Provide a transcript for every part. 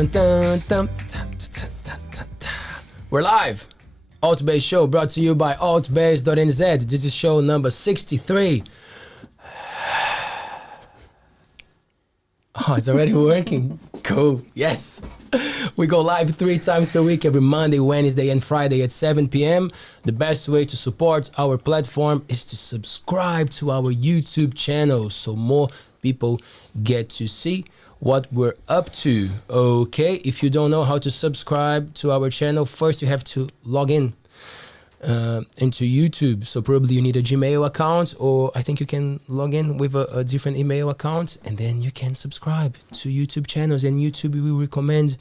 Dun, dun, dun, We're live. ALTBAYS Show brought to you by ALTBAYS.nz. This is show number 63. Oh, it's already working. Cool. Yes. We go live 3 times per week, every Monday, Wednesday, and Friday at 7 p.m. The best way to support our platform is to subscribe to our YouTube channel so more people get to see what we're up to. Okay, if you don't know how to subscribe to our channel, first you have to log in into YouTube. So probably you need a Gmail account, or I think you can log in with a different email account, and then you can subscribe to YouTube channels, and YouTube will recommend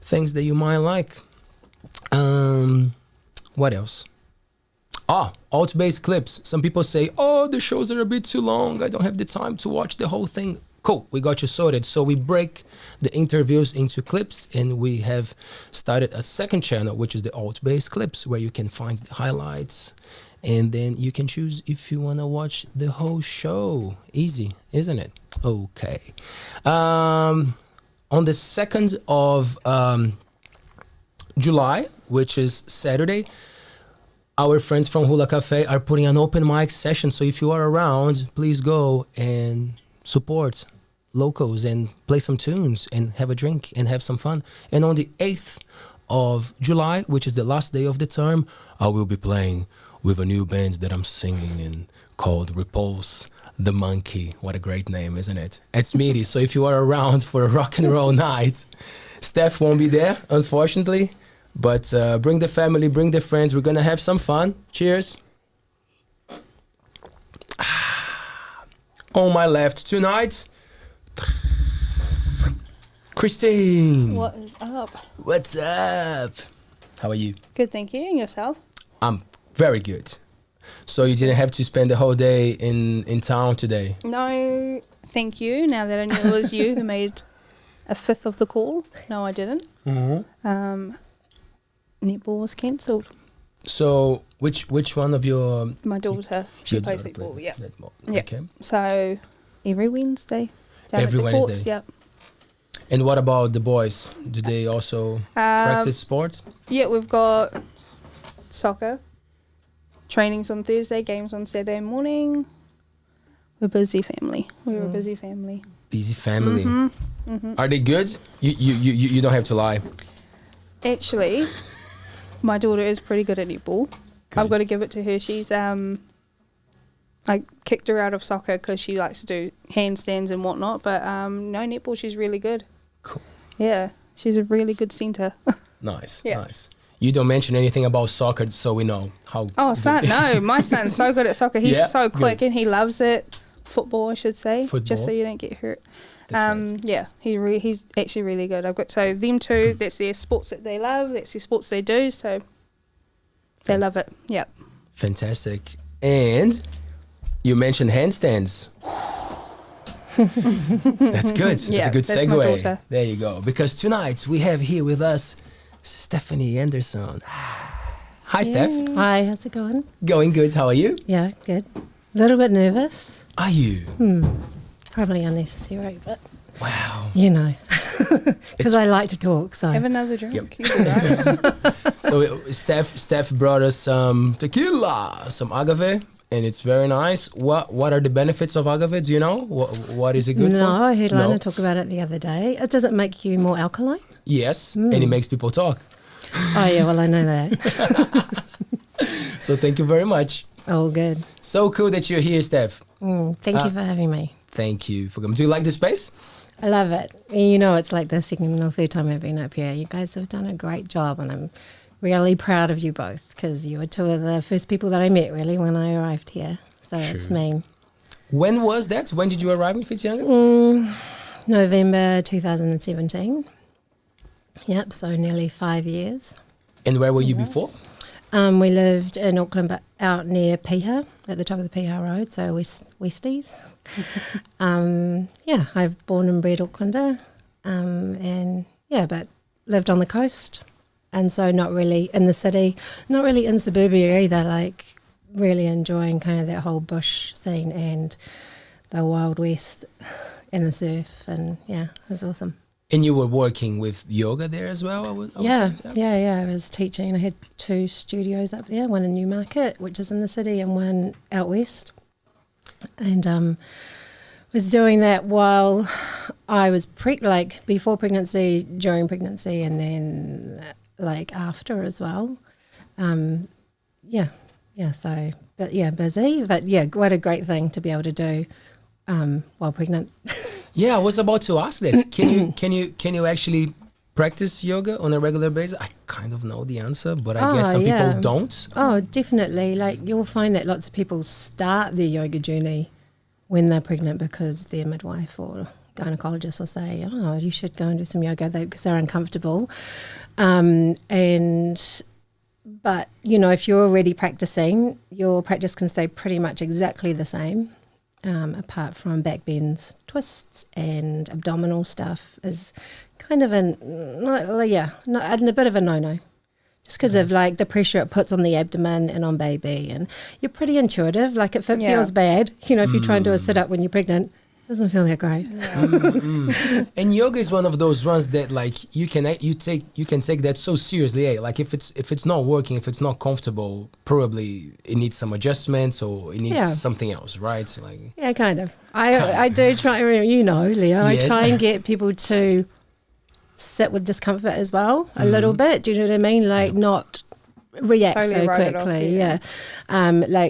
things that you might like. What else? ALTBAYS clips. Some people say, oh, the shows are a bit too long, I don't have the time to watch the whole thing. Cool, we got you sorted. So we break the interviews into clips, and we have started a second channel, which is the ALTBAYS clips, where you can find the highlights, and then you can choose if you want to watch the whole show. Easy, isn't it? Okay. On the 2nd of July, which is Saturday, our friends from Hula Cafe are putting an open mic session. So if you are around, please go and support locals and play some tunes and have a drink and have some fun. And on the 8th of July, which is the last day of the term, I will be playing with a new band that I'm singing in called Repulse the Monkey. What a great name, isn't it? At Smitty. So if you are around for a rock and roll night, Steph won't be there, unfortunately. But bring the family, bring the friends. We're going to have some fun. Cheers. On my left tonight, Christine. What is up? What's up? How are you? Good, thank you. And yourself? I'm very good. So you didn't have to spend the whole day in town today? No, thank you. Now that I knew it was you who made a fifth of the call. No, I didn't. Mm-hmm. Netball was cancelled. So which one of your... My daughter, she plays netball, yeah. Yeah. Okay. So every Wednesday. Down Every at the Wednesday. courts, yeah. And what about the boys? Do they also practice sports? Yeah, we've got soccer, trainings on Thursday, games on Saturday morning. We're a busy family. We're a busy family. Busy family. Mm-hmm. Mm-hmm. Are they good? You don't have to lie. Actually, my daughter is pretty good at netball. Good. I've got to give it to her. She's I kicked her out of soccer because she likes to do handstands and whatnot. But no, netball, she's really good. Cool. Yeah, she's a really good centre. Nice, Yeah. nice. You don't mention anything about soccer, so we know how. Oh, no, my son's so good at soccer. He's so quick and he loves it. Football, I should say, just so you don't get hurt. Right. Yeah, he's actually really good. I've got so them two. That's their sports that they love. That's their sports they do. So they love it. Yeah. Fantastic. And you mentioned handstands. That's good. Yeah, that's a good that's segue. my daughter. There you go. Because tonight we have here with us Stephanie Anderson. Hi, Steph. Hi, how's it going? Going good. How are you? Yeah, good. A little bit nervous. Are you? Probably unnecessary, but Wow. you know, because I like to talk. So Have another drink. Yep. You do that. So Steph brought us some tequila, some agave, and it's very nice. What are the benefits of agave? Do you know? What is it good for? no, I heard No. Lana talk about it the other day. Does it make you more alkaline? Yes, and it makes people talk. Oh yeah, well I know that. So thank you very much. Oh, good. So cool that you're here, Steph. Thank you for having me. Thank you for coming. Do you like the space? I love it. You know, it's like the second or third time I've been up here. You guys have done a great job, and I'm really proud of you both because you were 2 of the first people that I met really when I arrived here. So it's me. When was that? When did you arrive in Fitzyounger? November 2017. Yep, so nearly 5 years. And where were you before? We lived in Auckland, but out near Piha, at the top of the Piha Road, so Westies. Yeah, I've born and bred Aucklander, and yeah, but lived on the coast, and so not really in the city, not really in suburbia either, like really enjoying kind of that whole bush scene and the Wild West and the surf, and yeah, it was awesome. And you were working with yoga there as well? I would Yeah, say? yeah. I was teaching. I had 2 studios up there, one in Newmarket, which is in the city, and one out west. And was doing that while I was before pregnancy, during pregnancy, and then after as well. So, but yeah, busy. But yeah, what a great thing to be able to do while pregnant. Yeah, I was about to ask that. Can you actually practice yoga on a regular basis? I kind of know the answer, but I guess some people don't. Oh, definitely. You'll find that lots of people start their yoga journey when they're pregnant because their midwife or gynecologist will say, "Oh, you should go and do some yoga," because they're uncomfortable. But if you're already practicing, your practice can stay pretty much exactly the same. Apart from back bends, twists, and abdominal stuff is kind of a bit of a no-no, just because of the pressure it puts on the abdomen and on baby. And you're pretty intuitive. If it feels bad, if you try and do a sit-up when you're pregnant, it doesn't feel that great. And yoga is one of those ones that you can take that so seriously. If it's not working, if it's not comfortable, probably it needs some adjustments or it needs something else, right? Yeah, kind of. I do try. Leo. I try and get people to sit with discomfort as well a little bit. Do you know what I mean? Not react Totally so write it quickly. off,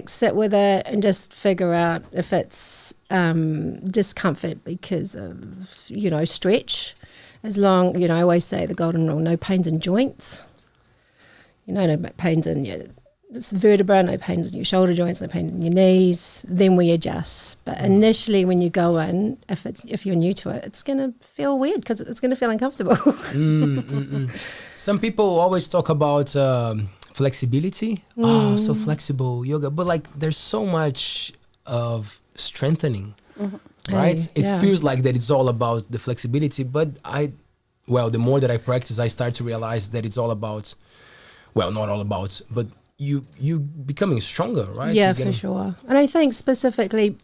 Sit with it and just figure out if it's discomfort because of stretch. As long I always say the golden rule: no pains in joints. No pains in your vertebra, no pains in your shoulder joints, no pain in your knees. Then we adjust. But initially, when you go in, if you're new to it, it's going to feel weird because it's going to feel uncomfortable. Some people always talk about flexibility. Oh, so flexible yoga, but there's so much of strengthening, right? It feels like that it's all about the flexibility, but the more that I practice, I start to realize that it's all about, not all about, but you becoming stronger, right? Yeah, for sure. And I think specifically,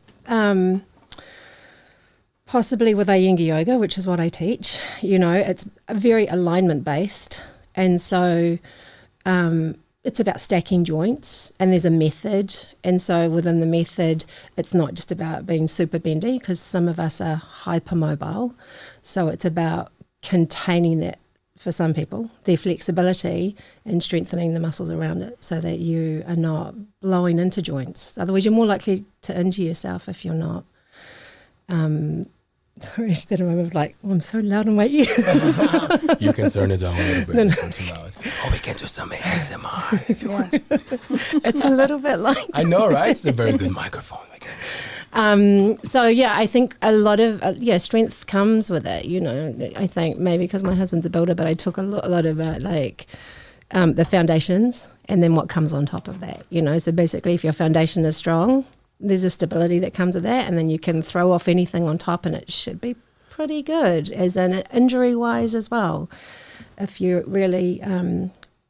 possibly with Iyengar yoga, which is what I teach, it's very alignment based, and so it's about stacking joints, and there's a method. And so within the method, it's not just about being super bendy, because some of us are hypermobile. So it's about containing that, for some people, their flexibility, and strengthening the muscles around it so that you are not blowing into joints. Otherwise, you're more likely to injure yourself if you're not. Sorry, I just had a moment of I'm so loud in my ear. You can turn it down a little bit. It's too loud. We can do some ASMR if you want. It's a little bit like I know, right? It's a very good microphone. I think a lot of strength comes with it. I think maybe because my husband's a builder, but I took a lot about the foundations and then what comes on top of that. So basically, if your foundation is strong, there's a stability that comes with that, and then you can throw off anything on top, and it should be pretty good, as in injury wise as well. If you're really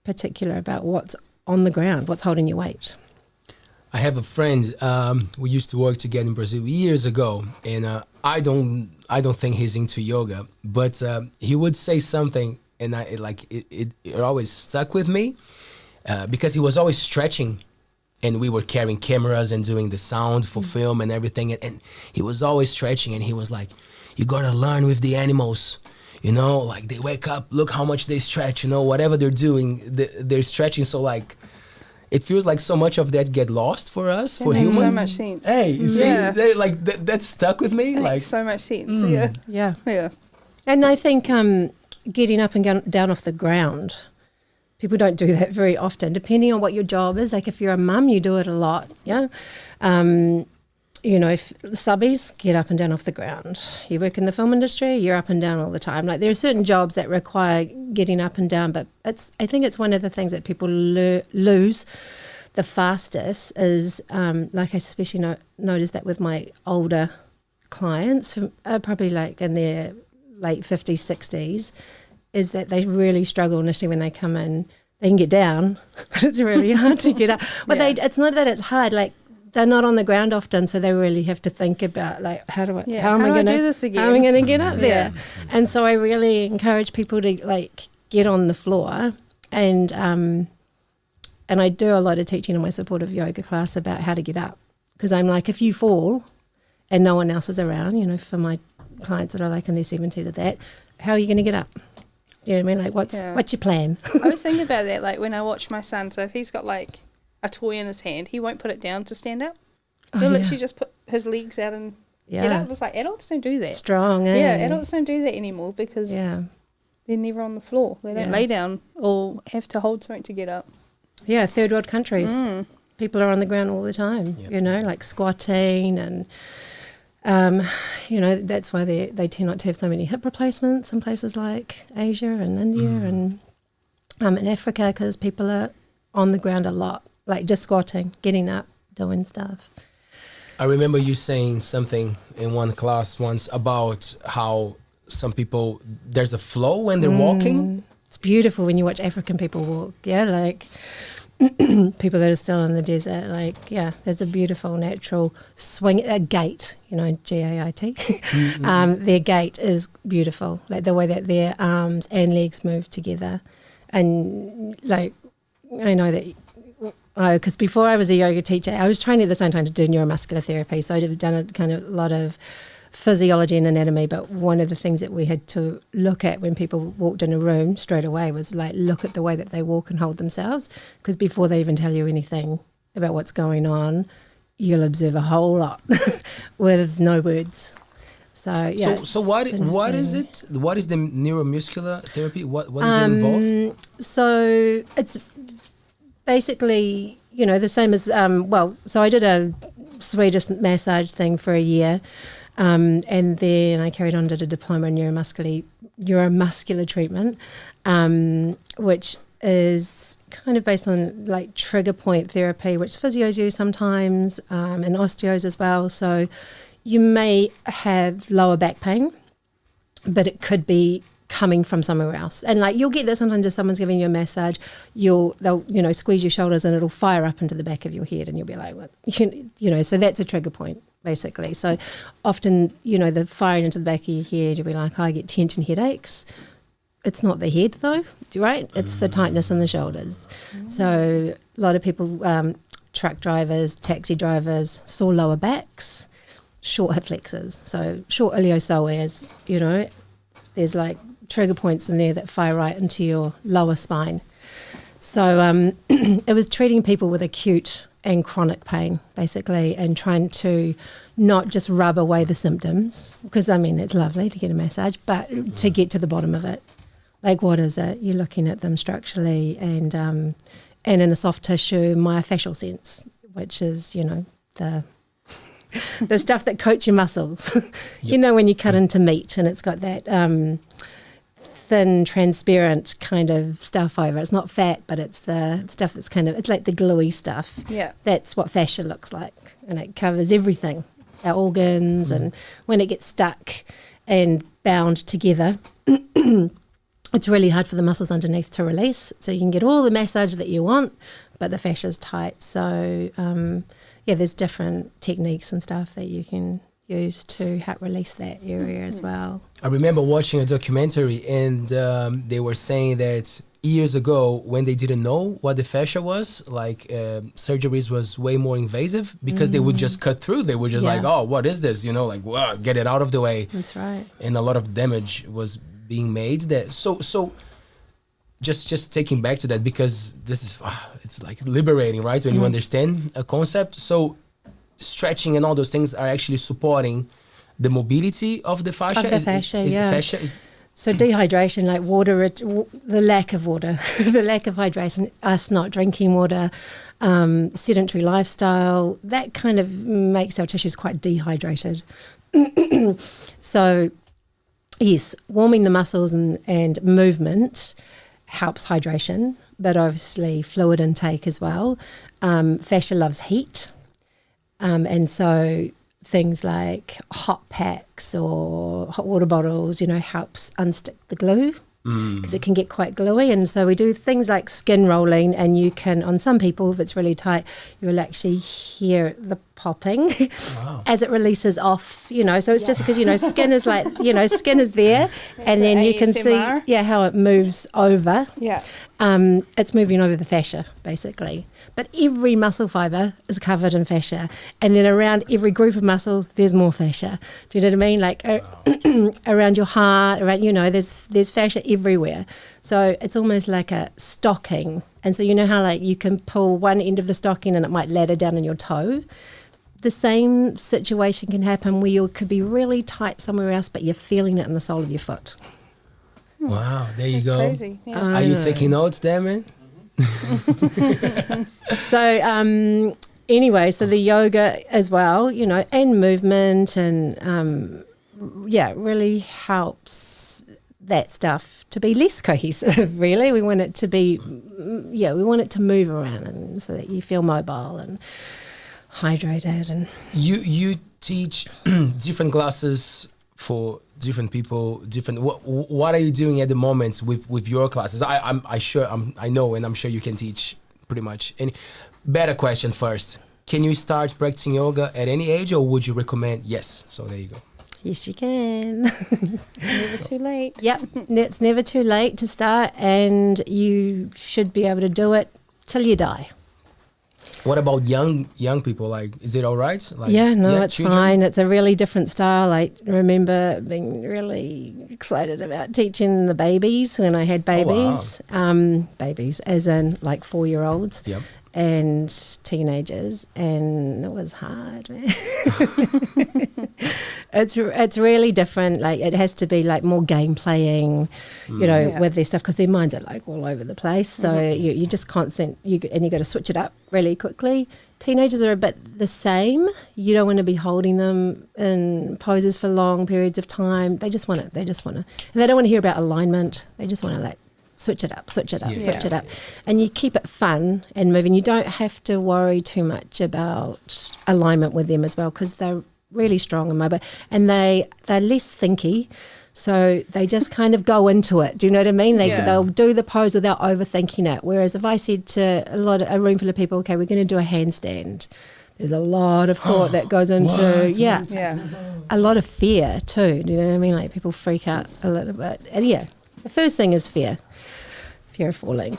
particular about what's on the ground, what's holding your weight. I have a friend. We used to work together in Brazil years ago, and I don't think he's into yoga, but he would say something, and it always stuck with me because he was always stretching, and we were carrying cameras and doing the sound for film and everything, and he was always stretching, and he was like, "You gotta learn with the animals." They wake up, look how much they stretch. Whatever they're doing, they're stretching. So it feels like so much of that get lost for us, for humans. So much sense. Hey, you see, that stuck with me. Makes so much sense. Yeah. And I think getting up and down off the ground, people don't do that very often, depending on what your job is. If you're a mum, you do it a lot. Yeah. If subbies get up and down off the ground, you work in the film industry, you're up and down all the time. There are certain jobs that require getting up and down, but I think it's one of the things that people lose the fastest is, I especially notice that with my older clients who are probably in their late 50s, 60s, is that they really struggle initially when they come in. They can get down, but it's really hard to get up. But it's not that it's hard, they're not on the ground often, so they really have to think about like how am I going to do this again? How am I going to get up there? And so I really encourage people to like get on the floor, and I do a lot of teaching in my supportive yoga class about how to get up, because I'm like, if you fall and no one else is around, you know, for my clients that are like in their 70s or that, how are you going to get up? Do you know what I mean? Like, what's your plan? I was thinking about that, like when I watch my son. So if he's got like a toy in his hand, he won't put it down to stand up. He'll literally just put his legs out and get up. It's like adults don't do that. Strong, eh? Yeah, adults don't do that anymore because they're never on the floor. They don't lay down or have to hold something to get up. Yeah, third world countries. People are on the ground all the time, you know, like squatting and, you know, that's why they tend not to have so many hip replacements in places like Asia and India and in Africa, because people are on the ground a lot, like just squatting, getting up, doing stuff. I remember you saying something in one class once about how some people, there's a flow when they're walking. It's beautiful when you watch African people walk, like people that are still in the desert, like, there's a beautiful natural swing, a gait, you know, G-A-I-T. Their gait is beautiful, like the way that their arms and legs move together. And like, I know that, because before I was a yoga teacher, I was training at the same time to do neuromuscular therapy, so I'd done a lot of physiology and anatomy, but one of the things that we had to look at when people walked in a room straight away was like look at the way that they walk and hold themselves, because before they even tell you anything about what's going on, you'll observe a whole lot with no words. So So what is it? What is the neuromuscular therapy? What does it involve? So it's basically, you know, the same as so I did a Swedish massage thing for a year. And then I carried on, did a diploma in neuromuscular treatment, which is kind of based on like trigger point therapy, which physios use sometimes, and osteos as well. So you may have lower back pain, but it could be coming from somewhere else. And like you'll get that sometimes if someone's giving you a massage, they'll squeeze your shoulders and it'll fire up into the back of your head, and you'll be like, what? You know, so that's a trigger point, basically. So often, you know, the firing into the back of your head, you'll be like, I get tension headaches. It's not the head though, right? It's the tightness in the shoulders. So a lot of people, truck drivers, taxi drivers, sore lower backs, short hip flexors. So short iliopsoas, you know, there's like trigger points in there that fire right into your lower spine. So it was treating people with acute and chronic pain, basically, and trying to not just rub away the symptoms, because, I mean, it's lovely to get a massage, but to get to the bottom of it. Like, what is it? You're looking at them structurally and in a soft tissue myofascial sense, which is, you know, the stuff that coats your muscles. You know, when you cut into meat and it's got that thin, transparent kind of stuff over. It's not fat, but it's the stuff that's kind of, it's like the gluey stuff. Yeah. That's what fascia looks like. And it covers everything, our organs, and when it gets stuck and bound together, it's really hard for the muscles underneath to release. So you can get all the massage that you want, but the fascia's tight. So, there's different techniques and stuff that you can use to help release that area as well. I remember watching a documentary, and they were saying that years ago, when they didn't know what the fascia was, like surgeries was way more invasive, because they would just cut through. They were just like, oh, what is this? You know, like, wow, get it out of the way. That's right. And a lot of damage was being made. That so just taking back to that, because this is it's like liberating, right? When you understand a concept. So stretching and all those things are actually supporting the mobility of the fascia. Of the fascia, the fascia so dehydration, like water, the lack of water, the lack of hydration, us not drinking water, sedentary lifestyle, that kind of makes our tissues quite dehydrated. So, yes, warming the muscles and movement helps hydration, but obviously fluid intake as well. Fascia loves heat. And so things like hot packs or hot water bottles, you know, helps unstick the glue because it can get quite gluey. And so we do things like skin rolling, and you can, on some people, if it's really tight, you'll actually hear the popping as it releases off, you know. So it's just because, you know, skin is like, you know, skin is there, and then you can see how it moves over. It's moving over the fascia, basically. But every muscle fibre is covered in fascia. And then around every group of muscles, there's more fascia. Do you know what I mean? Like around your heart, around, you know, there's fascia everywhere. So it's almost like a stocking. And so you know how, like, you can pull one end of the stocking and it might ladder down in your toe? The same situation can happen where you could be really tight somewhere else, but you're feeling it in the sole of your foot. Wow, there you go. Crazy. Yeah. Are you taking notes there, man? So anyway, so the yoga as well, you know, and movement, and really helps that stuff to be less cohesive. Really, we want it to be, we want it to move around, and so that you feel mobile and hydrated. And you teach different classes for different people, different. What are you doing at the moment with your classes? I know, and I'm sure you can teach pretty much any. Better question first. Can you start practicing yoga at any age, or would you recommend? Yes. So there you go. Yes, you can. Never too late. Yep, it's never too late to start, and you should be able to do it till you die. What about young people? Like, is it all right? Like, It's children? fine. It's a really different style. I remember being really excited about teaching the babies when I had babies. Babies, as in like 4-year-olds. Yep. And teenagers, and it was hard, man. It's really different. Like, it has to be like more game playing, you know, with their stuff, because their minds are like all over the place. So you just and you got to switch it up really quickly. Teenagers are a bit the same. You don't want to be holding them in poses for long periods of time. They just want to, and they don't want to hear about alignment. They just want to like switch it up, switch it up. And you keep it fun and moving. You don't have to worry too much about alignment with them as well, because they're really strong and mobile, and they're less thinky. So they just kind of go into it. Do you know what I mean? They'll do the pose without overthinking it. Whereas if I said to a room full of people, okay, we're going to do a handstand, there's a lot of thought that goes into, a lot of fear too. Do you know what I mean? Like, people freak out a little bit. And the first thing is fear of falling.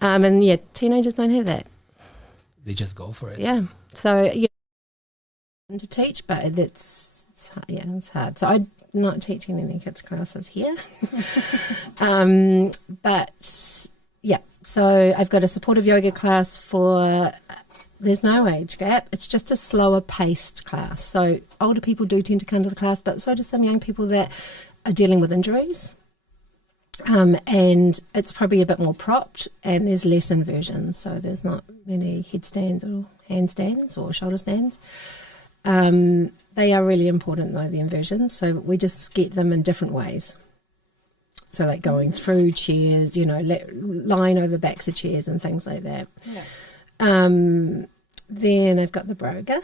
And teenagers don't have that. They just go for it. Yeah. So to teach, but it's hard. So I'm not teaching any kids classes here. So I've got a supportive yoga class for. There's no age gap. It's just a slower paced class. So older people do tend to come to the class, but so do some young people that are dealing with injuries. And it's probably a bit more propped, and there's less inversions, so there's not many headstands or handstands or shoulder stands. They are really important though, the inversions, so we just get them in different ways. So like going through chairs, you know, lying over backs of chairs and things like that. Then I've got the broga.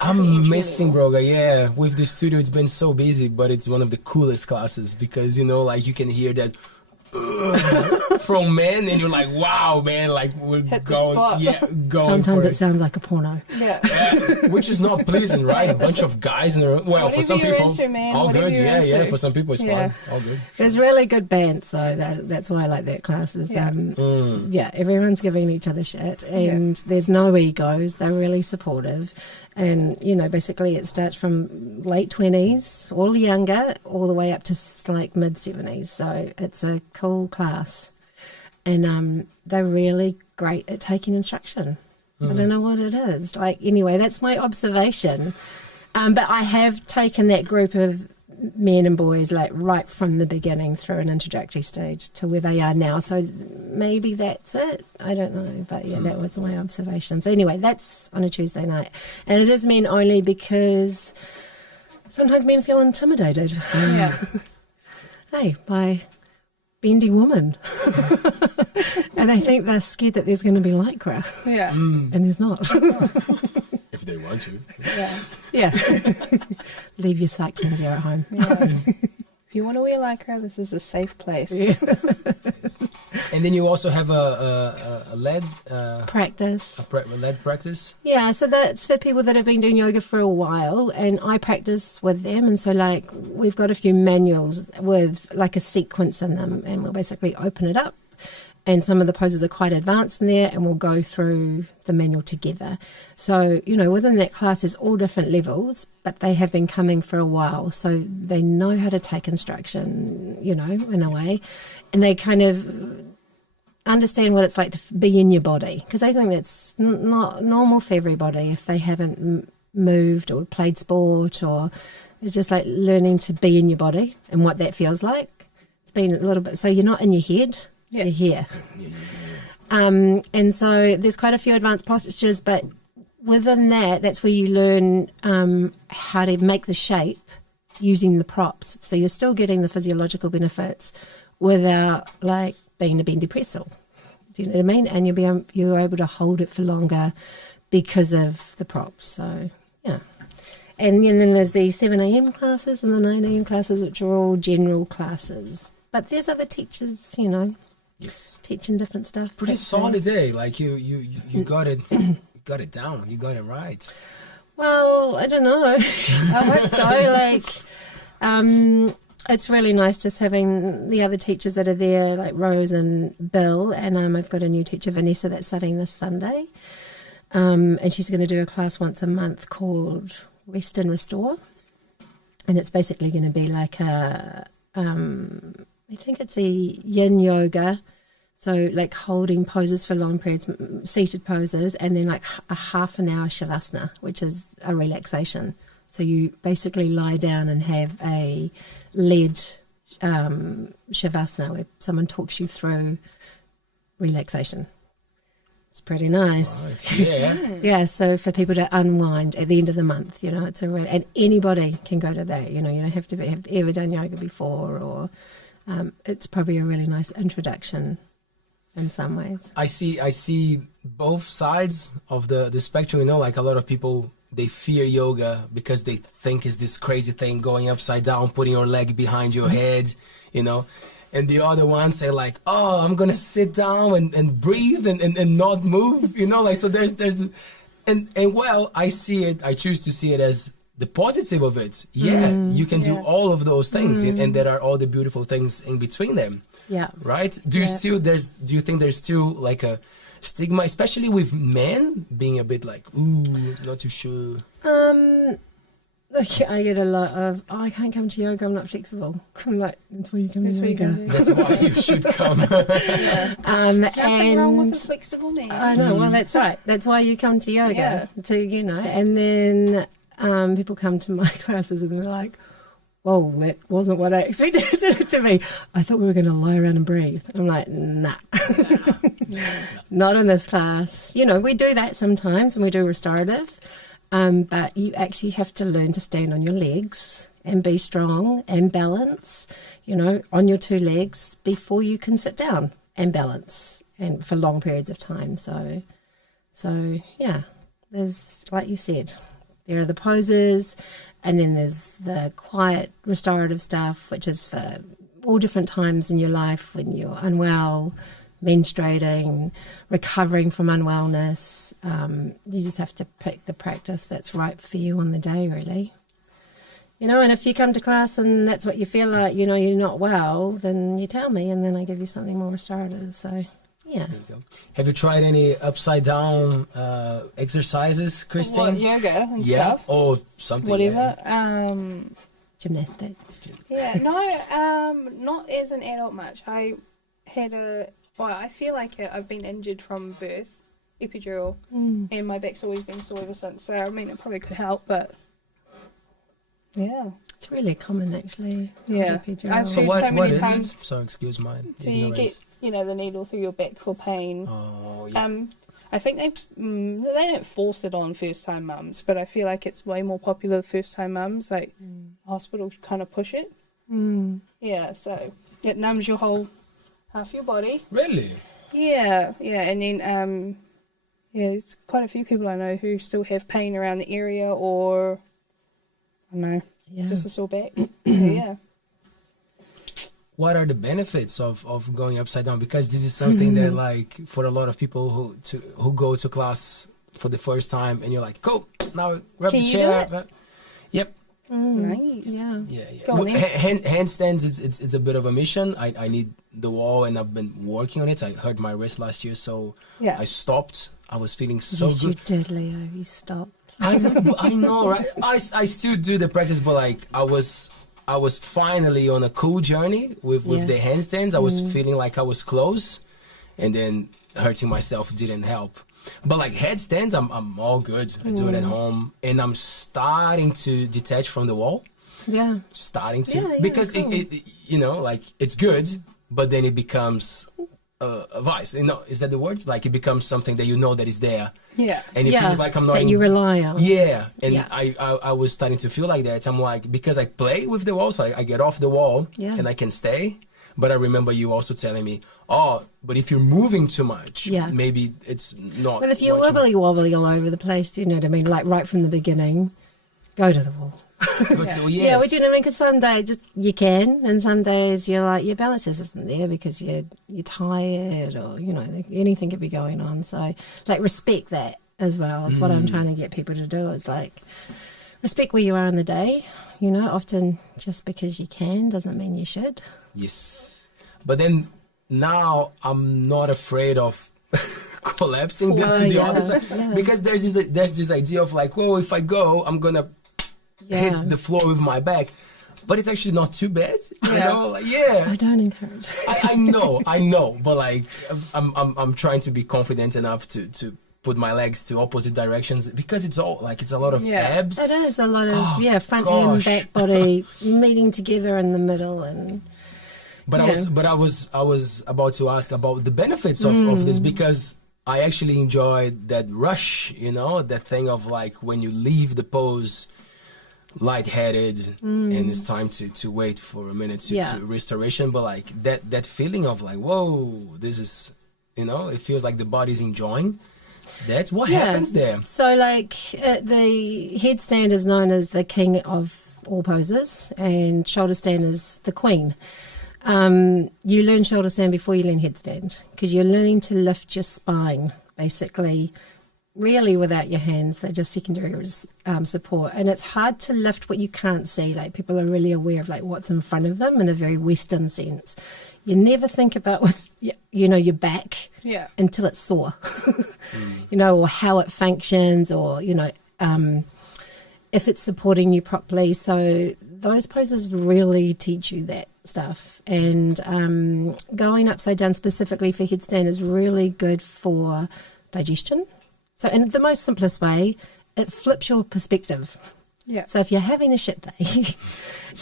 I'm missing broga. With the studio, it's been so busy, but it's one of the coolest classes, because, you know, like, you can hear that from men, and you're like, wow, man, like, we're going. Sometimes it sounds like a porno. Which is not pleasing, right? A bunch of guys in the room. Well, whatever for some you're people, into, man. all Whatever good. you're into. For some people, it's fun. All good. There's really good bands, so that's why I like that class. Everyone's giving each other shit, and there's no egos. They're really supportive. And, you know, basically it starts from late 20s, all younger, all the way up to like mid 70s. So it's a cool class. And they're really great at taking instruction. I don't know what it is. Like, anyway, that's my observation. But I have taken that group of men and boys, like, right from the beginning through an introductory stage to where they are now. So maybe that's it. I don't know. But that was my observation. So anyway, that's on a Tuesday night. And it is men only, because sometimes men feel intimidated. By bendy woman. And I think they're scared that there's going to be lycra. And there's not. If they want to. Yeah. Leave your cycling gear at home. If you want to wear lycra, this is a safe place. And then you also have a lead Practice. lead practice. Yeah, so that's for people that have been doing yoga for a while, and I practice with them. And so, like, we've got a few manuals with like a sequence in them, and we'll basically open it up. And some of the poses are quite advanced in there, and we'll go through the manual together. So, you know, within that class, there's all different levels, but they have been coming for a while. So they know how to take instruction, you know, in a way. And they kind of understand what it's like to be in your body. Because I think that's not normal for everybody if they haven't moved or played sport, or it's just like learning to be in your body and what that feels like. It's been a little bit, so you're not in your head. Yeah. You're here. And so there's quite a few advanced postures, but within that, that's where you learn how to make the shape using the props. So you're still getting the physiological benefits without like being a bendy pretzel. Do you know what I mean? And you're able to hold it for longer because of the props. So, yeah. And then there's the 7 a.m. classes and the 9 a.m. classes, which are all general classes. But there's other teachers, you know, teaching different stuff. Pretty solid, eh? Like you got it, got it down. You got it right. Well, I don't know. I hope so. Like, it's really nice just having the other teachers that are there, like Rose and Bill. And I've got a new teacher, Vanessa, that's studying this Sunday. And she's going to do a class once a month called Rest and Restore. And it's basically going to be like I think it's a yin yoga, so like holding poses for long periods, seated poses, and then like a half an hour shavasana, which is a relaxation. So you basically lie down and have a led shavasana where someone talks you through relaxation. It's pretty nice. Right. Yeah. Yeah, so for people to unwind at the end of the month, you know, it's a and anybody can go to that. You know, you don't have to have ever done yoga before, or it's probably a really nice introduction in some ways. I see both sides of the spectrum. You know, like a lot of people, they fear yoga because they think it's this crazy thing going upside down, putting your leg behind your head, you know. And the other ones say like, oh, I'm going to sit down and breathe and not move, you know, like, so there's, and well, I choose to see it as the positive of it. Yeah, you can do all of those things, and there are all the beautiful things in between them. Yeah. Right? Do you think there's still like a stigma, especially with men being a bit like, ooh, not too sure? Look, I get a lot of, oh, I can't come to yoga, I'm not flexible. I'm like, that's why you come to yoga. That's why you should come. Nothing wrong with a flexible man. I know, well, that's right. That's why you come to yoga, to, you know. And then people come to my classes and they're like, whoa, that wasn't what I expected it to be. I thought we were going to lie around and breathe. I'm like, nah. Not in this class. You know, we do that sometimes and we do restorative. But you actually have to learn to stand on your legs and be strong and balance, you know, on your two legs before you can sit down and balance and for long periods of time. So yeah, there's, like you said, there are the poses, and then there's the quiet restorative stuff, which is for all different times in your life when you're unwell, menstruating, recovering from unwellness. You just have to pick the practice that's right for you on the day, really. You know, and if you come to class and that's what you feel like, you know, you're not well, then you tell me and then I give you something more restorative. So, yeah. Have you tried any upside down exercises, Christine? What, yoga and stuff? Or something. Whatever. Gymnastics. Yeah, no, not as an adult much. I had I feel like I've been injured from birth, epidural, and my back's always been sore ever since. So, I mean, it probably could help, but yeah. It's really common, actually. Yeah. I've So heard what so many is times. it? So excuse my So you ignorance. get, you know, the needle through your back for pain. Oh, yeah. I think they don't force it on first-time mums, but I feel like it's way more popular with first-time mums. Like, hospitals kind of push it. Yeah, so it numbs your whole half your body. Really? Yeah, and then Yeah, there's quite a few people I know who still have pain around the area, or I don't know, just a sore back. So, yeah. What are the benefits of going upside down? Because this is something that, like, for a lot of people who go to class for the first time, and you're like, cool, now grab Can the you chair. do it? Yep. Nice. Yeah. Yeah. Go on then. Handstands, it's a bit of a mission. I need the wall, and I've been working on it. I hurt my wrist last year, so Yeah. I stopped. I was feeling so Yes, good. you did, Leo. You stopped. I know, right? I still do the practice, but like I was finally on a cool journey with the handstands. I was feeling like I was close, and then hurting myself didn't help. But like headstands, I'm all good. I do it at home, and I'm starting to detach from the wall. Yeah. Starting to, Yeah, because cool. it you know, like it's good, but then it becomes a vice. You know, is that the word? Like it becomes something that you know that is there. Yeah. And it feels like I'm not that you rely on. Yeah, and Yeah. I was starting to feel like that. I'm like, because I play with the wall, so I get off the wall and I can stay. But I remember you also telling me, oh, but if you're moving too much, maybe it's not. Well, if you're wobbly all over the place, do you know what I mean? Like right from the beginning, go to the wall. Yeah, we do know what I mean, because some days just you can, and some days you're like your balance just isn't there because you're tired, or you know anything could be going on. So like respect that as well. It's what I'm trying to get people to do. It's like respect where you are in the day. You know, often just because you can doesn't mean you should. Yes, but then now I'm not afraid of collapsing to the other side because there's this idea of like, well, if I go, I'm gonna hit the floor with my back, but it's actually not too bad. You know, like, I don't encourage. I know, but like I'm trying to be confident enough to put my legs to opposite directions because it's all like it's a lot of abs. It is a lot of front and back body meeting together in the middle, and but I was about to ask about the benefits of this because I actually enjoyed that rush, you know, that thing of like when you leave the pose lightheaded and it's time to wait for a minute to restoration, but like that feeling of like, whoa, this is, you know, it feels like the body's enjoying. That's what happens there. So like the headstand is known as the king of all poses, and shoulder stand is the queen. You learn shoulder stand before you learn headstand because you're learning to lift your spine basically really without your hands. They're just secondary support, and it's hard to lift what you can't see. Like people are really aware of like what's in front of them in a very Western sense. You never think about what's, you know, your back until it's sore, you know, or how it functions, or, you know, if it's supporting you properly. So those poses really teach you that stuff. And going upside down specifically for headstand is really good for digestion. So in the most simplest way, it flips your perspective. Yeah. So if you're having a shit day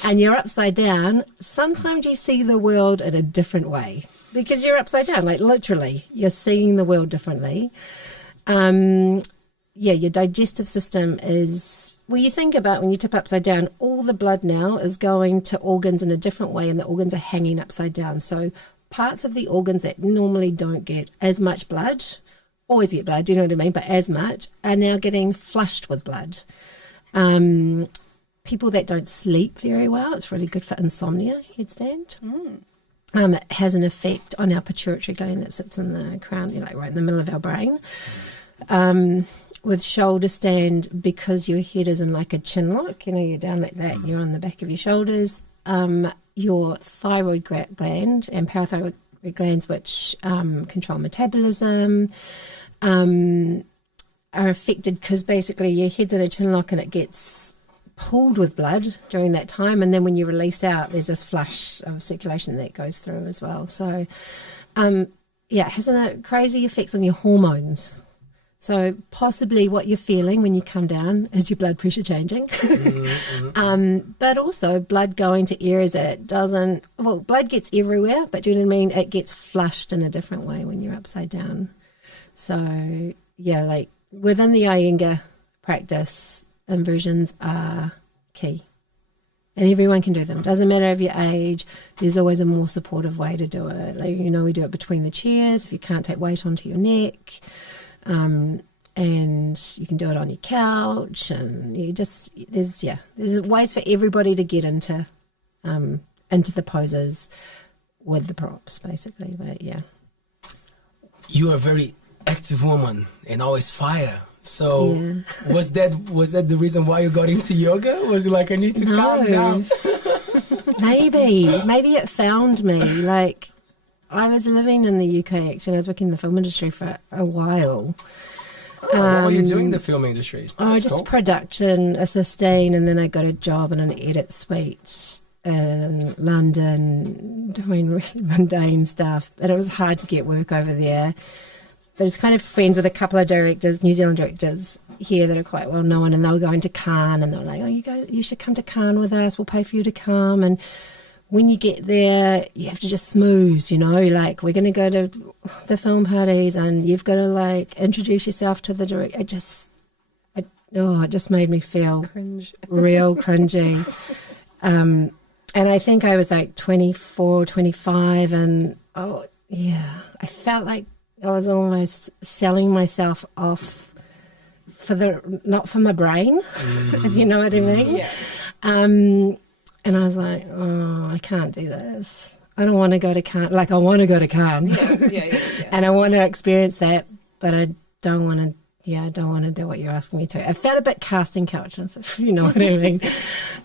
and you're upside down, sometimes you see the world in a different way because you're upside down. Like literally, you're seeing the world differently. Your digestive system is, well, you think about when you tip upside down, all the blood now is going to organs in a different way, and the organs are hanging upside down. So parts of the organs that normally don't get as much blood, always get blood, do you know what I mean? But as much, are now getting flushed with blood. People that don't sleep very well, it's really good for insomnia, headstand. It has an effect on our pituitary gland that sits in the crown, you know, like right in the middle of our brain. With shoulder stand, because your head is in like a chin lock, you know, you're down like that, you're on the back of your shoulders, your thyroid gland and parathyroid glands, which control metabolism, are affected because basically your head's in a chin lock and it gets pulled with blood during that time, and then when you release out, there's this flush of circulation that goes through as well. So it has crazy effects on your hormones. So possibly what you're feeling when you come down is your blood pressure changing. But also blood going to areas that it doesn't, well, blood gets everywhere, but do you know what I mean? It gets flushed in a different way when you're upside down. So yeah, like within the Iyengar practice, inversions are key. And everyone can do them. Doesn't matter of your age. There's always a more supportive way to do it. Like, you know, we do it between the chairs if you can't take weight onto your neck. And you can do it on your couch, and there's ways for everybody to get into the poses with the props, basically. But yeah, you are a very active woman and always fire. So was that the reason why you got into yoga? Was it like, I need to calm down? Maybe it found me. Like, I was living in the UK actually. I was working in the film industry for a while. What were you doing in the film industry? Just production assisting, and then I got a job in an edit suite in London doing really mundane stuff. But it was hard to get work over there. But I was kind of friends with a couple of directors, New Zealand directors here that are quite well known, and they were going to Cannes, and they were like, "Oh, you should come to Cannes with us. We'll pay for you to come." And when you get there, you have to just smooth, like, we're going to go to the film parties and you've got to, like, introduce yourself to the director. It just made me feel real cringy. And I think I was like 24, 25, and I felt like I was almost selling myself off not for my brain, if you know what I mean. Yeah. And I was like, oh, I can't do this. I don't want to go to Cannes. Like, I want to go to Cannes. Yeah. And I want to experience that, but I don't want to do what you're asking me to. I felt a bit casting couch, if you know what I mean.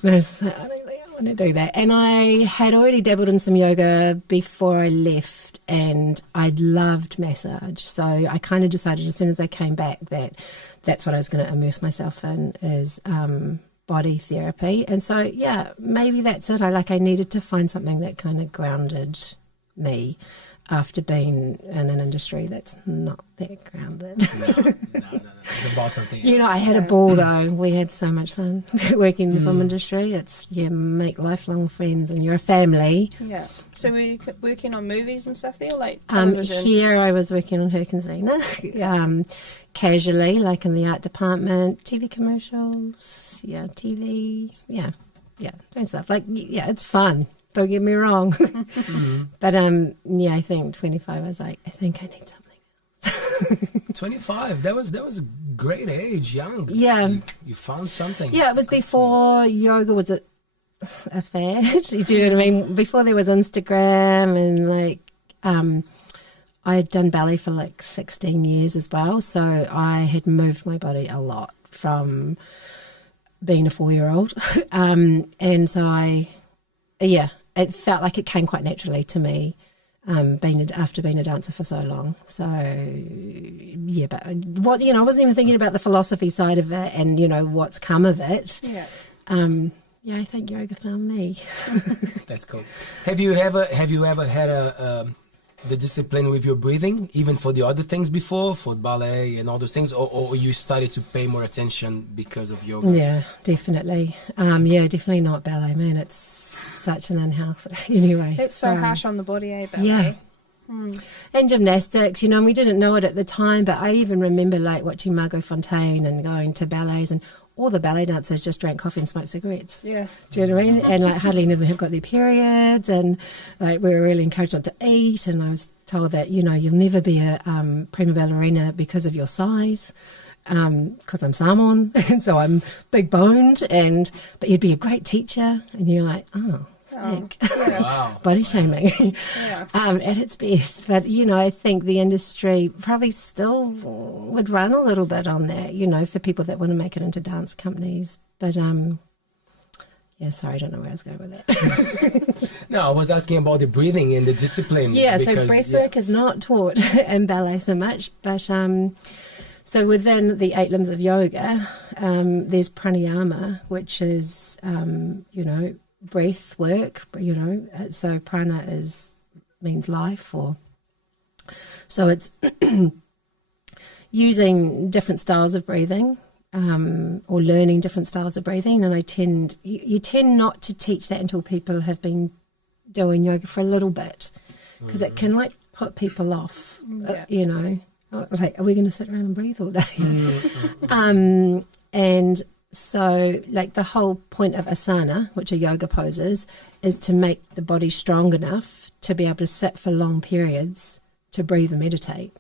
And I was like, I don't think I want to do that. And I had already dabbled in some yoga before I left, and I loved massage. So I kind of decided as soon as I came back that that's what I was going to immerse myself in, is body therapy. And so maybe that's it. I needed to find something that kind of grounded me after being in an industry that's not that grounded. No. It's about something. I had a ball though. We had so much fun working in the film industry. It's make lifelong friends, and you're a family. Yeah. So were you working on movies and stuff there, like television? Here I was working on Herkensina, casually, like in the art department, TV commercials, TV, doing stuff. Like, it's fun. Don't get me wrong. But I think 25. I was like, I think I need something else. 25. That was a great age, young. Yeah. You found something. Yeah, it was before yoga was a fad. Do you know what I mean? Before there was Instagram, and I had done ballet for like 16 years as well. So I had moved my body a lot from being a 4-year-old. And so it felt like it came quite naturally to me, after being a dancer for so long. So, but I wasn't even thinking about the philosophy side of it and, what's come of it. Yeah. I think yoga found me. That's cool. Have you ever had the discipline with your breathing, even for the other things before, for ballet and all those things, or you started to pay more attention because of yoga? Yeah, definitely. Definitely not ballet, man. It's such an unhealthy anyway. It's so harsh on the body, ballet? Yeah. And gymnastics, and we didn't know it at the time, but I even remember like watching Margot Fontaine and going to ballets, and all the ballet dancers just drank coffee and smoked cigarettes. Yeah. Do you know what I mean? And like hardly any of them have got their periods, and like we were really encouraged not to eat, and I was told that, you'll never be a prima ballerina because of your size, because I'm Samoan, and so I'm big boned, but you'd be a great teacher. And you're like, Wow. Body shaming Yeah. at its best. But, I think the industry probably still would run a little bit on that, for people that want to make it into dance companies. But, sorry, I don't know where I was going with that. No, I was asking about the breathing and the discipline. So breath work is not taught in ballet so much. But so within the 8 limbs of yoga, there's pranayama, which is, breath work, so prana means life, so it's using different styles of breathing, or learning different styles of breathing. And you tend not to teach that until people have been doing yoga for a little bit, because it can like put people off. Like, are we going to sit around and breathe all day? And so, like, the whole point of asana, which are yoga poses, is to make the body strong enough to be able to sit for long periods to breathe and meditate.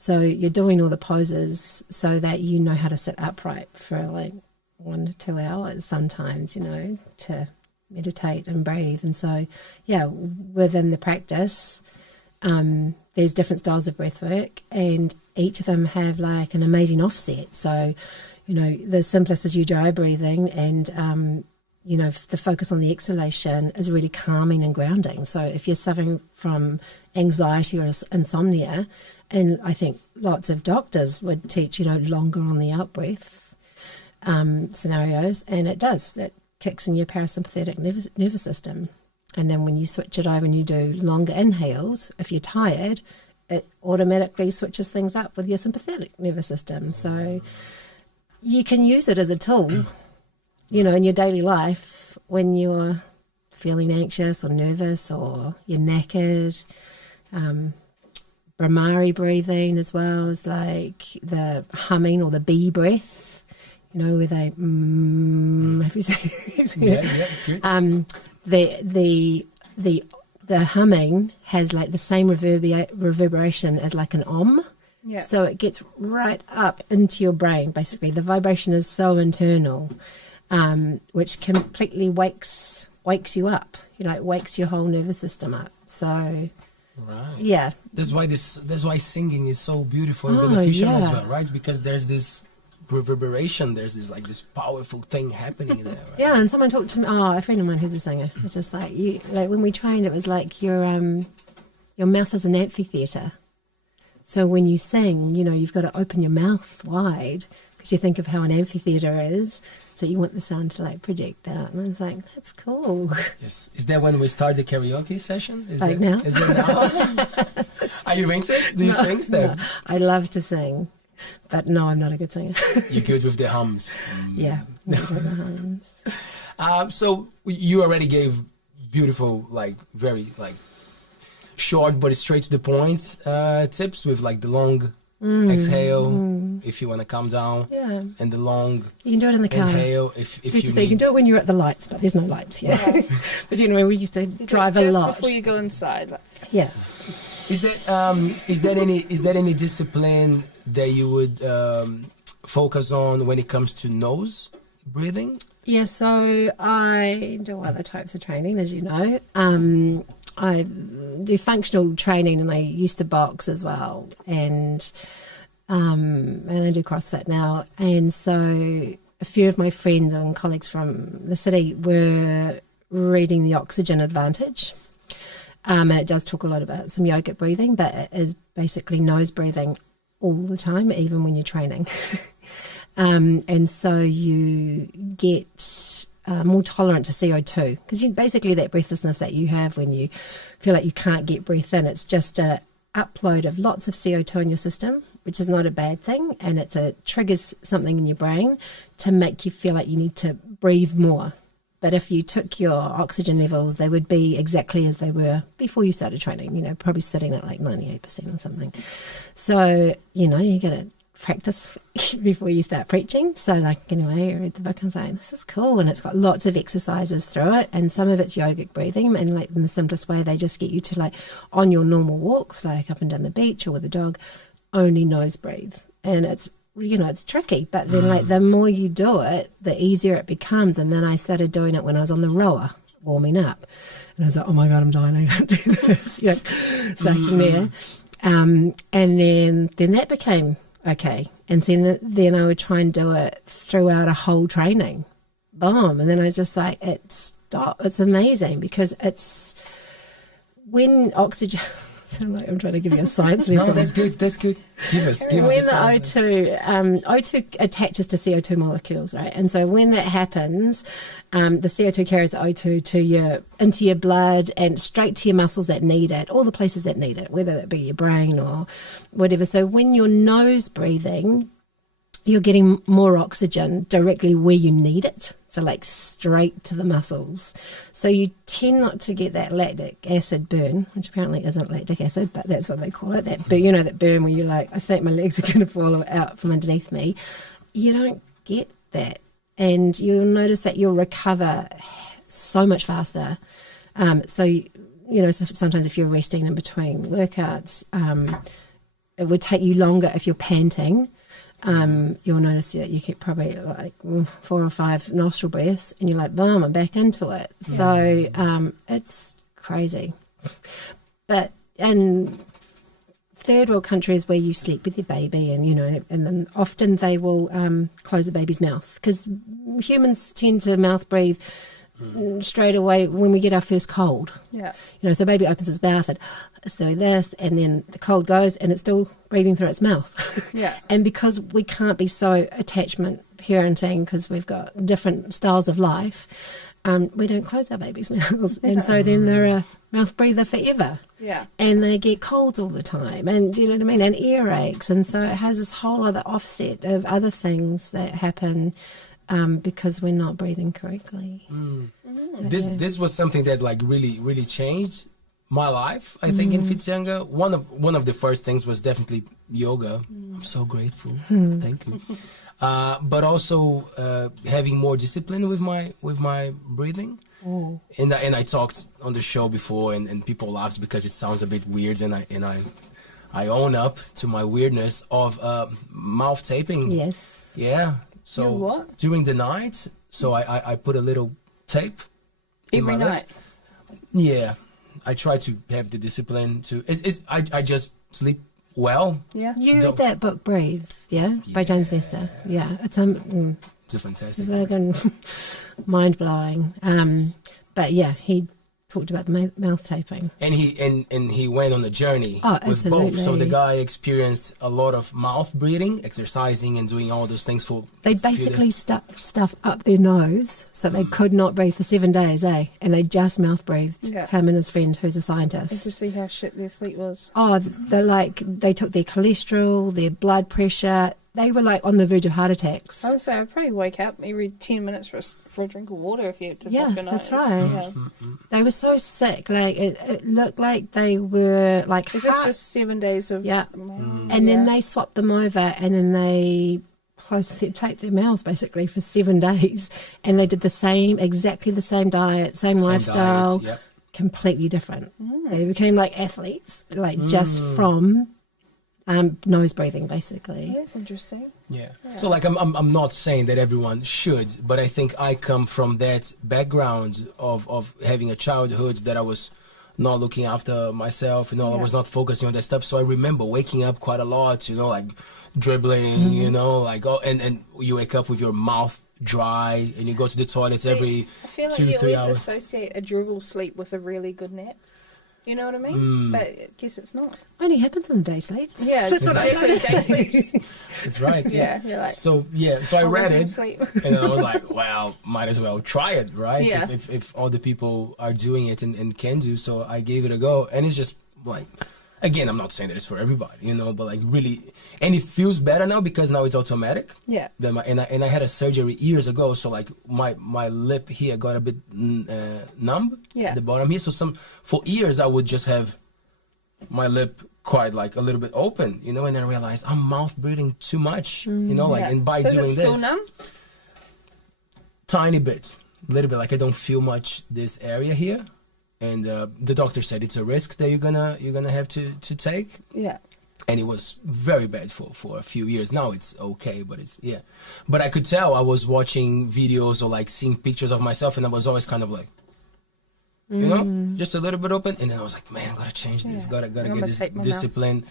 So you're doing all the poses so that you know how to sit upright for like 1 to 2 hours sometimes, you know, to meditate and breathe. And so, yeah, within the practice, there's different styles of breath work, and each of them have like an amazing offset. So, you know, the simplest is Yogic Breathing, and you know, the focus on the exhalation is really calming and grounding. So if you're suffering from anxiety or insomnia, and I think lots of doctors would teach, you know, longer on the out breath scenarios, and it kicks in your parasympathetic nervous system. And then when you switch it over and you do longer inhales, if you're tired, it automatically switches things up with your sympathetic nervous system. So you can use it as a tool, you know, in your daily life when you're feeling anxious or nervous or you're knackered. Brahmari breathing as well is like the humming or the bee breath, you know, where they have you seen? Yeah, good. The humming has like the same reverberation as like an om. Yeah. So it gets right up into your brain, basically. The vibration is so internal, which completely wakes you up. You know, it wakes your whole nervous system up. So, right. Yeah. That's why singing is so beautiful and beneficial as well, right? Because there's this reverberation, there's this powerful thing happening there. Right? Yeah, and someone talked to me. Oh, a friend of mine who's a singer. It's just like when we trained, it was like your mouth is an amphitheater. So when you sing, you know, you've got to open your mouth wide because you think of how an amphitheater is. So you want the sound to like project out. And I was like, that's cool. Yes. Is that when we start the karaoke session? Is like that, now? Is it now? Are you into it? Do you sing, Steph? No, I love to sing, but no, I'm not a good singer. You're good with the hums. Yeah, not with the hums. So you already gave beautiful, like very like short but straight to the point tips with like the long exhale if you want to calm down, and the long you can do it in the car. Inhale if you you can do it when you're at the lights, but there's no lights here. Yeah. But you know, we used to drive a lot before you go inside. Yeah. Is that any discipline that you would focus on when it comes to nose breathing? Yeah, so I do other types of training, as you know. I do functional training, and I used to box as well, and I do CrossFit now. And so a few of my friends and colleagues from the city were reading The Oxygen Advantage. And it does talk a lot about some yogic breathing, but it is basically nose breathing all the time, even when you're training. And so you get more tolerant to CO2, because basically that breathlessness that you have when you feel like you can't get breath in, it's just a upload of lots of CO2 in your system, which is not a bad thing, and it triggers something in your brain to make you feel like you need to breathe more. But if you took your oxygen levels, they would be exactly as they were before you started training, you know, probably sitting at like 98% or something. So, you know, you got to practice before you start preaching. So like, anyway, I read the book and I was like, this is cool. And it's got lots of exercises through it. And some of it's yogic breathing. And like in the simplest way, they just get you to like on your normal walks, like up and down the beach or with a dog, only nose breathe. And it's, you know, it's tricky, but then like the more you do it, the easier it becomes. And then I started doing it when I was on the rower warming up, and I was like, oh my God, I'm dying, I can't do this, you know, sucking there. And then that became okay. And then I would try and do it throughout a whole training, boom. And then I was just like, it's amazing, because it's when oxygen sound like I'm trying to give you a science lesson. No, that's good. Give us when a the O2 attaches to CO2 molecules, right? And so when that happens, the CO2 carries the O2 into your blood and straight to your muscles that need it, all the places that need it, whether it be your brain or whatever. So when you're nose breathing, you're getting more oxygen directly where you need it. So like straight to the muscles. So you tend not to get that lactic acid burn, which apparently isn't lactic acid, but that's what they call it. That burn, you know, that burn where you're like, I think my legs are going to fall out from underneath me. You don't get that. And you'll notice that you'll recover so much faster. So, you know, sometimes if you're resting in between workouts, it would take you longer if you're panting. You'll notice that you get probably like 4 or 5 nostril breaths, and you're like, boom, I'm back into it. Yeah. So it's crazy. But in third world countries where you sleep with your baby, and and then often they will close the baby's mouth, because humans tend to mouth breathe straight away when we get our first cold. Yeah. So baby opens its mouth and it's doing this, and then the cold goes and it's still breathing through its mouth. Yeah. And because we can't be so attachment parenting, because we've got different styles of life, we don't close our babies' mouths. Yeah. And so then they're a mouth breather forever. Yeah. And they get colds all the time, and you know what I mean, and earaches. And so it has this whole other offset of other things that happen because we're not breathing correctly. This was something that like really changed my life. I think in Iyengar, one of the first things was definitely yoga. I'm so grateful. Thank you. But also having more discipline with my breathing. And I talked on the show before, and people laughed because it sounds a bit weird, and I own up to my weirdness of mouth taping. Yes. Yeah. So what? During the night, so I put a little tape every night. Yeah, I try to have the discipline to. I just sleep well. Yeah. You read that book, Breathe, by James Nestor. Yeah, it's it's a fantastic. Fucking mind blowing. But yeah, he talked about the mouth taping, and he went on a journey with absolutely. both. So the guy experienced a lot of mouth breathing, exercising, and doing all those things for. They basically stuck stuff up their nose so they could not breathe for 7 days, And they just mouth breathed. Yeah. Him and his friend, who's a And scientist. to see how shit their sleep was. Oh, they took their cholesterol, their blood pressure. They were like on the verge of heart attacks. I would say I'd probably wake up every 10 minutes for a drink of water if you had to fucking notice. That's right. Yeah. They were so sick. Like it looked like they were like. Is this just 7 days of? Yeah. And then they swapped them over, and then they taped their mouths basically for 7 days, and they did exactly the same diet, same lifestyle, diets, yep. Completely different. They became like athletes, like just from nose breathing, basically. That's interesting. Yeah. So like I'm not saying that everyone should, but I think I come from that background of having a childhood that I was not looking after myself, I was not focusing on that stuff. So I remember waking up quite a lot, like dribbling, like and you wake up with your mouth dry and you go to the toilets every I feel like 2-3 you always hours. associate a dribble sleep with a really good nap. You know what I mean? But I guess it's not. Only happens in the day sleeps. Yeah, That's what I exactly. noticed. Day sleeps. That's right. Yeah, you're like. So I read it, Sleep. and then I was like, well, might as well try it, right? Yeah. If all the people are doing it and can do, so I gave it a go, and it's just like, again, I'm not saying that it's for everybody, but like really, and it feels better now because now it's automatic. Yeah. And I had a surgery years ago, so like my lip here got a bit numb at the bottom here. So for years I would just have my lip quite like a little bit open, and then I realized I'm mouth breathing too much, and by so doing is it still this, numb? tiny bit, a little bit, like I don't feel much this area here. And the doctor said it's a risk that you're gonna have to take. Yeah. And it was very bad for a few years. Now it's okay, but But I could tell I was watching videos or like seeing pictures of myself, and I was always kind of like, just a little bit open. And then I was like, man, I gotta change this. Gotta get this discipline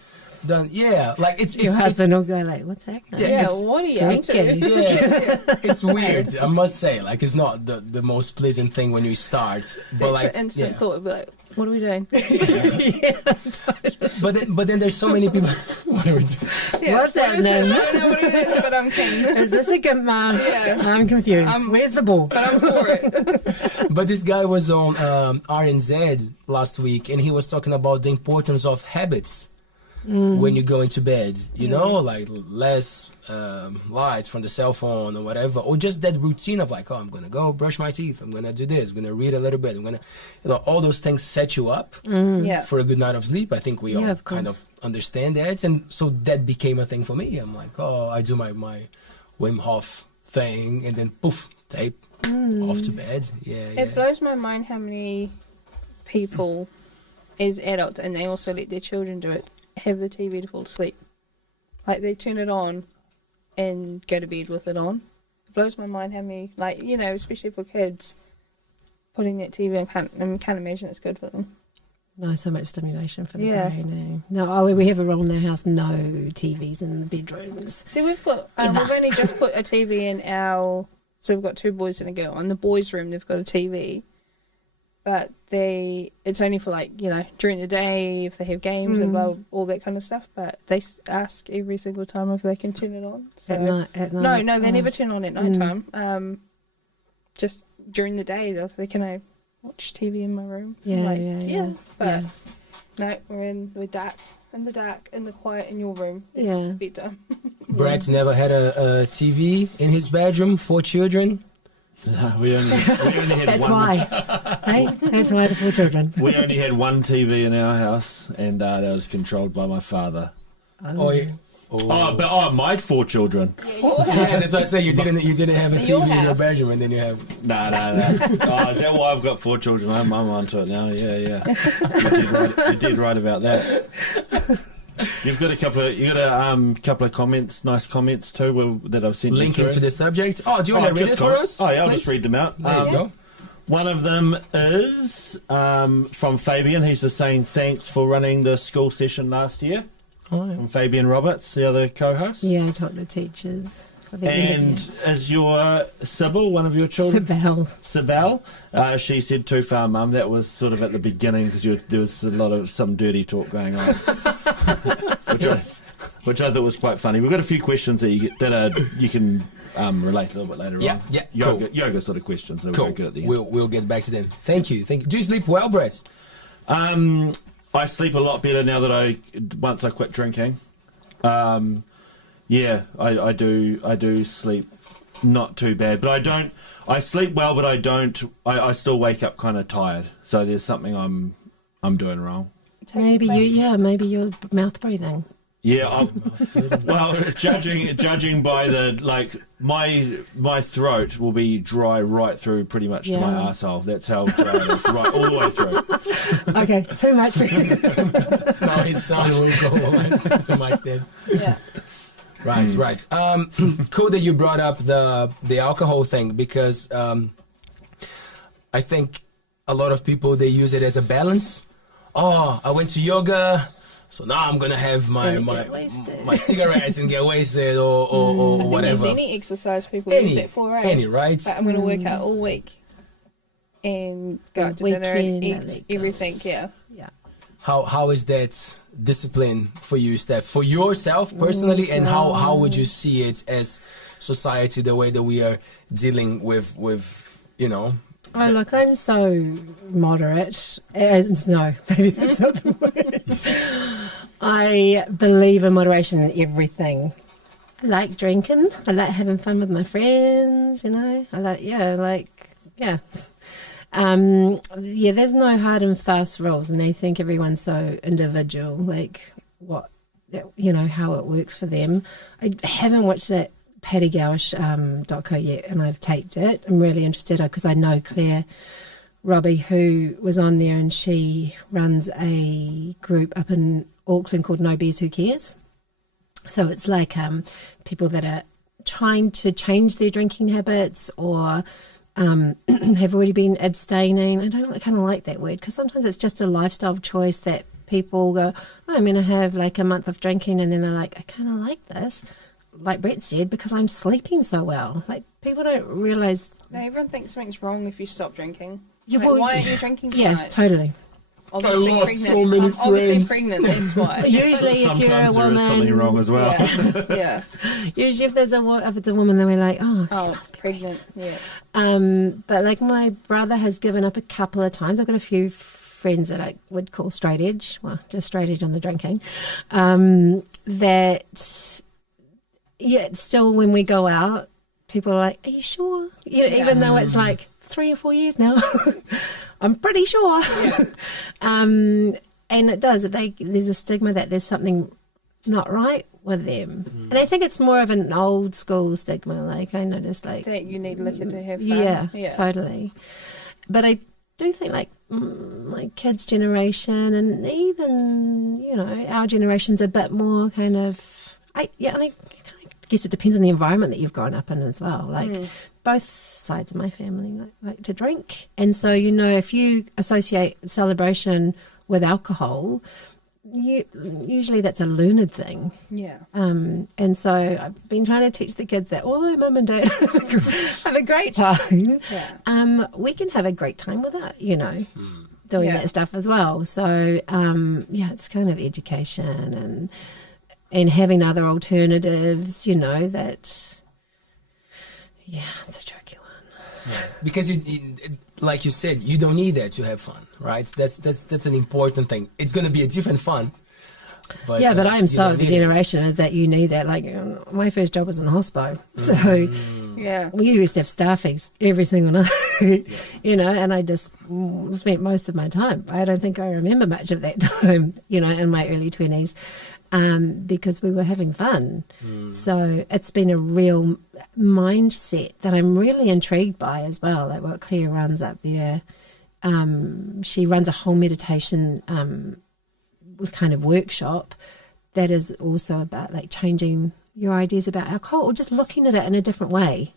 done. Yeah, like it's Your husband will go like, "What's happening?" Yeah, what are you into? Yeah, it's weird. I must say, like, it's not the most pleasant thing when you start. But That's like, the instant thought of like, what are we doing? But then there's so many people. What are we doing? Yeah, What's happening? I don't know what it is, but I'm keen. Is this a good mask? Yeah. I'm confused. Where's the ball? But I'm for it. But this guy was on RNZ last week, and he was talking about the importance of habits. When you go into bed, like less lights from the cell phone or whatever, or just that routine of like, I'm gonna go brush my teeth, I'm gonna do this, I'm gonna read a little bit, I'm gonna, all those things set you up for a good night of sleep. I think we all kind of understand that, and so that became a thing for me. I'm like, I do my Wim Hof thing, and then poof, tape off to bed. It blows my mind how many people as adults, and they also let their children do it, have the TV to fall asleep. Like, they turn it on and go to bed with it on. It blows my mind how many, like, you know, especially for kids, putting that TV on, can't imagine it's good for them. No, so much stimulation for the brain. No, we have a rule in our house, no TVs in the bedrooms. See, we've got, we've only just put a TV in so we've got 2 boys and a girl. In the boys' room, they've got a TV. But it's only for, like, you know, during the day, if they have games and all that kind of stuff. But they ask every single time if they can turn it on. So, at night? No, they never turn on at night time. Just during the day, they can watch TV in my room. Yeah. But no, we're in the dark, in the quiet in your room. It's bedtime. Brad's never had a TV in his bedroom. 4 children. No, we only had That's one. why. Hey, that's why the 4 children. We only had one TV in our house, and that was controlled by my father. Oh, yeah. But my 4 children. Yeah, that's why I say you didn't have a TV in your bedroom, and then you have. No. Oh, is that why I've got 4 children? I'm onto it now. Yeah. You did right about that. You've got a couple of comments, nice comments too, that I've sent you Linking through. to the subject. Oh, do you want to read it for us? Oh yeah, I'll please? just read them out. There you go. One of them is from Fabian. He's just saying thanks for running the school session last year. Oh, yeah. From Fabian Roberts, the other co-host. Yeah, I taught the teachers. For the And is your Sybil, one of your children? Sybil. She said too far, Mum. That was sort of at the beginning because there was a lot of some dirty talk going on, which I thought was quite funny. We've got a few questions that you can relate a little bit later on. Yeah, cool. Yoga sort of questions. So Cool. we'll get at the end. We'll get back to them. Thank you. Do you sleep well, Brett? I sleep a lot better now that once I quit drinking. Yeah, I do sleep not too bad, but I sleep well, but I still wake up kind of tired. So there's something I'm doing wrong. Maybe you're mouth breathing. Yeah, well, judging by my throat will be dry right through pretty much to my arsehole. That's how dry it is, right all the way through. Okay, too much for you. No, his son will go on. Too much then. Yeah. Right. Cool that you brought up the alcohol thing because I think a lot of people, they use it as a balance. Oh, I went to yoga, so now I'm gonna have my cigarettes and get wasted or whatever. There's any exercise people use that for, right? Any, right? Like, I'm gonna work out all week and go out to dinner and eat everything. Yeah. How is that discipline for you, Steph? For yourself personally, and how would you see it as society, the way that we are dealing with Oh, look, I'm so moderate. No, maybe that's not the word. I believe in moderation in everything. I like drinking. I like having fun with my friends, there's no hard and fast rules, and they think everyone's so individual, like how it works for them. I haven't watched that Paddy Gowish doco yet, and I've taped it. I'm really interested because I know Claire Robbie, who was on there, and she runs a group up in Auckland called No Beers Who Cares. So it's like people that are trying to change their drinking habits or have already been abstaining. I kind of like that word because sometimes it's just a lifestyle choice that people go, I'm going to have like a month of drinking, and then they're like, I kind of like this, like Brett said, because I'm sleeping so well. Like, people don't realise. No, everyone thinks something's wrong if you stop drinking. Yeah, like, why aren't you drinking tonight? Yeah, totally. Obviously lost pregnant. so many I'm obviously friends. pregnant, that's why. Usually if you're a Sometimes woman, there is something wrong as well. Yeah. usually if it's a woman, then we're like, she must be pregnant. Yeah. But like my brother has given up a couple of times. I've got a few friends that I would call straight edge, well, just straight edge on the drinking, still when we go out, people are like, are you sure? Even though it's like 3 or 4 years now, I'm pretty sure. Yeah. And it does. There's a stigma that there's something not right with them. And I think it's more of an old school stigma. Like, I noticed, like, that you need liquor to have fun. Yeah, totally. But I do think, like, my kids' generation, and even, you know, our generation's a bit more kind of, I guess it depends on the environment that you've grown up in as well. Like both sides of my family like to drink. And so, you know, if you associate celebration with alcohol, usually that's a learned thing. Yeah. And so I've been trying to teach the kids that although mum and dad have a great time, we can have a great time with it, you know, doing that stuff as well. So, it's kind of education and having other alternatives, you know, that, it's a tricky one. Yeah. Because like you said, you don't need that to have fun, right? That's an important thing. It's going to be a different fun. But, but I'm so the generation is that you need that. Like my first job was in a hospo, so we used to have staffies every single night, you know, and I just spent most of my time. I don't think I remember much of that time, you know, in my early 20s. Because we were having fun. So it's been a real mindset that I'm really intrigued by as well, like what Claire runs up there. She runs a whole meditation kind of workshop that is also about like changing your ideas about alcohol or just looking at it in a different way.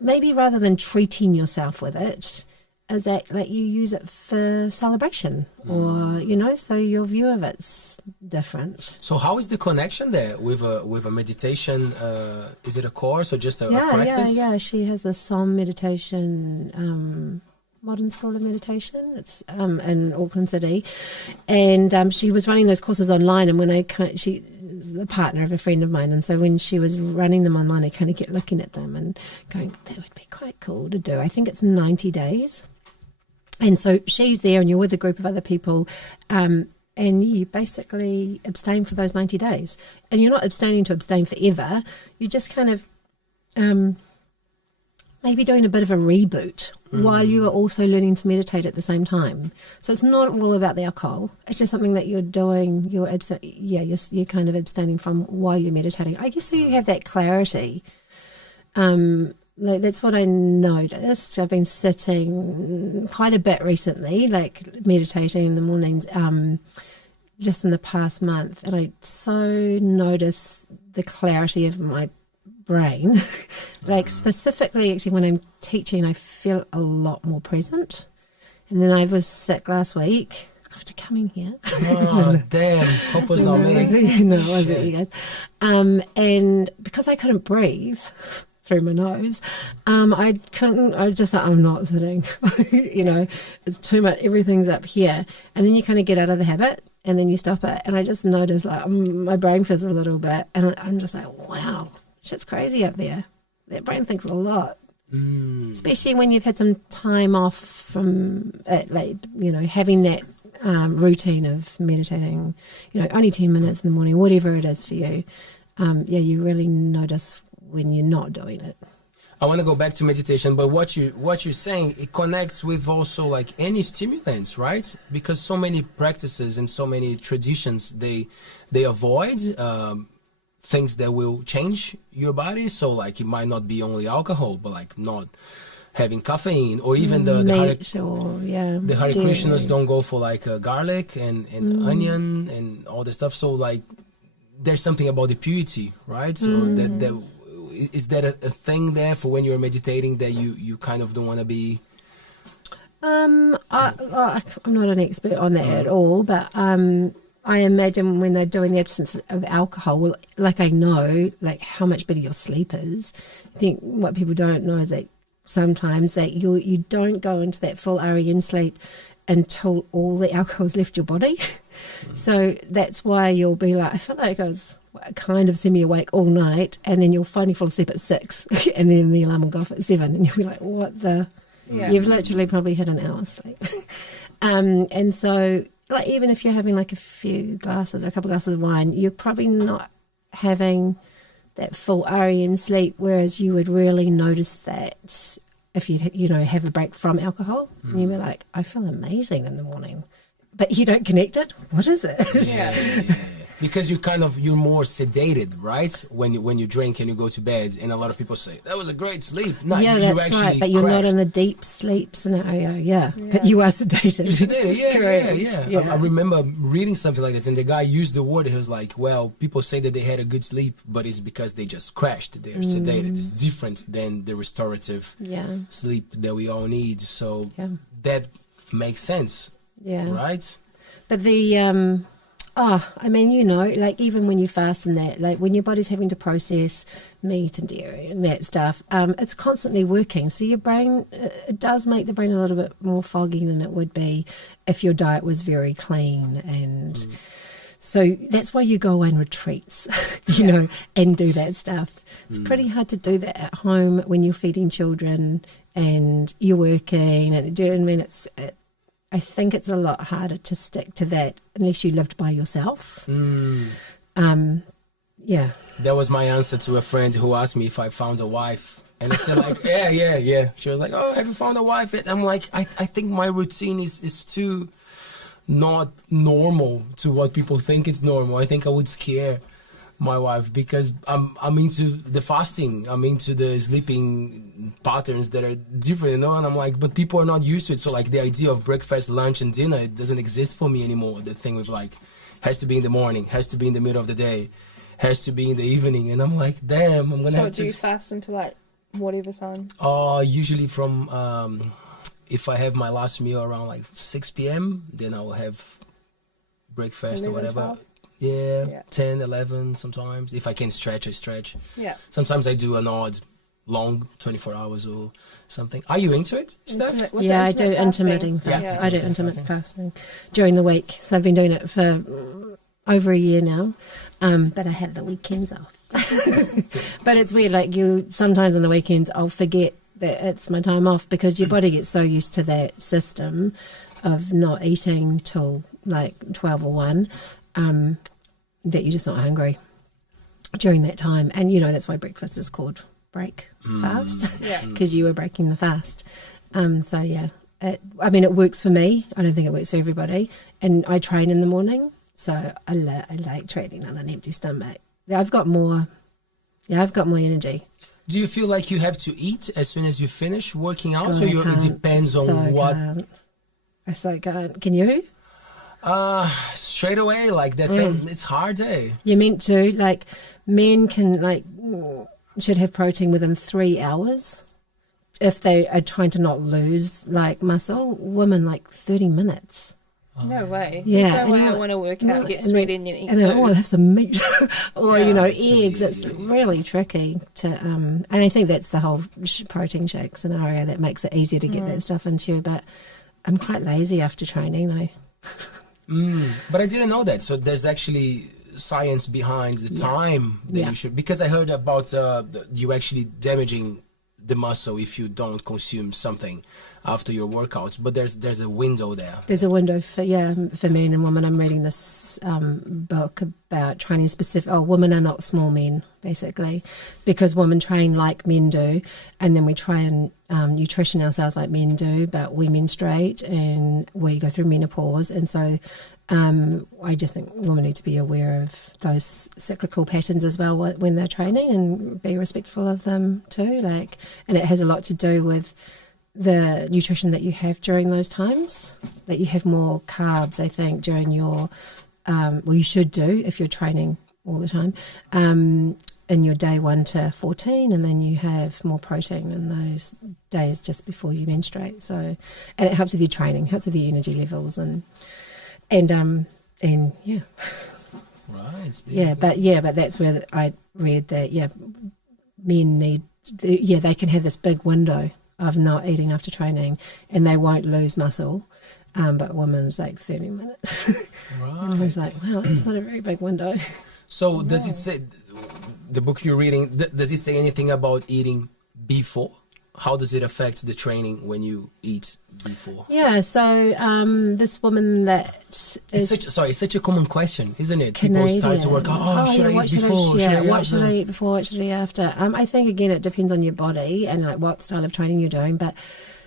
Maybe rather than treating yourself with it, is that like you use it for celebration or, you know, so your view of it's different. So how is the connection there with a meditation? Is it a course or just a practice? Yeah. She has the Som meditation, modern school of meditation. It's in Auckland City. And she was running those courses online, and when she was the partner of a friend of mine, and so when she was running them online, I kind of kept looking at them and going, that would be quite cool to do. I think it's 90 days. And so she's there and you're with a group of other people and you basically abstain for those 90 days. And you're not abstaining to abstain forever. You're just kind of maybe doing a bit of a reboot while you are also learning to meditate at the same time. So it's not all about the alcohol. It's just something that you're doing. You're kind of abstaining from while you're meditating. I guess so you have that clarity. Like that's what I noticed. I've been sitting quite a bit recently, like meditating in the mornings, just in the past month, and I so notice the clarity of my brain. Like specifically, actually, when I'm teaching, I feel a lot more present. And then I was sick last week after coming here. Oh, damn. Hope was not me. No, it wasn't you guys. And because I couldn't breathe through my nose, I just like, I'm not sitting. You know, it's too much, everything's up here. And then you kind of get out of the habit and then you stop it. And I just noticed like my brain feels a little bit, and I'm just like, wow, shit's crazy up there. That brain thinks a lot. Especially when you've had some time off from it, like, you know, having that routine of meditating, you know, only 10 minutes in the morning, whatever it is for you. You really notice when you're not doing it. I want to go back to meditation, but what you're saying, it connects with also like any stimulants, right? Because so many practices and so many traditions, they avoid things that will change your body. So like it might not be only alcohol, but like not having caffeine, or even the Hare Krishnas don't go for like garlic and onion and all the stuff. So like there's something about the purity, right? So that is that a thing there for when you're meditating that you kind of don't want to be? I'm not an expert on that at all, but I imagine when they're doing the absence of alcohol, well, like I know like how much better your sleep is. I think what people don't know is that sometimes that you don't go into that full REM sleep until all the alcohol's left your body. So that's why you'll be like, I felt like I was kind of semi-awake all night, and then you'll finally fall asleep at 6 and then the alarm will go off at 7 and you'll be like, what the... Yeah. You've literally probably had an hour's sleep. And so like even if you're having like a few glasses or a couple of glasses of wine, you're probably not having that full REM sleep, whereas you would really notice that if you know, have a break from alcohol. And you'd be like, I feel amazing in the morning. But you don't connect it. What is it? because you're more sedated, right? When you drink and you go to bed, and a lot of people say that was a great sleep. No, yeah, you that's actually right. But you're not crashed. in a deep sleep scenario. Yeah, but you are sedated. You sedated, yeah, Correct. yeah. I remember reading something like this, and the guy used the word. He was like, "Well, people say that they had a good sleep, but it's because they just crashed. They're sedated. It's different than the restorative sleep that we all need." So that makes sense. Yeah. Right. But the I mean, you know, like even when you fast and that, like when your body's having to process meat and dairy and that stuff, it's constantly working. So your brain, it does make the brain a little bit more foggy than it would be if your diet was very clean. And so that's why you go away on retreats, you know, and do that stuff. It's pretty hard to do that at home when you're feeding children and you're working. And do you know what I mean? I think it's a lot harder to stick to that unless you lived by yourself. Yeah. That was my answer to a friend who asked me if I found a wife. And I said like, yeah. She was like, oh, have you found a wife? And I'm like, I think my routine is too not normal to what people think it's normal. I think I would scare my wife because I'm into the fasting. I'm into the sleeping patterns that are different, you know, and I'm like, but people are not used to it. So like the idea of breakfast, lunch and dinner, it doesn't exist for me anymore. The thing with like, has to be in the morning, has to be in the middle of the day, has to be in the evening. And I'm like, damn, I'm gonna have to... So do you fast until like whatever time? Usually from, if I have my last meal around like 6 p.m, then I will have breakfast 11, or whatever. 12? Yeah, 10, 11 sometimes. If I can stretch, I stretch. Yeah. Sometimes I do an odd, long 24 hours or something. Are you into it, Steph? Yeah, I do intermittent Yeah, fasting. I do intermittent fasting during the week. So I've been doing it for over a year now, but I have the weekends off. But it's weird, like sometimes on the weekends I'll forget that it's my time off because your body gets so used to that system of not eating till like 12 or 1 that you're just not hungry during that time. And, you know, that's why breakfast is called break fast, because you were breaking the fast. So, yeah, it works for me. I don't think it works for everybody. And I train in the morning, so I like training on an empty stomach. I've got more energy. Do you feel like you have to eat as soon as you finish working out? God, It depends on what... I so can't. Can you? Straight away, like that thing, it's hard, eh? You're meant to, like, men should have protein within 3 hours if they are trying to not lose, like, muscle. Women, like, 30 minutes. No way. Yeah. There's no way I want to work out, get sweaty and then eat and then, food. I'll have some meat or, Yeah, you know, absolutely. eggs. It's really tricky to, and I think that's the whole protein shake scenario that makes it easier to get that stuff into you. But I'm quite lazy after training, But I didn't know that. So there's actually science behind the time that you should... Because I heard about you actually damaging the muscle if you don't consume something after your workouts. But there's a window there. There's a window for men and women. I'm reading this book about training specific. Women are not small men, basically, because women train like men do, and then we try and nutrition ourselves like men do, but we menstruate and we go through menopause, and so I just think women need to be aware of those cyclical patterns as well when they're training and be respectful of them too. Like, and it has a lot to do with the nutrition that you have during those times, that you have more carbs, I think, during your, you should do if you're training all the time, in your day 1 to 14, and then you have more protein in those days just before you menstruate. So, and it helps with your training, helps with your energy levels, and yeah. Right. But that's where I read that, men need, they can have this big window of not eating after training and they won't lose muscle, but women's like 30 minutes. Right. And I was like, wow, that's not a very big window. So does it say, the book you're reading, does it say anything about eating before? How does it affect the training when you eat before? Yeah, so this woman that is it's such a common question, isn't it? Canadian. People start to work out, should I eat before? What should I eat before? What should I eat after? I think, again, it depends on your body and like what style of training you're doing. But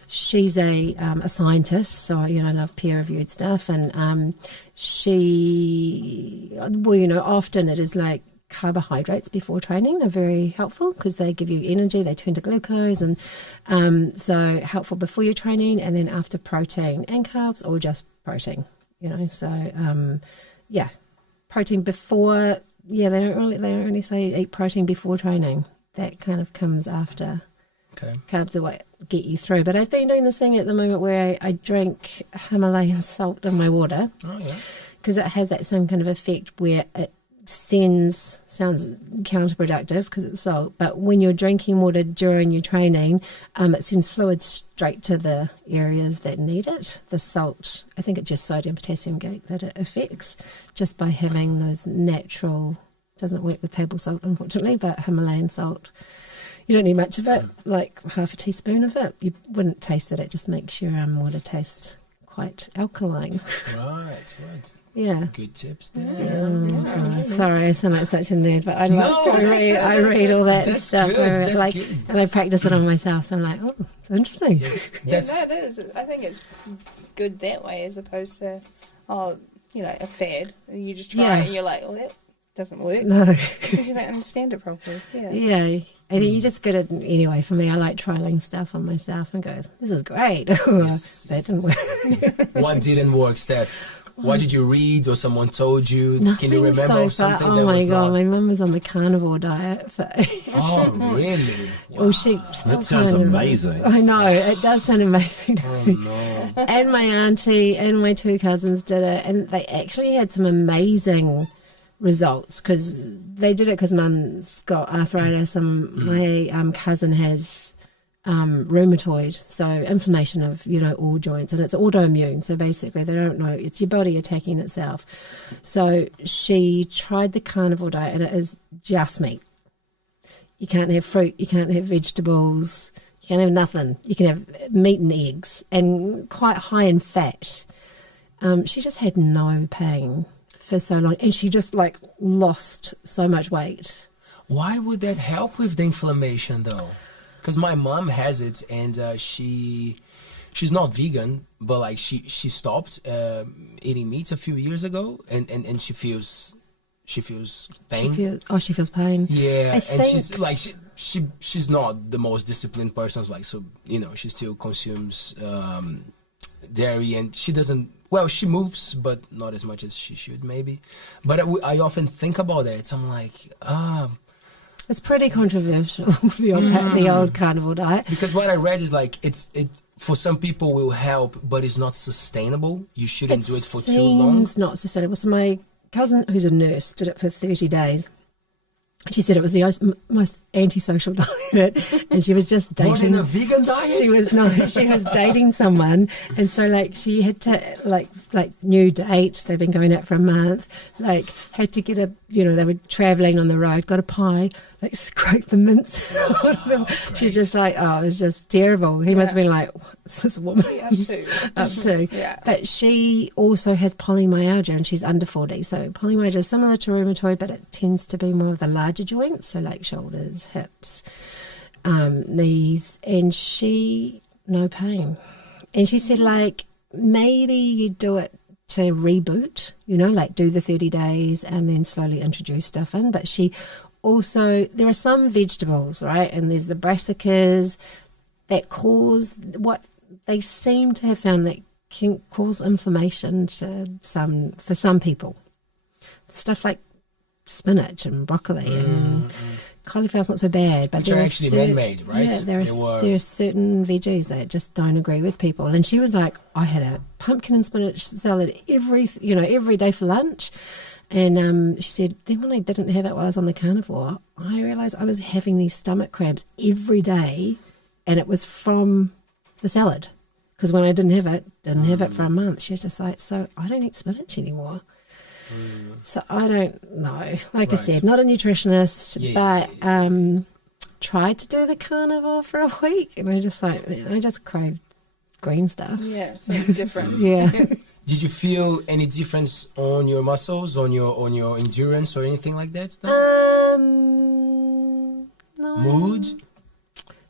she's a scientist, so I love peer-reviewed stuff, and she, often it is like carbohydrates before training are very helpful because they give you energy, they turn to glucose, and so helpful before your training, and then after protein and carbs, or just protein, so protein before, they don't really say eat protein before training. That kind of comes after. Okay. Carbs are what get you through. But I've been doing this thing at the moment where I drink Himalayan salt in my water. Oh, yeah. Because it has that same kind of effect where it sounds counterproductive because it's salt, but when you're drinking water during your training, it sends fluid straight to the areas that need it. The salt, I think it's just sodium potassium gate that it affects just by having those natural, doesn't work with table salt unfortunately, but Himalayan salt. You don't need much of it, like half a teaspoon of it. You wouldn't taste it, it just makes your water taste quite alkaline. Right. Yeah. Good tips there. God, sorry, I sound like such a nerd, but I read all that That's stuff, good, that's good. and I practice it on myself. So I'm like, oh, it's interesting. Yes, It is. I think it's good that way as opposed to, a fad. You just try it and you're like, oh, that doesn't work. No. Because you don't understand it properly. Yeah. Yeah. And you just get it anyway. For me, I like trialing stuff on myself and go, this is great. That didn't work. What didn't work, Steph? What did you read or someone told you? Nothing Can you remember so of something far. that Oh my was God, not... my mum was on the carnivore diet for Oh, really? Well, she still That sounds kind of amazing. is. I know, it does sound amazing. Oh, no. And my auntie and my two cousins did it, and they actually had some amazing results because they did it because mum's got arthritis and my cousin has rheumatoid, so inflammation of all joints, and it's autoimmune, so basically they don't know, it's your body attacking itself. So she tried the carnivore diet, and it is just meat. You can't have fruit, you can't have vegetables, you can't have nothing. You can have meat and eggs, and quite high in fat. She just had no pain for so long, and she just lost so much weight. Why would that help with the inflammation, though? Because my mom has it, and she's not vegan, but she stopped eating meat a few years ago, and she feels pain. She feels pain. Yeah, I and think she's not the most disciplined person. She still consumes dairy, and she doesn't. Well, she moves, but not as much as she should, maybe. But I often think about that. I'm like, it's pretty controversial, the old carnivore diet. Because what I read is it for some people will help, but it's not sustainable. You shouldn't do it for too long. It's not sustainable. So my cousin, who's a nurse, did it for 30 days. She said it was the most antisocial diet, and she was just dating. More than a vegan diet? She was dating someone, and so she had to new date. They've been going out for a month. Had to get they were traveling on the road. Got a pie. Scraped the mince out of them. She just it was just terrible. He must have been like, what's this woman up to? Yeah. But she also has polymyalgia, and she's under 40. So polymyalgia is similar to rheumatoid, but it tends to be more of the larger joints, so shoulders, hips, knees, and she no pain. And she said maybe you do it to reboot, do the 30 days and then slowly introduce stuff in. But she also, there are some vegetables, right? And there's the brassicas that cause what they seem to have found that can cause inflammation for some people. Stuff like spinach and broccoli and cauliflower's not so bad, but which are actually man-made, right? Yeah, there are certain veggies that just don't agree with people. And she was like, I had a pumpkin and spinach salad every day for lunch. And she said, then when I didn't have it while I was on the carnivore, I realised I was having these stomach cramps every day, and it was from the salad. Because when I didn't have it for a month. She was just like, so I don't eat spinach anymore. So I don't know. I said, not a nutritionist, but tried to do the carnivore for a week, and I just craved green stuff. Yeah, something different. Yeah. Did you feel any difference on your muscles, on your endurance, or anything like that? No. Mood?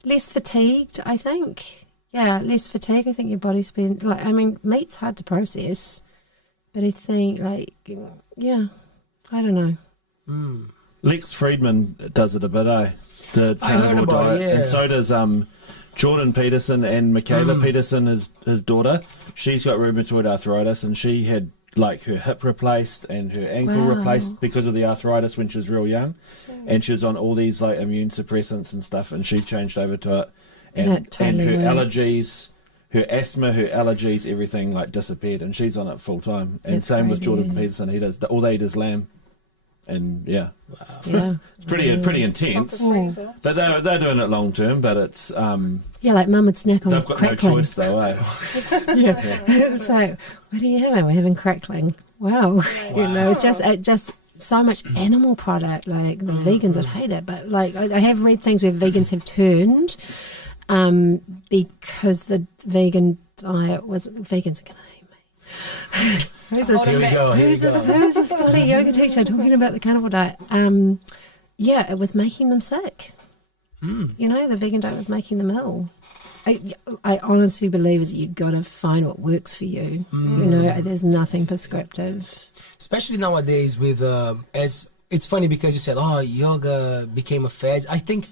Less fatigued, I think. less fatigue. I think your body's been like, I mean, meat's hard to process, but I think like, yeah, I don't know. Lex Friedman does it a bit, the I heard carnivore about diet, it, yeah. and so does Jordan Peterson and Michaela Peterson, his daughter. She's got rheumatoid arthritis, and she had like her hip replaced and her ankle Wow. replaced because of the arthritis when she was real young, and she was on all these like immune suppressants and stuff, and she changed over to it, and That totally her works. allergies. Her asthma, her allergies, everything like disappeared, and she's on it full time. And That's same with crazy. Jordan Peterson, he does all they eat is lamb, and yeah, Yeah. it's pretty intense. Freezer. But they're doing it long term. But it's Yeah, like mum would snack on they've got crackling. no choice though. Eh? It's like, what are you having? We're having crackling. Wow. You know, it's just so much animal product. Like the vegans would hate it, but like I have read things where vegans have turned because the vegan diet was vegans are gonna hate me. Who's this? Here we go. Here we go. Who's this bloody yoga teacher talking about the carnivore diet? Yeah, it was making them sick. You know, the vegan diet was making them ill. I honestly believe is you've got to find what works for you. You know, there's nothing prescriptive. Especially nowadays with as it's funny because you said, oh, yoga became a fad. I think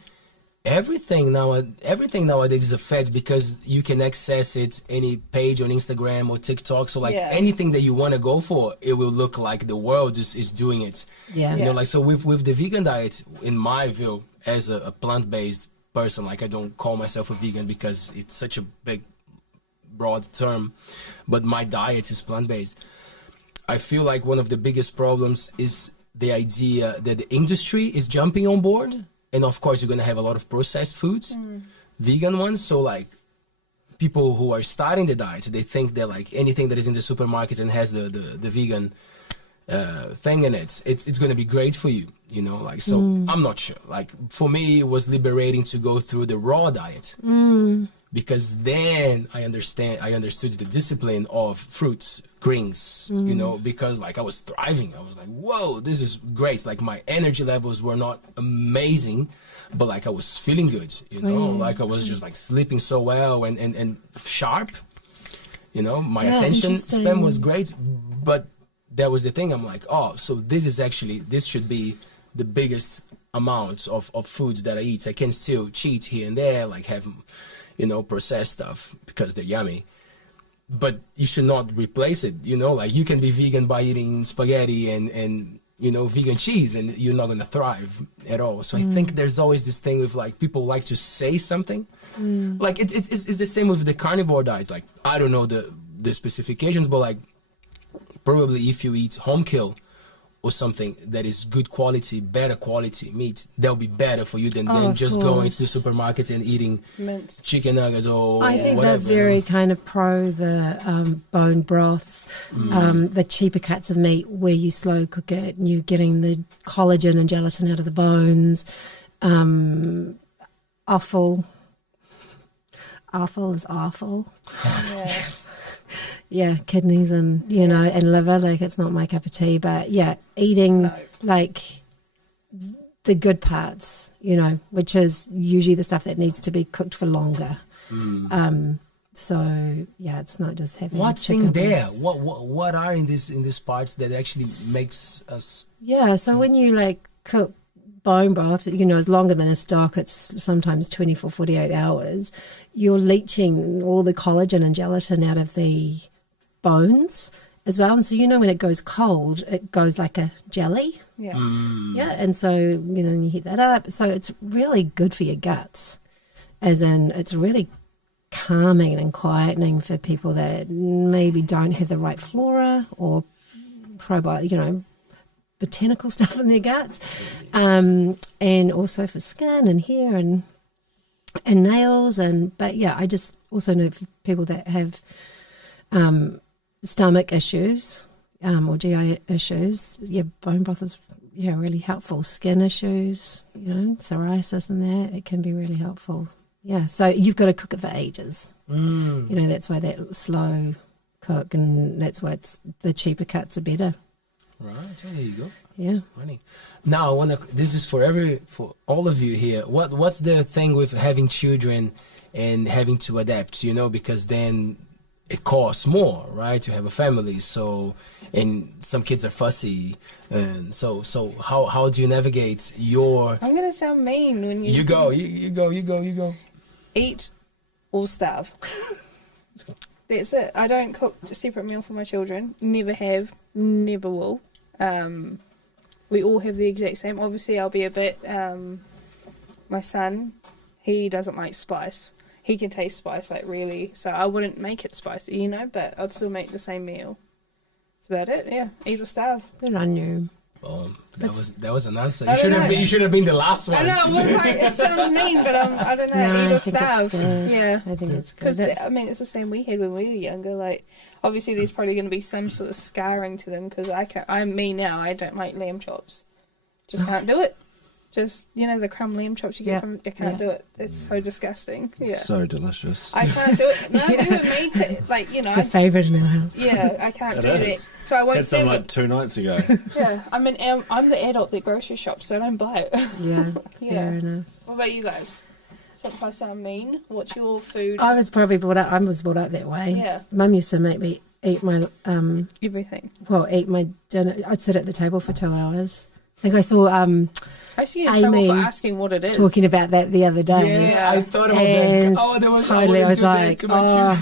everything nowadays is a fad because you can access it any page on Instagram or TikTok. So like Yeah. anything that you want to go for, it will look like the world is doing it. Yeah. You know, like so with the vegan diet, in my view, as a plant-based person, like I don't call myself a vegan because it's such a big, broad term, but my diet is plant-based. I feel like one of the biggest problems is the idea that the industry is jumping on board, and of course you're gonna have a lot of processed foods, vegan ones. So like people who are starting the diet, they think that like anything that is in the supermarket and has the vegan thing in it, it's going to be great for you, you know, like, so I'm not sure. Like for me, it was liberating to go through the raw diet because then I understood the discipline of fruits, greens, you know, because like I was thriving. I was like, whoa, this is great. Like my energy levels were not amazing, but like I was feeling good, you know, like I was just like sleeping so well and sharp, you know, my attention span was great, but that was the thing. I'm like, oh, so this should be the biggest amount of foods that I eat. I can still cheat here and there, like have, you know, processed stuff because they're yummy. But you should not replace it, you know, like you can be vegan by eating spaghetti and you know, vegan cheese, and you're not going to thrive at all. So I think there's always this thing with like people like to say something. Like it's the same with the carnivore diet. Like I don't know the specifications, but like probably if you eat home kill or something that is good quality, better quality meat, that'll be better for you than of just going to the course. supermarket and eating Mint. chicken nuggets or I think whatever. they're very kind of pro the bone broth, the cheaper cuts of meat where you slow cook it and you're getting the collagen and gelatin out of the bones. Offal is awful. Yeah. Yeah, kidneys and, you know, and liver, like it's not my cup of tea. But yeah, eating like the good parts, you know, which is usually the stuff that needs to be cooked for longer. So yeah, it's not just having What's chicken in there? breast. What are in this parts that actually makes us? Yeah, so when you like cook bone broth, you know, it's longer than a stock, it's sometimes 24, 48 hours, you're leaching all the collagen and gelatin out of the bones as well. And so, you know, when it goes cold, it goes like a jelly. Yeah. Yeah, and so, you know, you heat that up. So it's really good for your guts, as in it's really calming and quietening for people that maybe don't have the right flora or probiotic, you know, botanical stuff in their guts, and also for skin and hair and nails. But yeah, I just also know for people that have stomach issues or GI issues, yeah, bone broth is really helpful. Skin issues, you know, psoriasis and that, it can be really helpful. Yeah, so you've got to cook it for ages. You know, that's why that slow cook, and that's why the cheaper cuts are better. Right, oh, there you go. Yeah. Funny. Now I wanna. This is for all of you here. What's the thing with having children and having to adapt, you know, because then it costs more, right, to have a family. So, and some kids are fussy, and so how do you navigate your? I'm gonna sound mean when you. You go. Eat or starve. That's it. I don't cook a separate meal for my children. Never have. Never will. We all have the exact same. Obviously, I'll be a bit. My son, he doesn't like spice. He can taste spice, like, really. So I wouldn't make it spicy, you know, but I'd still make the same meal. That's about it, yeah. Eat or starve. Good on you. That was an answer. I don't know. You should have been the last one. I know, it was like, it sounds mean, but I don't know, No, eat I or think it's starve. good. Yeah. I think it's good. Because, That's- I mean, it's the same we had when we were younger. Like, obviously there's probably going to be some sort of scarring to them, because I'm me now, I don't like lamb chops. Just can't do it. Just, you know, the crumb lamb chops you get from, I can't do it. It's so disgusting. Yeah. So delicious. I can't do it. No, we were made to, like, you know. It's a favourite in our house. Yeah, I can't It do is. that. So I won't Had some serve like it. 2 nights ago. Yeah, I'm the adult that grocery shops, so I don't buy it. Yeah, Yeah. fair enough. What about you guys? Since I sound mean, what's your food? I was brought up that way. Yeah. Mum used to make me eat my Everything. eat my dinner. I'd sit at the table for 2 hours. I think I saw I see you in trouble Amy for asking what it is. talking about that the other day. Yeah, I thought about And that. Oh, there was totally, I was like,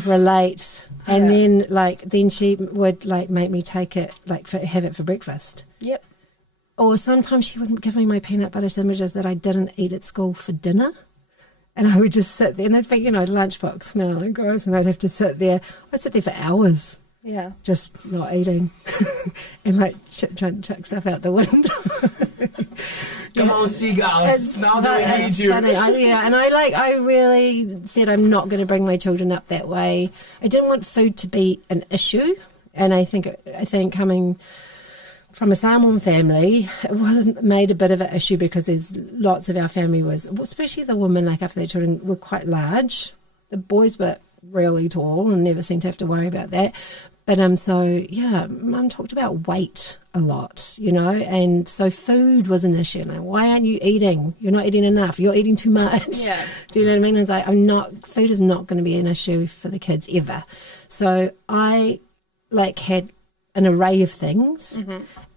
relate. And Yeah. then she would like make me take it, like have it for breakfast. Yep. Or sometimes she would give me my peanut butter sandwiches that I didn't eat at school for dinner. And I would just sit there, and I'd think, you know, lunchbox smell and gross, and I'd have to sit there. I'd sit there for hours, Yeah. just not eating, and like trying to chuck stuff out the window. Come on, seagulls. Now that we need you. Funny. I really said I'm not going to bring my children up that way. I didn't want food to be an issue, and I think coming from a Samoan family, it wasn't made a bit of an issue because there's lots of our family was, especially the women, like after their children, were quite large. The boys were really tall and never seemed to have to worry about that. But so yeah, Mum talked about weight a lot, you know, and so food was an issue. Like, why aren't you eating? You're not eating enough. You're eating too much. Yeah. Do you know what I mean? It's like food is not going to be an issue for the kids ever. So I had an array of things.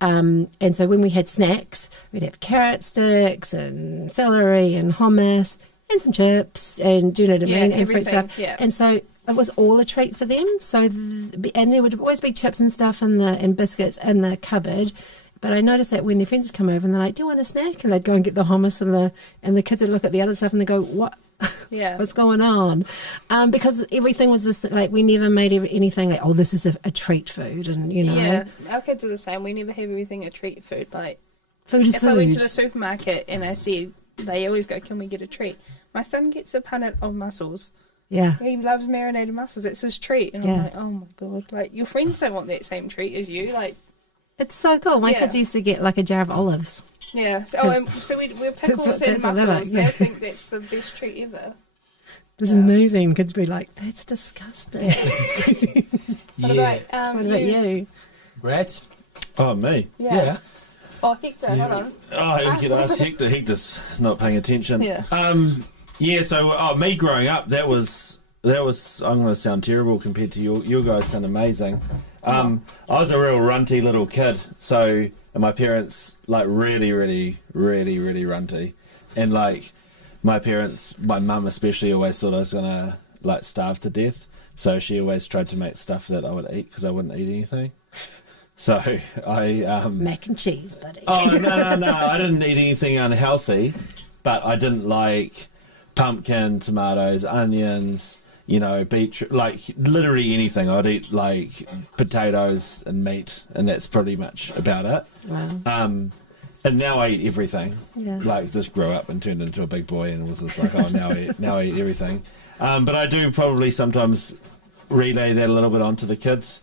And so when we had snacks, we'd have carrot sticks and celery and hummus and some chips and, do you know what I mean? And fruit everything, stuff. yeah. And so it was all a treat for them. So, and there would always be chips and stuff and biscuits in the cupboard. But I noticed that when their friends would come over and they're like, do you want a snack? And they'd go and get the hummus and the kids would look at the other stuff and they go, what? Yeah. What's going on? Because everything was this, like, we never made anything like, oh, this is a treat food. And, you know. Yeah. Our kids are the same. We never have everything a treat food. Like, Food is if food. I went to the supermarket and I said, they always go, can we get a treat? My son gets a punnet of mussels. Yeah. He loves marinated mussels. It's his treat. And I'm like, oh my God. Like, your friends don't want that same treat as you. Like, It's so cool. My kids used to get like a jar of olives. yeah. So we're pickles that's and what they're mussels. like, yeah. They think that's the best treat ever. This is amazing. Kids be like, that's disgusting. What about, What about you? Brett? Oh, me. Yeah. Oh, Hector, hold on. Oh, you could ask Hector. Hector's not paying attention. Yeah. So me growing up, that was. I'm going to sound terrible compared to you guys. Sound amazing. I was a real runty little kid. So and my parents like really, really, really, really runty, and like my parents, my mum especially, always thought I was going to like starve to death. So she always tried to make stuff that I would eat because I wouldn't eat anything. So I Mac and cheese, buddy. Oh no! I didn't eat anything unhealthy, but I didn't like pumpkin, tomatoes, onions, you know, beetroot, like literally anything. I'd eat like potatoes and meat, and that's pretty much about it. Wow. And now I eat everything. Yeah. Like just grew up and turned into a big boy, and was just like, oh, now I eat everything. But I do probably sometimes relay that a little bit onto the kids.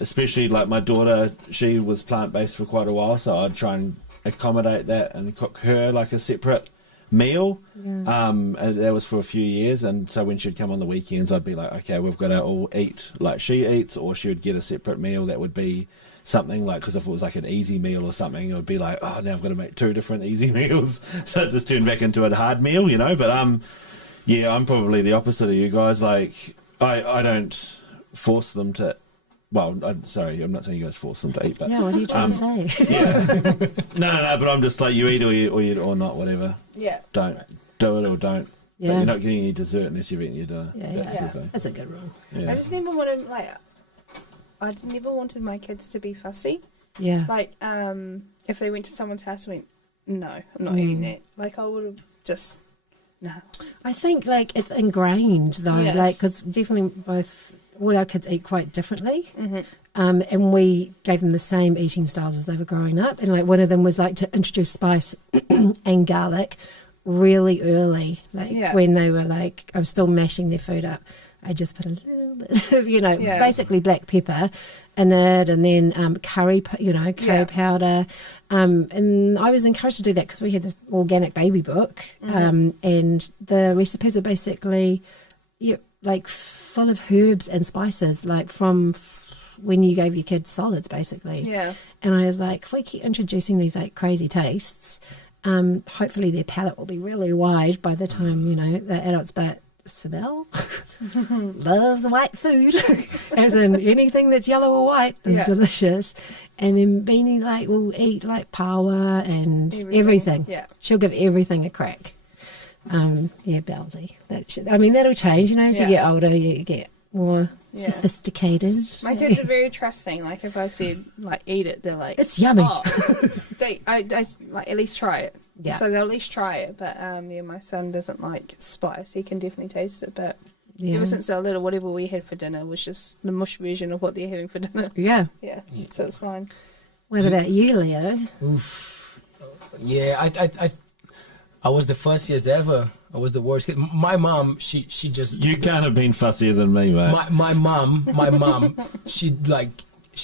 Especially like my daughter, she was plant-based for quite a while, so I'd try and accommodate that and cook her like a separate meal. And that was for a few years, and so when she'd come on the weekends, I'd be like, okay, we've got to all eat like she eats, or she would get a separate meal that would be something like, because if it was like an easy meal or something, it would be like, oh, now I've got to make 2 different easy meals, so it just turned back into a hard meal, you know. But Yeah, I'm probably the opposite of you guys. Like, I don't force them to. Well, sorry, I'm not saying you guys force them to eat, but Yeah, what are you trying to say? yeah, no. But I'm just like, you eat or not, whatever. Yeah. Don't do it or don't. Yeah. But you're not getting any dessert unless you've eaten your dinner. Yeah. the thing. That's a good rule. Yeah. I just never wanted, like, I never wanted my kids to be fussy. Yeah. Like, if they went to someone's house, I went, no, I'm not eating that. Like, I would have just, no. I think like it's ingrained though, Yeah. like because definitely all our kids eat quite differently, and we gave them the same eating styles as they were growing up. And like one of them was like to introduce spice and garlic really early, like Yeah. when they were like I was still mashing their food up. I just put a little bit of, Yeah. basically black pepper in it, and then curry Yeah. powder. And I was encouraged to do that because we had this organic baby book, and the recipes were basically, like full of herbs and spices, like from when you gave your kids solids, basically. Yeah. And I was like, if we keep introducing these like crazy tastes, hopefully their palate will be really wide by the time they're adults. But Sibel loves white food, as in anything that's yellow or white is Yeah. delicious. And then Beanie like will eat like power and everything. Yeah. She'll give everything a crack. Belsy. That'll change. As you Yeah. get older, you get more Yeah. sophisticated. My kids are very trusting. Like, if I said, like, eat it, they're like, It's yummy. Oh. I like, at least try it. Yeah. So they'll at least try it. But, my son doesn't like spice. He can definitely taste it. But Yeah. ever since they were little, whatever we had for dinner was just the mush version of what they're having for dinner. Yeah. Yeah. So it's fine. What about you, Leo? Oof. Yeah, I was the fussiest ever. I was the worst kid. My mom, she just You can't have been fussier than me, mate. my mom, she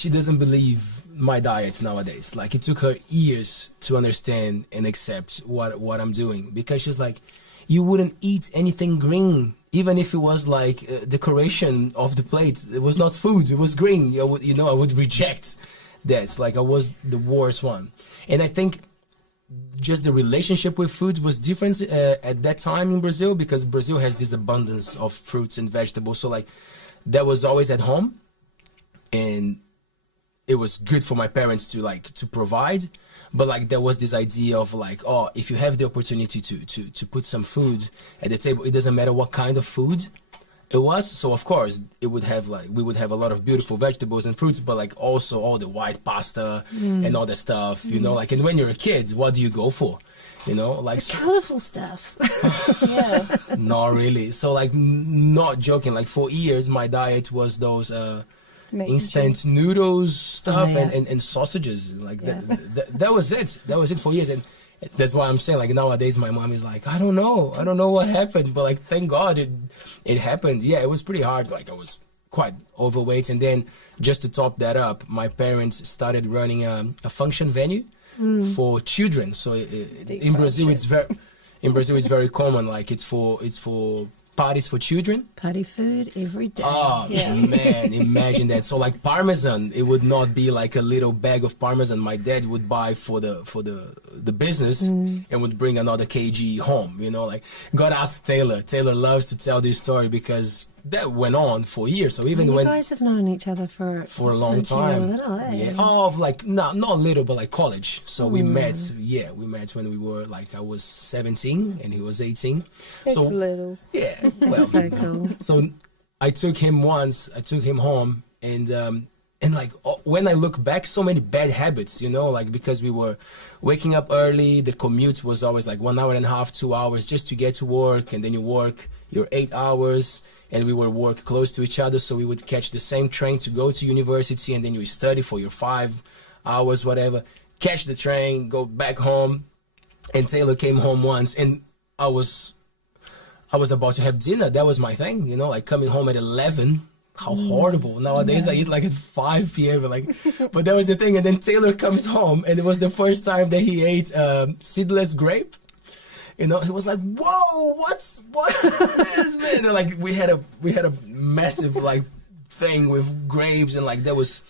doesn't believe my diets nowadays. Like, it took her years to understand and accept what I'm doing, because she's like, you wouldn't eat anything green, even if it was like decoration of the plate. It was not food, it was green. I would reject that. So, like, I was the worst one. And I think just the relationship with food was different at that time in Brazil, because Brazil has this abundance of fruits and vegetables. So, like, that was always at home, and it was good for my parents to provide. But like, there was this idea of like, oh, if you have the opportunity to put some food at the table, it doesn't matter what kind of food it was. So of course we would have a lot of beautiful vegetables and fruits, but like also all the white pasta and all the stuff, like, and when you're a kid, what do you go for? Like, Colourful stuff. Yeah. not really. So like, not joking, like for years my diet was those instant noodles stuff Oh, yeah. and sausages. Like, Yeah. that was it. That was it for years. And that's why I'm saying, like, nowadays my mom is like, I don't know what happened, but like, thank God it happened. Yeah, it was pretty hard. Like, I was quite overweight, and then just to top that up, my parents started running a function venue for children. So in Brazil it's very common. Like, it's for parties for children. Party food every day. Oh Yeah. man, imagine that. So like, Parmesan, it would not be like a little bag of Parmesan my dad would buy for the business and would bring another kg home. Like, gotta ask Taylor. Taylor loves to tell this story because that went on for years. So even you when guys have known each other for a long since you were time. little, eh? Yeah. Oh, like not little, but like college. So we met. Yeah, we met when we were like, I was 17 and he was 18. It's so little. yeah, well, So cool. so I took him home, and like, when I look back, so many bad habits, like, because we were waking up early, the commute was always like 1 hour and a half, 2 hours just to get to work, and then you work your 8 hours, and we would work close to each other, so we would catch the same train to go to university, and then you study for your 5 hours, whatever, catch the train, go back home. And Taylor came home once, and I was about to have dinner. That was my thing, like coming home at 11. How horrible. Nowadays I eat like at 5 p.m. But that was the thing. And then Taylor comes home, and it was the first time that he ate seedless grape. He was like, "Whoa, what's this, man?" And like, we had a massive like thing with grapes, and like, that was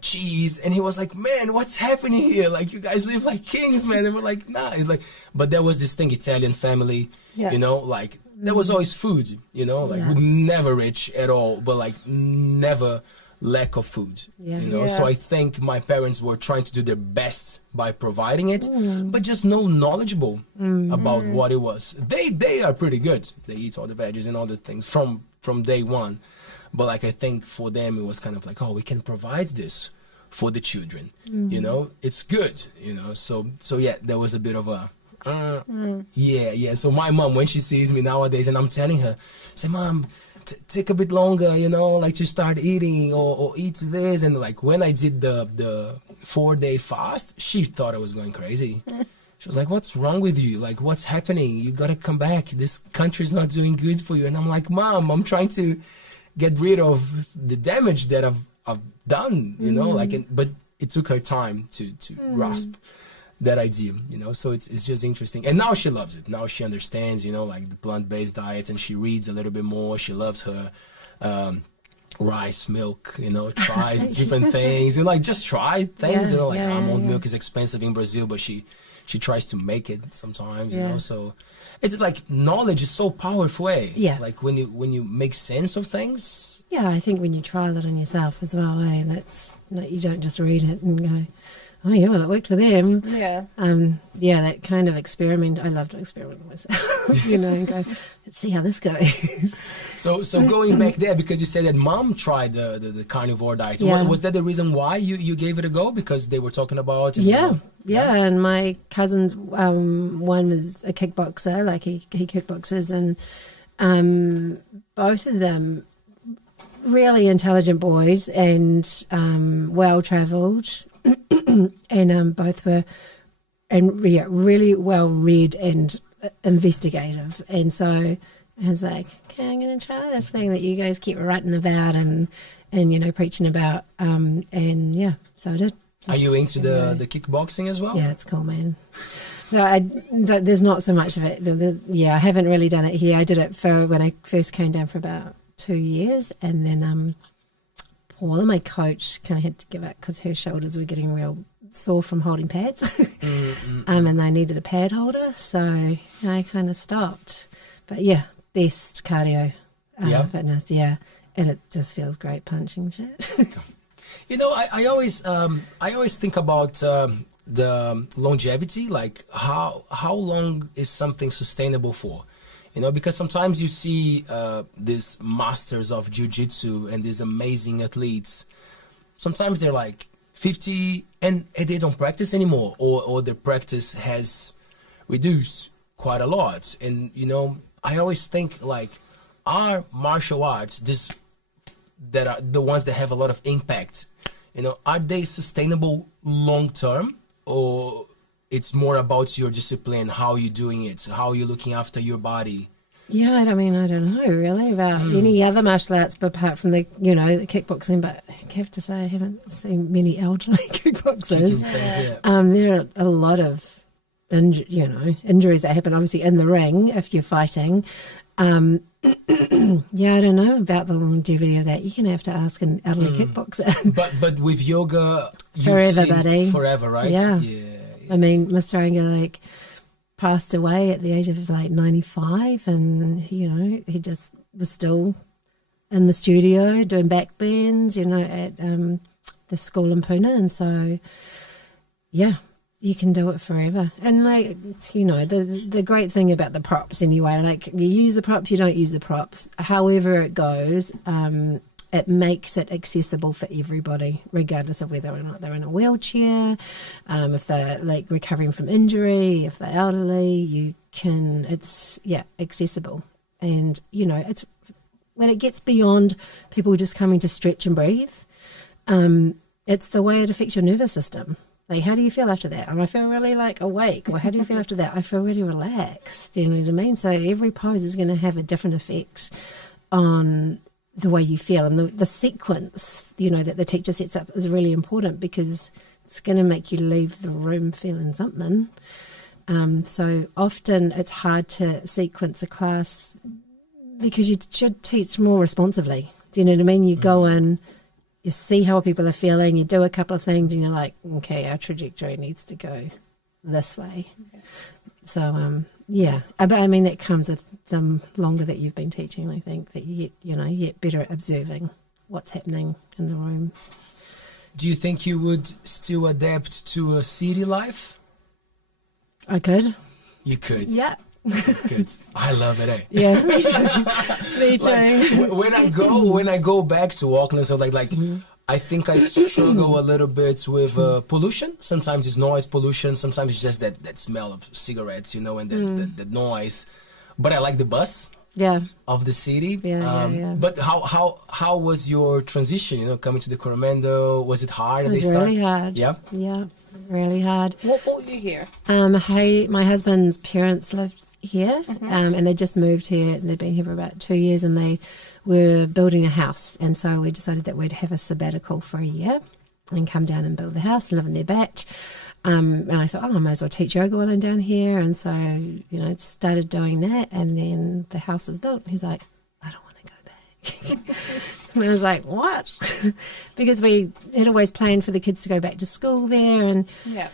cheese, and he was like, man, what's happening here? Like, you guys live like kings, man. And we're like, nah. It's like, but there was this thing, Italian family, you know, like there was always food, you know, like we're never rich at all, but like never lack of food, you know. So I think my parents were trying to do their best by providing it, but just no knowledgeable about what it was. They are pretty good. They eat all the veggies and all the things from day one. But like, I think for them it was kind of like, oh, we can provide this for the children, you know, it's good, you know. So yeah, there was a bit of a so my mom, when she sees me nowadays, and I'm telling her, say, Mom, take a bit longer, you know, like to start eating or eat this. And like when I did the 4-day fast, she thought I was going crazy. She was like, what's wrong with you? Like, what's happening? You got to come back. This country's not doing good for you. And I'm like, Mom, I'm trying to get rid of the damage that I've done, you know, like, but it took her time to grasp that idea, you know. So it's just interesting. And now she loves it. Now she understands, you know, like the plant-based diets, and she reads a little bit more. She loves her rice, milk, you know, tries different things. You know, like, just try things, you know, like almond milk is expensive in Brazil, but she tries to make it sometimes, you know. So it's like knowledge is so powerful, eh? Yeah. Like when you make sense of things. Yeah, I think when you trial it on yourself as well, eh? That's like, you don't just read it and go, oh yeah, well, it worked for them. Yeah. That kind of experiment. I love to experiment myself, you know, and go, let's see how this goes. So going back there, because you said that Mom tried the carnivore diet. Yeah. Was that the reason why you gave it a go? Because they were talking about it? Yeah, and my cousins, one was a kickboxer, like he kickboxes, and both of them really intelligent boys and well-travelled, and both were really well-read and investigative. And so I was like, okay, I'm going to try this thing that you guys keep writing about and you know, preaching about, and yeah, so I did. Are you into the kickboxing as well? Yeah, it's cool, man. No, there's not so much of it. I haven't really done it here. I did it for when I first came down for about 2 years, and then Paula, my coach, kind of had to give up because her shoulders were getting real sore from holding pads, and I needed a pad holder, so I kind of stopped. But yeah, best cardio fitness, and it just feels great punching shit. You know, I always think about the longevity, like how long is something sustainable for? You know, because sometimes you see these masters of jiu-jitsu and these amazing athletes. Sometimes they're like 50 and they don't practice anymore, or their practice has reduced quite a lot. And, you know, I always think, like, our martial arts, that are the ones that have a lot of impact, you know, are they sustainable long term, or it's more about your discipline, how you're doing it, how you're looking after your body? Yeah, I mean, I don't know really about any other martial arts, but apart from the kickboxing. But I have to say, I haven't seen many elderly kickboxers. There are a lot of injuries that happen, obviously, in the ring if you're fighting. Yeah, I don't know about the longevity of that. You're going to have to ask an elderly kickboxer. But with yoga, forever, buddy. Forever, right? Yeah. I mean, Mr. Iyengar, passed away at the age of 95, and, you know, he just was still in the studio doing back bends, you know, at the school in Puna. And so, yeah, you can do it forever. And, like, you know, the great thing about the props anyway, like, you use the props, you don't use the props. However it goes, it makes it accessible for everybody, regardless of whether or not they're in a wheelchair, if they're, like, recovering from injury, if they're elderly, it's accessible. And, you know, it's when it gets beyond people just coming to stretch and breathe, it's the way it affects your nervous system. Like, how do you feel after that? I feel really, like, awake. Or how do you feel after that? I feel really relaxed. You know what I mean? So every pose is going to have a different effect on the way you feel. And the sequence, you know, that the teacher sets up is really important, because it's going to make you leave the room feeling something. So often it's hard to sequence a class because you should teach more responsively. Do you know what I mean? You go in, you see how people are feeling, you do a couple of things, and you're like, okay, our trajectory needs to go this way. Okay. So, yeah, but I mean, that comes with the longer that you've been teaching, I think, that you get better at observing what's happening in the room. Do you think you would still adapt to a city life? I could. You could? Yeah. That's good. I love it, eh? Yeah, me too. Me too. Like, when I go back to Auckland, so like I think I struggle a little bit with pollution. Sometimes it's noise pollution. Sometimes it's just that smell of cigarettes, and that noise. But I like the bus. Yeah. Of the city. Yeah. But how was your transition? Coming to the Coromandel, was it hard? It was really hard. Yeah. Yeah, it was really hard. What brought you here? My husband's parents lived here, and they just moved here, and they'd been here for about 2 years, and they were building a house, and so we decided that we'd have a sabbatical for a year and come down and build the house and live in their batch. And I thought, I might as well teach yoga while I'm down here, and so started doing that, and then the house was built. He's like, I don't want to go back. And I was like, what? Because we had always planned for the kids to go back to school there, and yeah.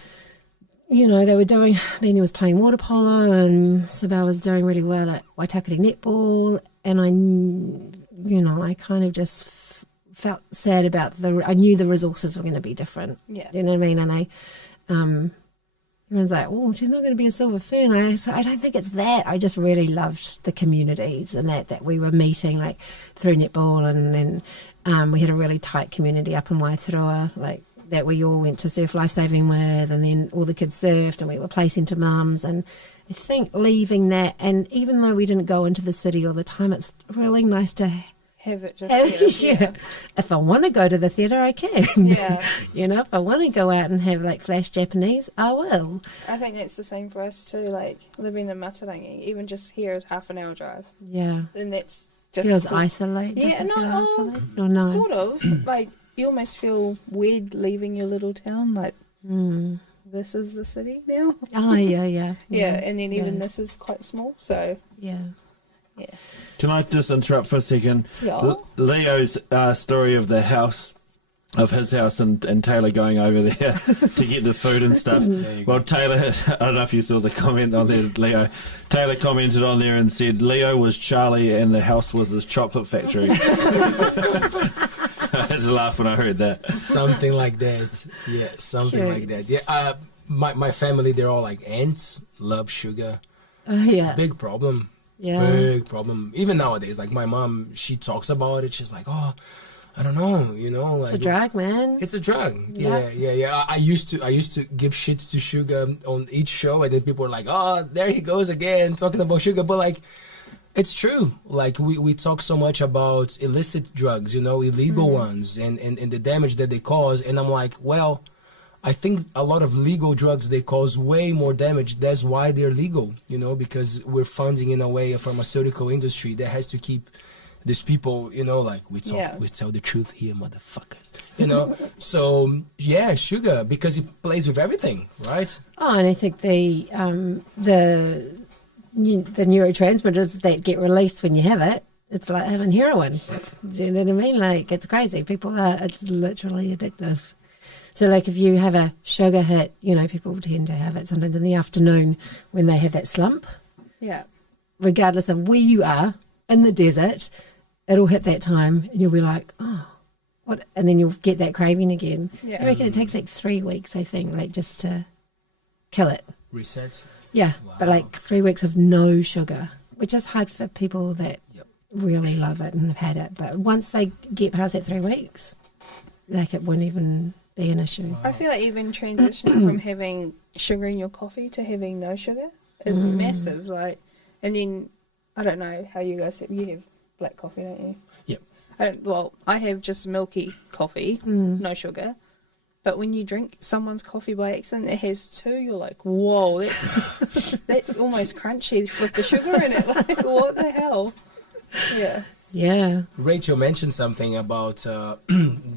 They were doing, he was playing water polo, and Sabelle was doing really well at Waitakere netball, and I kind of just felt sad about I knew the resources were going to be different. Yeah. You know what I mean? And everyone's like, oh, she's not going to be a silver fern. I don't think it's that. I just really loved the communities and that we were meeting, like, through netball, and then we had a really tight community up in Aotearoa, like, that we all went to surf lifesaving with, and then all the kids surfed, and we were placing to mums. And I think leaving that, and even though we didn't go into the city all the time, it's really nice to have it just yeah. If I want to go to the theatre, I can. Yeah. If I want to go out and have like flash Japanese, I will. I think that's the same for us too, like living in Matarangi, even just here is half an hour drive. Yeah. And that's just feels isolated. Yeah, no. Sort of. Like you almost feel weird leaving your little town, like this is the city now. Oh yeah. Yeah, and then even this is quite small, so yeah. Can I just interrupt for a second? Yeah. Leo's story of of his house and Taylor going over there to get the food and stuff. Well, Taylor, I don't know if you saw the comment on there, Leo. Taylor commented on there and said Leo was Charlie and the house was his chocolate factory. I had to laugh when I heard that. Something like that. Yeah, something like that. Yeah, my family, they're all like ants, love sugar. Yeah. Big problem. Yeah. Big problem. Even nowadays, like my mom, she talks about it. She's like, oh, I don't know, like it's a drug, man. It's a drug. Yeah. I used to give shit to sugar on each show, and then people were like, oh, there he goes again talking about sugar. But like, it's true. Like we talk so much about illicit drugs, illegal ones, and the damage that they cause. And I'm like, well, I think a lot of legal drugs, they cause way more damage. That's why they're legal, because we're funding in a way a pharmaceutical industry that has to keep these people, like we tell the truth here, motherfuckers, So yeah, sugar, because it plays with everything, right? Oh, and I think the neurotransmitters that get released when you have it, it's like having heroin. Do you know what I mean? Like, it's crazy. It's literally addictive. So like if you have a sugar hit, people tend to have it sometimes in the afternoon when they have that slump. Yeah. Regardless of where you are in the desert, it'll hit that time and you'll be like, oh, what? And then you'll get that craving again. Yeah. I reckon it takes like 3 weeks, I think, like just to kill it. Reset? Yeah, Wow. but like 3 weeks of no sugar, which is hard for people that really love it and have had it. But once they get past that 3 weeks, like it won't even be an issue. I feel like even transitioning from having sugar in your coffee to having no sugar is massive. Like, and then I don't know how you guys have black coffee, don't you? Yep. I have just milky coffee, no sugar. But when you drink someone's coffee by accident that has 2, you're like, whoa, that's almost crunchy with the sugar in it. Like, what the hell? Yeah. Yeah. Rachel mentioned something about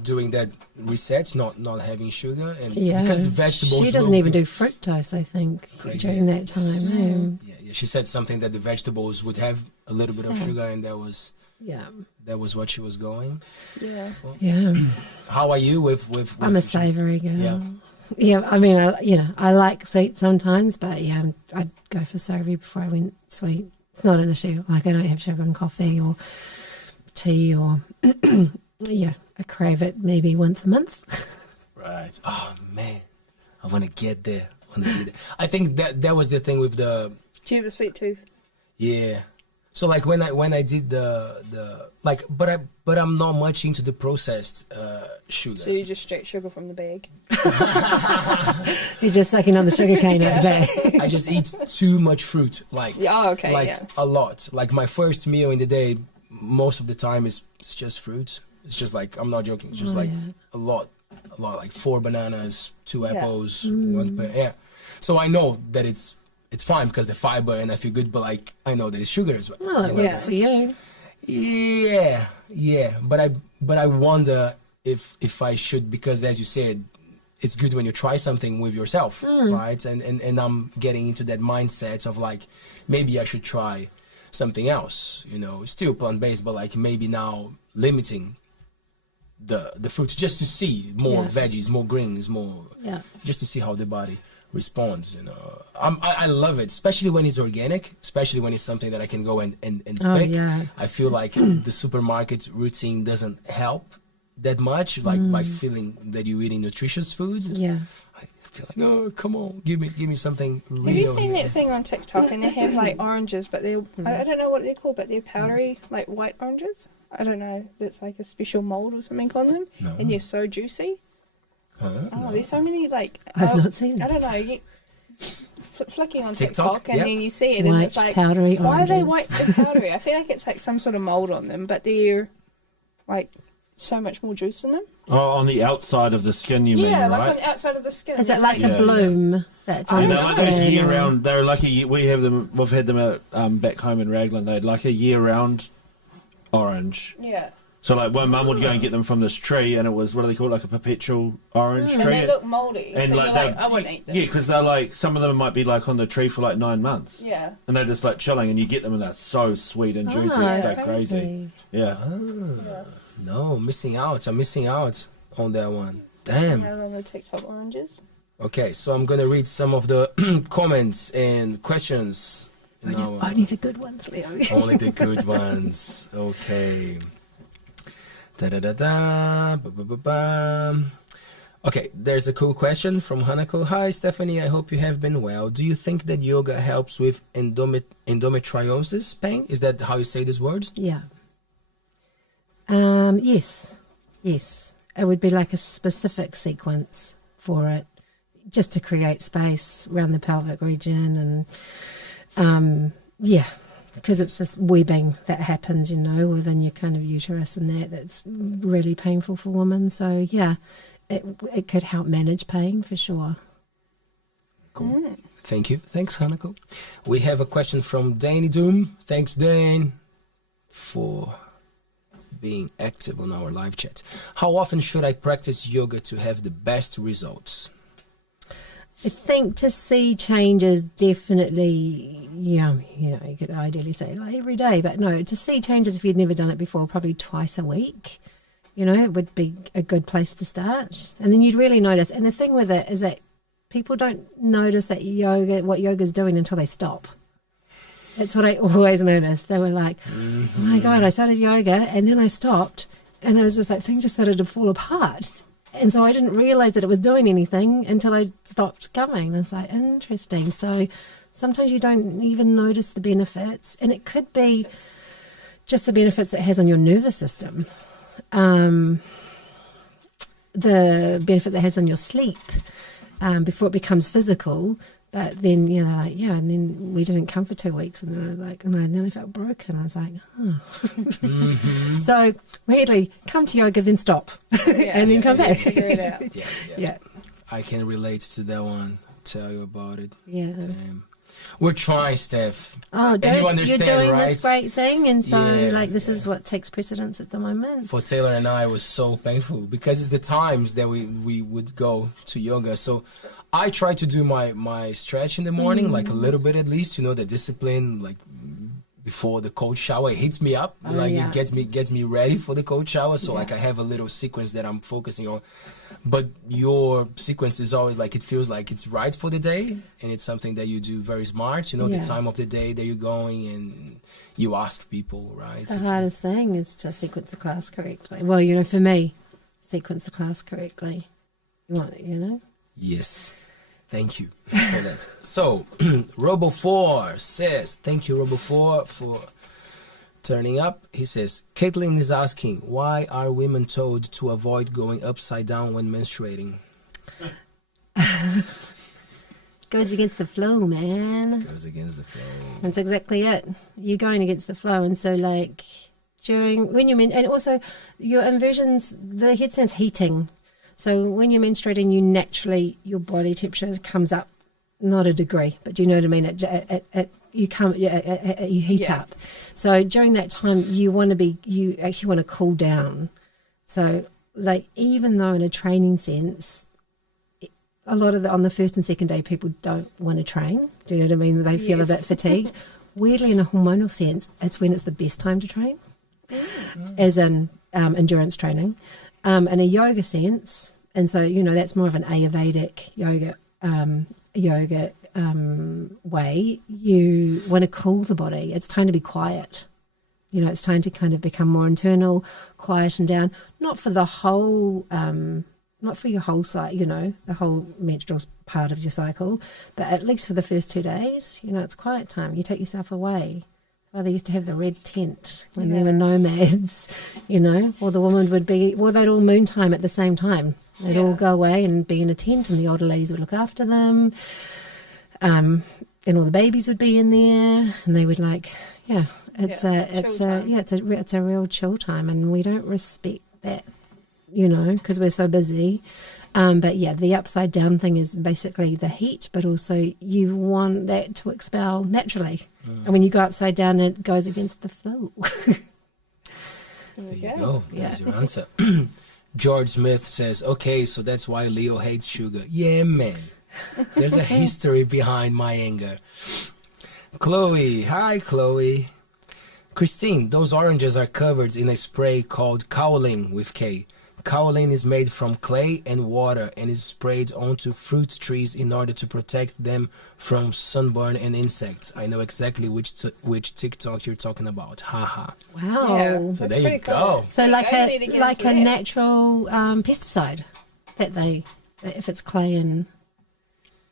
doing that reset, not having sugar, and because the vegetables. She doesn't even do fructose, I think, during that time. Yeah. She said something that the vegetables would have a little bit of sugar, and that was Yeah. That was what she was going. Yeah. Yeah. How are you with I'm a savoury girl. Yeah. Yeah, I mean, I like sweet sometimes, but yeah, I'd go for savoury before I went sweet. It's not an issue. Like, I don't have sugar in coffee or tea or, yeah, I crave it maybe once a month. Right. Oh, man. I want to get there. I think that was the thing with the... Do you have a sweet tooth? Yeah. So like when I did the like, but I'm not much into the processed sugar. So you just straight sugar from the bag? You're just sucking on the sugar cane out the bag. I just eat too much fruit, like Oh, okay, like yeah. a lot. Like my first meal in the day, most of the time it's just fruit. It's just like, I'm not joking. It's just a lot, like 4 bananas, 2 apples, 1 pear. Yeah. So I know that it's fine because the fiber and I feel good, but like I know that it's sugar as well. Well, it works for you. Yeah. But I wonder if I should, because as you said, it's good when you try something with yourself, right? And I'm getting into that mindset of like, maybe I should try something else, still plant-based, but like maybe now limiting the fruits just to see more veggies, more greens, just to see how the body responds. I love it, especially when it's organic, especially when it's something that I can go and pick. I feel like the supermarket routine doesn't help that much, like by feeling that you're eating nutritious foods. I feel like, oh, come on, give me something real. Have you seen that thing on TikTok and they have like oranges, but they're I don't know what they're called, but they're powdery, like white oranges? I don't know. It's like a special mold or something on them, and they're so juicy. There's so many like I've not seen I don't this. know. You, flicking on TikTok, TikTok and then you see it White, and it's like, powdery why are they oranges. white and powdery? I feel like it's like some sort of mold on them, but they're like so much more juice in them. Oh, on the outside of the skin, you mean, Yeah, like right? on the outside of the skin. Is they're it like a bloom that's on And the they're like those skin? year-round. They're like we've had them at back home in Raglan. They'd like a year-round orange. Yeah. So like one mum would go and get them from this tree, and it was, what do they call it, like a perpetual orange tree. And they look mouldy. And so like, you're like, I wouldn't eat them. Yeah, because they're like, some of them might be like on the tree for like 9 months. Yeah. And they're just like chilling, and you get them, and they're so sweet and juicy. Oh, It's like crazy. Yeah. No, missing out. I'm missing out on that one. Damn. Out on the TikTok oranges. Okay, so I'm gonna read some of the comments and questions. Only the good ones, Leo. Only the good ones. Okay. Da-da-da-da. Ba-ba-ba-ba. Okay, there's a cool question from Hanako. Hi, Stephanie. I hope you have been well. Do you think that yoga helps with endometriosis pain? Is that how you say this word? Yeah. Yes. It would be like a specific sequence for it, just to create space around the pelvic region, and because it's this webbing that happens, within your kind of uterus and that's really painful for women. So it could help manage pain for sure. Cool. Thank you. Thanks, Hanako. We have a question from Danny Doom. Thanks, Dane, for being active on our live chat. How often should I practice yoga to have the best results? I think to see changes, definitely, you could ideally say like every day, but no, to see changes if you'd never done it before, probably twice a week, it would be a good place to start. And then you'd really notice. And the thing with it is that people don't notice that what yoga's doing until they stop. That's what I always noticed. They were like, oh my God, I started yoga and then I stopped and I was just like, things just started to fall apart. And so I didn't realise that it was doing anything until I stopped going. It's like, interesting. So sometimes you don't even notice the benefits. And it could be just the benefits it has on your nervous system. The benefits it has on your sleep before it becomes physical. But then, and then we didn't come for 2 weeks. And then I was like, and then I felt broken. I was like, oh. So weirdly, come to yoga, then stop. And then come back. Figure it out. Yeah. I can relate to that one. Tell you about it. Yeah. Damn. We're trying, Steph. Oh, And you understand, you're doing right? this great thing. And so, this Yeah. is what takes precedence at the moment. For Taylor and I, it was so painful because it's the times that we would go to yoga. So I try to do my stretch in the morning, like a little bit at least, the discipline, like before the cold shower. It hits me up, it gets me ready for the cold shower. So like I have a little sequence that I'm focusing on. But your sequence is always like, it feels like it's right for the day, and it's something that you do very smart. You know, the time of the day that you're going, and you ask people, right? The hardest thing is to sequence the class correctly. Well, you know, for me, sequence the class correctly. You know? Yes. Thank you for that. So, Robo4 says, thank you, Robo4, for turning up. He says, Caitlin is asking, why are women told to avoid going upside down when menstruating? Goes against the flow, man. Goes against the flow. That's exactly it. You're going against the flow. And so, like, when you're and also your inversions, the headstand's heating. So when you're menstruating, you naturally, your body temperature comes up, not a degree, but do you know what I mean? You heat up. So during that time, you actually want to cool down. So like, even though in a training sense, a lot of on the first and second day, people don't want to train. Do you know what I mean? They feel a bit fatigued. Weirdly, in a hormonal sense, it's when it's the best time to train, as in endurance training. In a yoga sense, and so, you know, that's more of an Ayurvedic yoga way, you want to cool the body. It's time to be quiet. You know, it's time to kind of become more internal, quiet and down, not for the whole, not for your whole cycle, you know, the whole menstrual part of your cycle, but at least for the first 2 days, you know, it's quiet time. You take yourself away. Well, they used to have the red tent when they were nomads, you know, or the woman would be, well, they'd all moon time at the same time. They'd all go away and be in a tent, and the older ladies would look after them. And all the babies would be in there, and they would it's a real chill time, and we don't respect that, you know, because we're so busy. But yeah, the upside down thing is basically the heat, but also you want that to expel naturally. And when you go upside down, it goes against the flow. There you go. That's your answer. George Smith says, okay, so that's why Leo hates sugar. Yeah, man. There's a history behind my anger. Chloe. Hi, Chloe. Christine, those oranges are covered in a spray called kaolin with K. Kaolin is made from clay and water and is sprayed onto fruit trees in order to protect them from sunburn and insects. I know exactly which TikTok you're talking about. Haha. Wow. Yeah, so there you go. So like a natural pesticide that if it's clay and...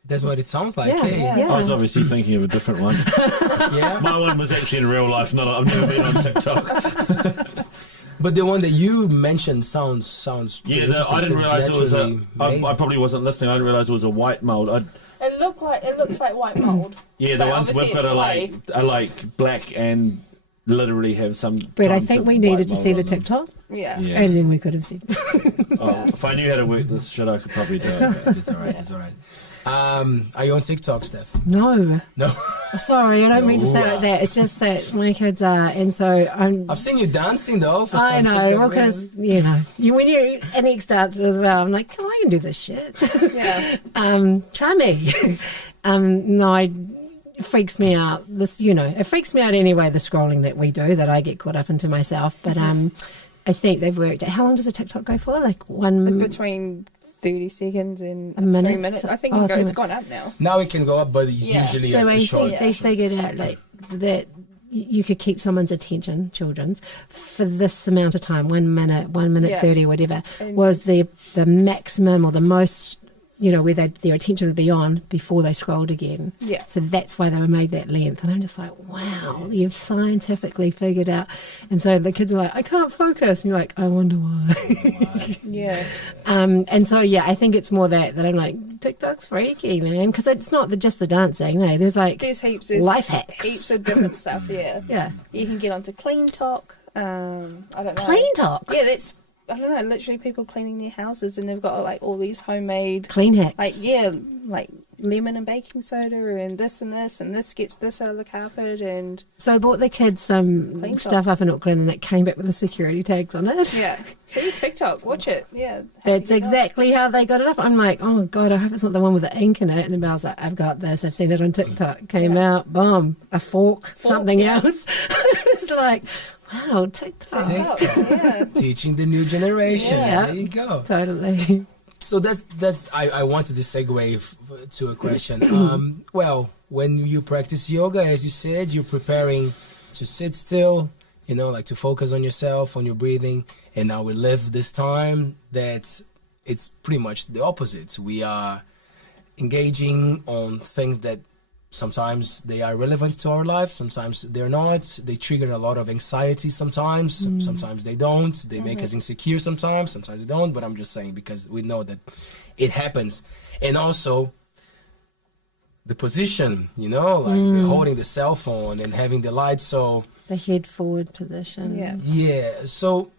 That's what it sounds like. Yeah. I was obviously thinking of a different one. Yeah. My one was actually in real life. I've never been on TikTok. But the one that you mentioned sounds. Yeah, I didn't realise it was I probably wasn't listening. I didn't realise it was a white mould. It looks like white mould. Yeah, the ones we've got are like black and literally have some. But I think we needed to see the TikTok. Yeah. And then we could have seen. If I knew how to work this shit, I could probably do it. It's all right. It's all right. Are you on TikTok, Steph? No. Sorry, I don't mean to say No. like that. It's just that my kids are, and so I've seen you dancing though. For I some know, TikTok well, because when you're an ex-dancer as well, I'm like, I can do this shit. Yeah. Try me. It freaks me out. It freaks me out anyway. The scrolling that we do, that I get caught up into myself. But I think they've worked. How long does a TikTok go for? Like between 30 seconds and a minute? 3 minutes. I think it's gone up now. Now it can go up, but it's usually so a short. Think they figured out like that you could keep someone's attention, children's, for this amount of time, 1 minute, 1 minute 30, whatever, was the maximum or the most, where their attention would be on before they scrolled again. Yeah. So that's why they were made that length. And I'm just like, wow, you've scientifically figured out. And so the kids are like, I can't focus. And you're like, I wonder why. Yeah. And so, I think it's more that I'm like, TikTok's freaky, man. Because it's not just the dancing. No, there's heaps life hacks. Heaps of different stuff, yeah. Yeah. You can get onto Clean Talk. I don't know. Clean Talk? Yeah, that's... I don't know, literally people cleaning their houses and they've got all these homemade clean hacks. like lemon and baking soda and this gets this out of the carpet and So I bought the kids some Clean stuff up in Auckland and it came back with the security tags on it. yeah. See, TikTok, watch it. Yeah. That's exactly how they got it up. I'm like, oh God, I hope it's not the one with the ink in it. And then Belle's like, I've got this. I've seen it on TikTok. Came out, boom, a fork something else. It's like, wow, TikTok. Yeah. Teaching the new generation. Yeah. There you go. Totally. So that's I wanted to segue to a question. Well, when you practice yoga, as you said, you're preparing to sit still, like to focus on yourself, on your breathing. And now we live this time that it's pretty much the opposite. We are engaging on things that sometimes they are relevant to our life, sometimes they're not. They trigger a lot of anxiety sometimes. Sometimes they don't. They make us insecure sometimes they don't. But I'm just saying because we know that it happens. And also the position, like holding the cell phone and having the light. So The head forward position. yeah. So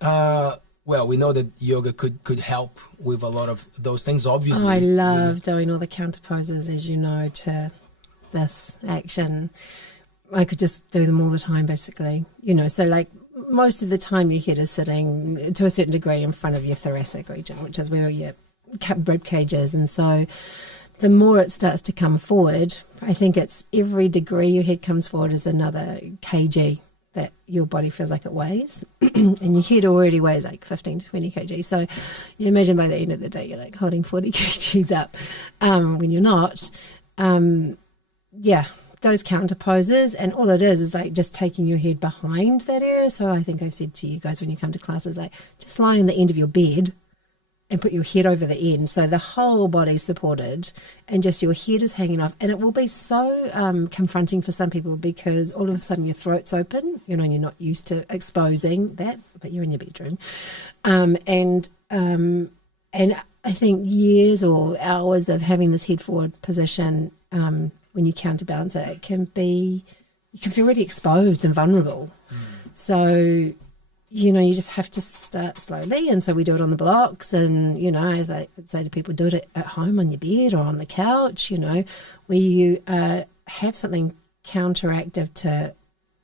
well, we know that yoga could help with a lot of those things, obviously. Oh, I love doing all the counter poses, as you know, to this action. I could just do them all the time, basically. So like most of the time your head is sitting to a certain degree in front of your thoracic region, which is where your rib cage is. And so the more it starts to come forward, I think it's every degree your head comes forward is another kg that your body feels like it weighs. And your head already weighs like 15 to 20 kg. So you imagine by the end of the day, you're like holding 40 kgs up when you're not. Those counter poses. And all it is like just taking your head behind that area. So I think I've said to you guys when you come to classes, like just lie on the end of your bed and put your head over the end. So the whole body's supported and just your head is hanging off. And it will be so confronting for some people because all of a sudden your throat's open, and you're not used to exposing that, but you're in your bedroom. And I think years or hours of having this head forward position, when you counterbalance it, you can feel really exposed and vulnerable. So you just have to start slowly. And so we do it on the blocks. And, as I say to people, do it at home on your bed or on the couch, where you have something counteractive to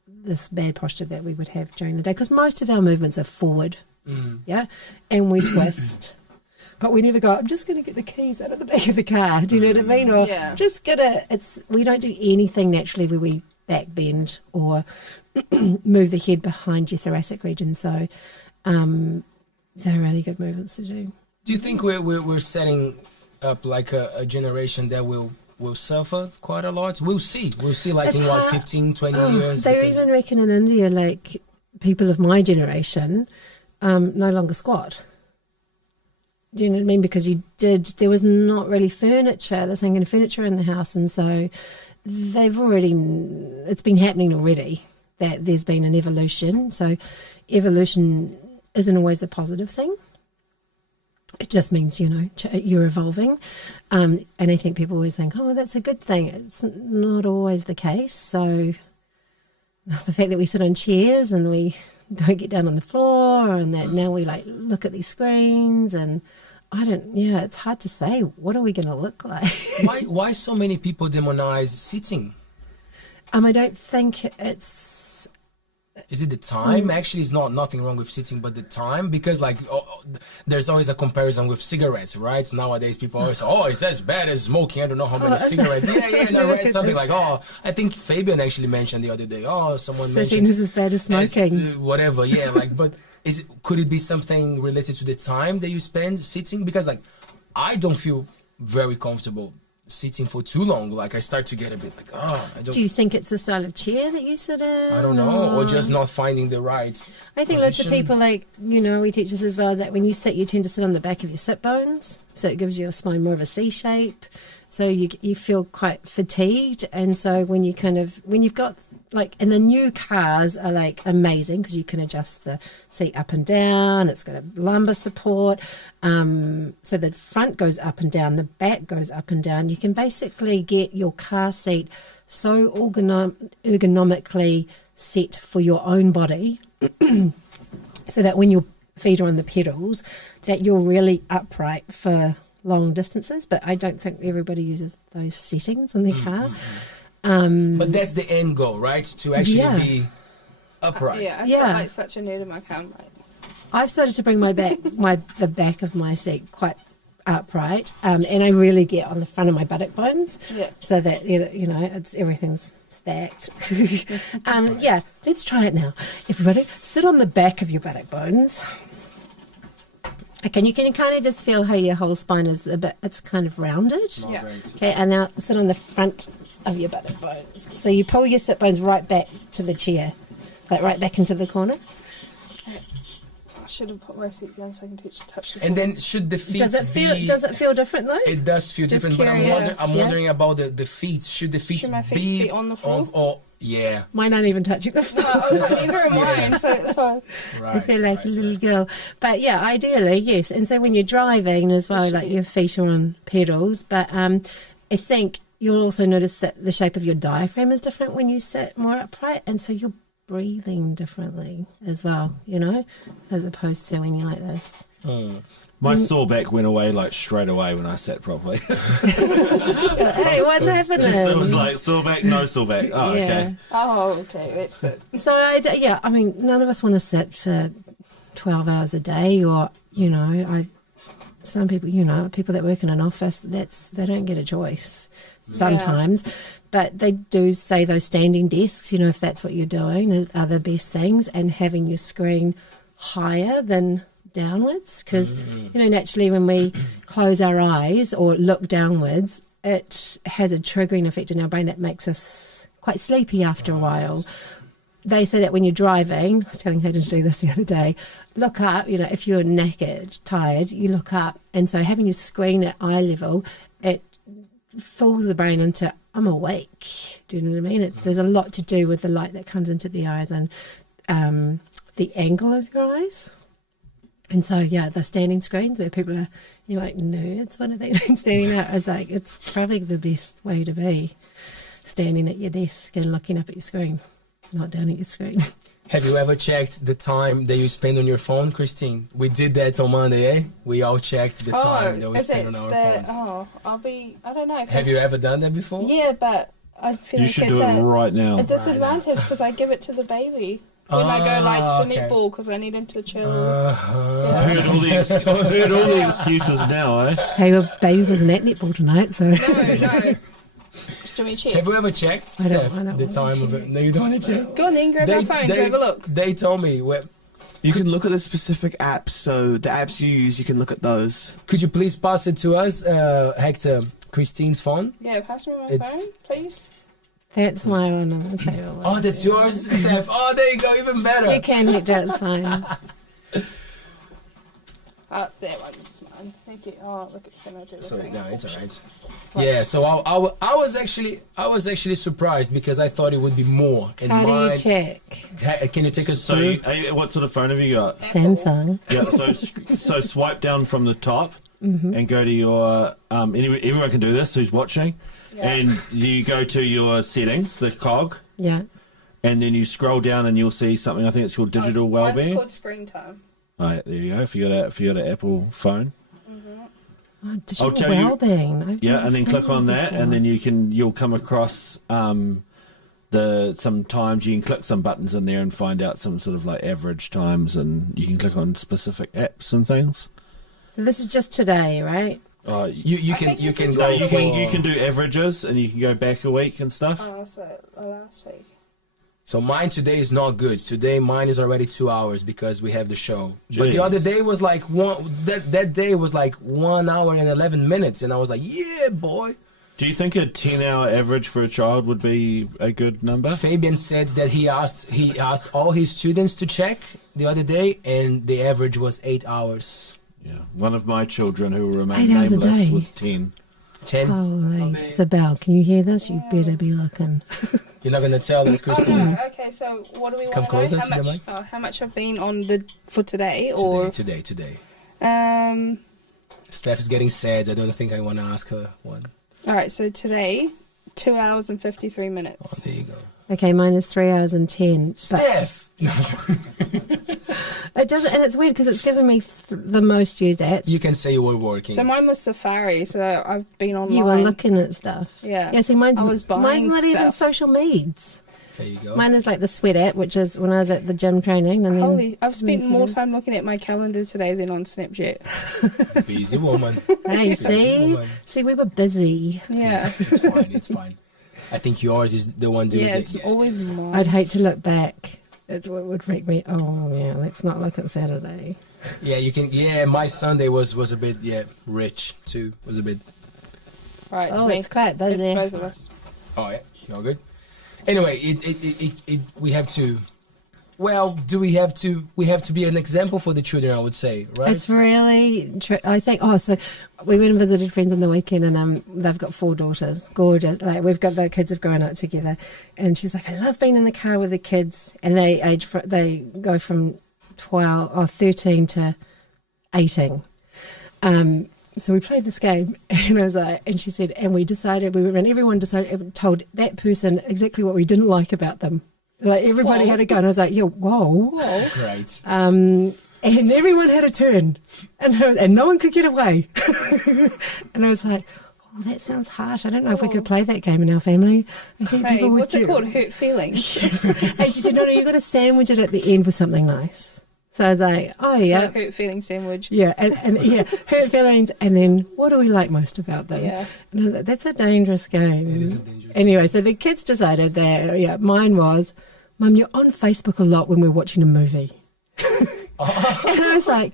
this bad posture that we would have during the day. Because most of our movements are forward, and we twist. But we never go, I'm just going to get the keys out of the back of the car. Do you know what I mean? Or just we don't do anything naturally where we back bend or move the head behind your thoracic region. So they're really good movements to do. Do you think we're setting up like a generation that will suffer quite a lot? We'll see like It's in hard. 15, 20 years. They because- even reckon in India, like people of my generation no longer squat. Do you know what I mean? Because there was not really furniture. There's no kind of furniture in the house. And so it's been happening already that there's been an evolution. So evolution isn't always a positive thing. It just means, you're evolving. And I think people always think, oh, that's a good thing. It's not always the case. So the fact that we sit on chairs and we don't get down on the floor and that now we like look at these screens and it's hard to say. What are we going to look like? Why so many people demonize sitting? I don't think it's... Is it the time? Actually, it's nothing wrong with sitting, but the time. Because there's always a comparison with cigarettes, right? Nowadays, people always say, it's as bad as smoking. I don't know how many cigarettes. And I read something like, I think Fabian actually mentioned the other day. Someone sitting mentioned is as bad as smoking. Whatever, but could it be something related to the time that you spend sitting? Because I don't feel very comfortable sitting for too long. Like I start to get a bit I don't. Do you think it's the style of chair that you sit in? I don't know, or just not finding the right I think position. lots of people we teach this as well, is that when you sit, you tend to sit on the back of your sit bones, so it gives your spine more of a C shape. So you feel quite fatigued, and so when you've got and the new cars are amazing because you can adjust the seat up and down. It's got a lumbar support, so the front goes up and down, the back goes up and down. You can basically get your car seat so ergonomically set for your own body, so that when your feet are on the pedals, that you're really upright for long distances, but I don't think everybody uses those settings in their car. But that's the end goal, right? To actually be upright. I feel like such a nerd in my car. I'm like, I've started to bring the back of my seat quite upright, and I really get on the front of my buttock bones, so that it's everything's stacked. Let's try it now. Everybody, sit on the back of your buttock bones. Okay, and you can kind of just feel how your whole spine is it's kind of rounded. Yeah. Okay, and now sit on the front of your buttock bones. So you pull your sit bones right back to the chair, like right back into the corner. I should have put my seat down so I can touch the And then should the feet Does it feel different though? It does feel Just different, curious, but I'm wondering about the feet. Should the feet, Should my feet be on the floor? Yeah. Mine aren't even touching the floor. I was like, neither am mine, so it's fine. Right. I feel like a little girl. But yeah, ideally, yes. And so when you're driving as well, like your feet are on pedals. But I think you'll also notice that the shape of your diaphragm is different when you sit more upright. And so you're breathing differently as well, as opposed to when you're like this. My sore back went away like straight away when I sat properly. Hey, what's happening? It was like sore back, no sore back. Oh, okay. Oh, okay, that's it. So, I mean, none of us want to sit for 12 hours a day or, some people, people that work in an office, they don't get a choice sometimes. But they do say those standing desks, if that's what you're doing, are the best things. And having your screen higher than downwards, because naturally when we close our eyes or look downwards, it has a triggering effect in our brain that makes us quite sleepy after a while. They say that when you're driving, I was telling Hayden to do this the other day, look up, if you're knackered, tired, you look up, and so having your screen at eye level, it fools the brain into I'm awake. Do you know what I mean? There's a lot to do with the light that comes into the eyes and the angle of your eyes. And so, the standing screens where people are, like nerds, what are they doing standing there? I was like, it's probably the best way to be, standing at your desk and looking up at your screen, not down at your screen. Have you ever checked the time that you spend on your phone, Christine? We did that on Monday, eh? We all checked the time that we spend on our phones. I don't know. Have you ever done that before? Yeah, but I feel You like should it's do it right now. a disadvantage because I give it to the baby. When I go to netball because I need him to chill. I've heard all the excuses now, eh? Hey, your baby wasn't at netball tonight, so... No. Do we check? Have you ever checked, Steph, the time of it? No, you don't want to check? Go on then, grab my phone to have a look. They told me. You can look at the specific apps, so the apps you use, you can look at those. Could you please pass it to us, Hector, Christine's phone? Yeah, pass me my phone, please. That's my one on the table. Oh, that's yours, Steph. Oh, there you go, even better. You can, Hector, it's fine. That one's mine. Thank you. Oh, look, it's gonna do. So no, it's alright. Yeah, so I was actually surprised because I thought it would be more. And How mine, do you check? Can you take us So, through? what sort of phone have you got? Samsung. Yeah, so swipe down from the top and go to your. Everyone can do this who's watching, and you go to your settings, the cog, and then you scroll down and you'll see something. I think it's called digital wellbeing. It's called screen time. All right, there you go. If you got an Apple phone, Oh, digital wellbeing. and then click on that, and then you'll come across sometimes you can click some buttons in there and find out some sort of like average times, and you can click on specific apps and things. So this is just today, right? You can go. You can do averages, and you can go back a week and stuff. Oh, so last week. So mine today is not good. Today mine is already 2 hours because we have the show. Jeez. But the other day was like that day was like 1 hour and 11 minutes, and I was like, yeah, boy. Do you think a 10-hour average for a child would be a good number? Fabian said that he asked all his students to check the other day, and the average was 8 hours. Yeah, one of my children who will remain 8 hours a nameless day. was 10. 10. Holy Sibel, can you hear this? You better be looking. You're not gonna tell us, Christine. Okay, so what do we Come want closer to know? to the mic. How much I've been on for today, or Today. Steph is getting sad. I don't think I want to ask her one. All right, so today, 2 hours and 53 minutes. Oh, there you go. Okay, mine is 3 hours and 10. Steph! No. It doesn't, and it's weird because it's given me the most used apps. You can say you were working. So mine was Safari, so I've been online. You were looking at stuff. Yeah. Yeah, see, mine's not buying even stuff. social meds. There you go. Mine is like the sweat app, which is when I was at the gym training. And then I've spent more time looking at my calendar today than on Snapchat. Busy woman. Hey, see, we were busy. Yeah. It's fine. It's fine. I think yours is the one doing Yeah, it. it's always mine. I'd hate to look back. It's what would freak me. Oh, yeah, let's not look at Saturday. Yeah, you can. Yeah, my Sunday was a bit rich too. Was a bit. Right, Oh, me. it's quite busy. It's both of us. Oh yeah, you're good. Anyway, we have to. Well, do we have to? We have to be an example for the children, I would say, right? It's really true. I think. Oh, so we went and visited friends on the weekend, and they've got 4 daughters, gorgeous. Like we've got the kids have grown up together, and she's like, I love being in the car with the kids, and they go from 13 to 18. So we played this game, and I was like, and she said, and we decided everyone told that person exactly what we didn't like about them. Like everybody had a go, and I was like, "Yo, whoa!" Great. And everyone had a turn, and no one could get away. And I was like, "Oh, that sounds harsh. I don't know if we could play that game in our family." I think Hey, people would what's it called? Hurt feelings. And she said, "No, you got to sandwich it at the end with something nice." So I was like, "Oh yeah, So hurt feeling sandwich. yeah, and yeah, hurt feelings, and then what do we like most about them?" Yeah. And I was like, that's a dangerous game. It is a dangerous Anyway, so the kids decided that, mine was, Mum, you're on Facebook a lot when we're watching a movie. And I was like,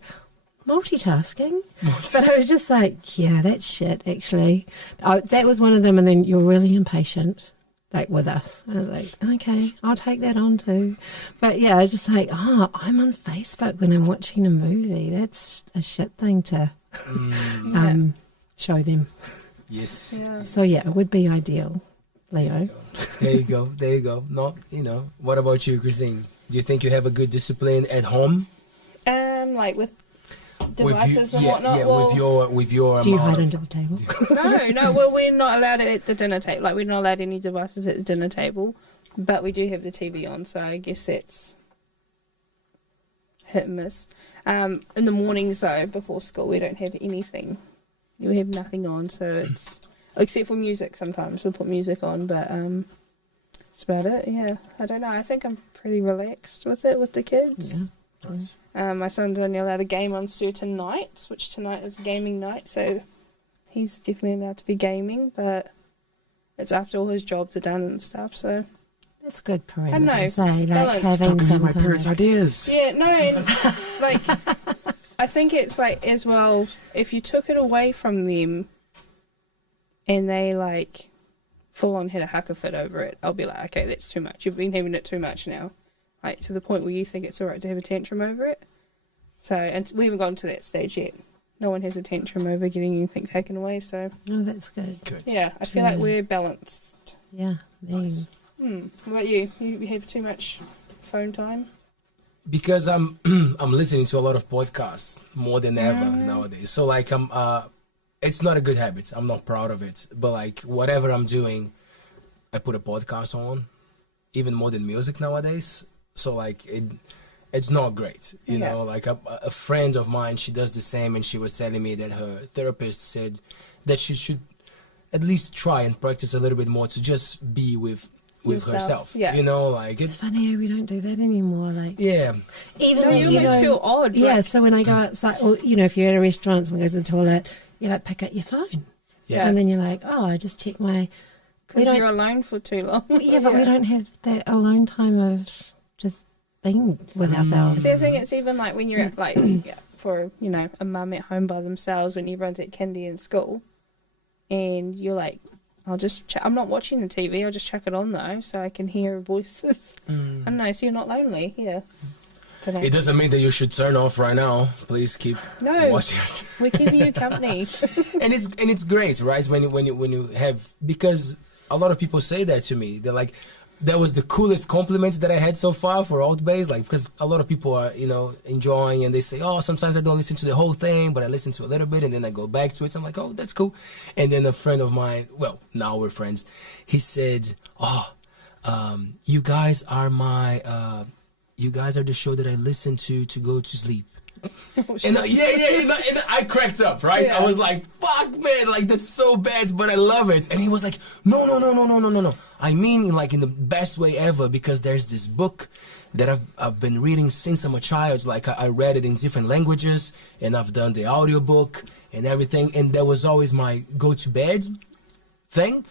multitasking? But I was just like, yeah, that's shit, actually. That was one of them, and then you're really impatient, like with us. I was like, okay, I'll take that on too. But yeah, I was just like, I'm on Facebook when I'm watching a movie. That's a shit thing to show them. Yes. Yeah. So yeah, it would be ideal, Leo. There you go. There you go. No, What about you, Christine? Do you think you have a good discipline at home? Like with devices and whatnot. Yeah, well, with your. Do you amount hide of- under the table? no. Well, we're not allowed it at the dinner table. Like we're not allowed any devices at the dinner table, but we do have the TV on. So I guess that's hit and miss. In the mornings though, before school, we don't have anything. We have nothing on, so it's except for music. Sometimes we'll put music on, but that's about it. Yeah, I don't know. I think I'm pretty relaxed with it with the kids. Yeah. My son's only allowed a game on certain nights, which tonight is a gaming night, so he's definitely allowed to be gaming, but it's after all his jobs are done and stuff, so... That's good parameters. I know, Like balance. having some my parents' ideas. Yeah, no, and, like, I think it's, like, as well, if you took it away from them and they, like, full-on had a hucker fit over it, I'll be like, okay, that's too much. You've been having it too much now. Like, to the point where you think it's alright to have a tantrum over it. So, and we haven't gotten to that stage yet. No one has a tantrum over getting anything taken away, so... Oh, that's good. Good. Yeah, I feel like we're balanced. Yeah. Nice. What about you? You have too much phone time? Because I'm listening to a lot of podcasts more than ever nowadays. So like it's not a good habit. I'm not proud of it. But like whatever I'm doing, I put a podcast on, even more than music nowadays. So like it's not great. You know, like a friend of mine, she does the same, and she was telling me that her therapist said that she should at least try and practice a little bit more to just be with Yourself. herself. Yeah. You know, like It's funny how we don't do that anymore. Like, yeah. even No, you almost feel odd. Yeah, like- so when I go outside, or if you're at a restaurant, someone goes to the toilet, you like pick up your phone, Yeah. and then you're like, oh, I just check my. We Because don't- you're alone for too long. Yeah, but we don't have that alone time of just being with ourselves. See, I think it's even like when you're at, like, for, a mum at home by themselves when everyone's at kindy in school, and you're like, I'm not watching the TV, I'll just chuck it on though, so I can hear voices. I don't know, so you're not lonely, yeah. Today. It doesn't mean that you should turn off right now. Please keep No. watching us. We're keeping you company. and it's great, right? When you have, because a lot of people say that to me. They're like, that was the coolest compliment that I had so far for ALTBAYS. Like, because a lot of people are enjoying, and they say, oh, sometimes I don't listen to the whole thing, but I listen to a little bit, and then I go back to it. So I'm like, oh, that's cool. And then a friend of mine, well, now we're friends, he said, oh, you guys are my you guys are the show that I listen to go to sleep. And I cracked up, right? Yeah. I was like, fuck, man, like, that's so bad, but I love it. And he was like, no. I mean, like, in the best way ever, because there's this book that I've been reading since I'm a child. Like, I read it in different languages, and I've done the audiobook and everything, and that was always my go-to-bed thing.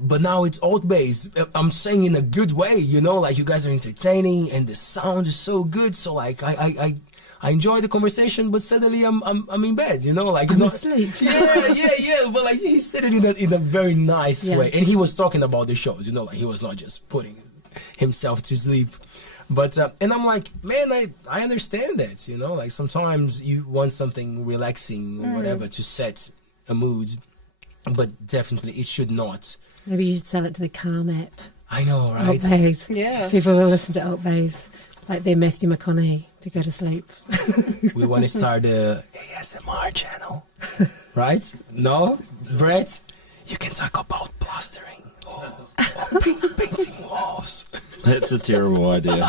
But now it's ALTBAYS. I'm saying in a good way, you know, like, you guys are entertaining, and the sound is so good, so, like, I enjoy the conversation, but suddenly I'm in bed, you know, like, it's I'm not asleep. yeah. But like, he said it in a very nice way, and he was talking about the shows, you know, like, he was not just putting himself to sleep. But and I'm like, man, I understand that, you know, like, sometimes you want something relaxing or whatever to set a mood, but definitely it should not. Maybe you should sell it to the Calm app. I know, right? ALTBAYS. Yeah. People will listen to ALTBAYS like they're Matthew McConaughey to go to sleep. We want to start a ASMR channel, right? No, Brett, you can talk about plastering or painting walls. That's a terrible idea.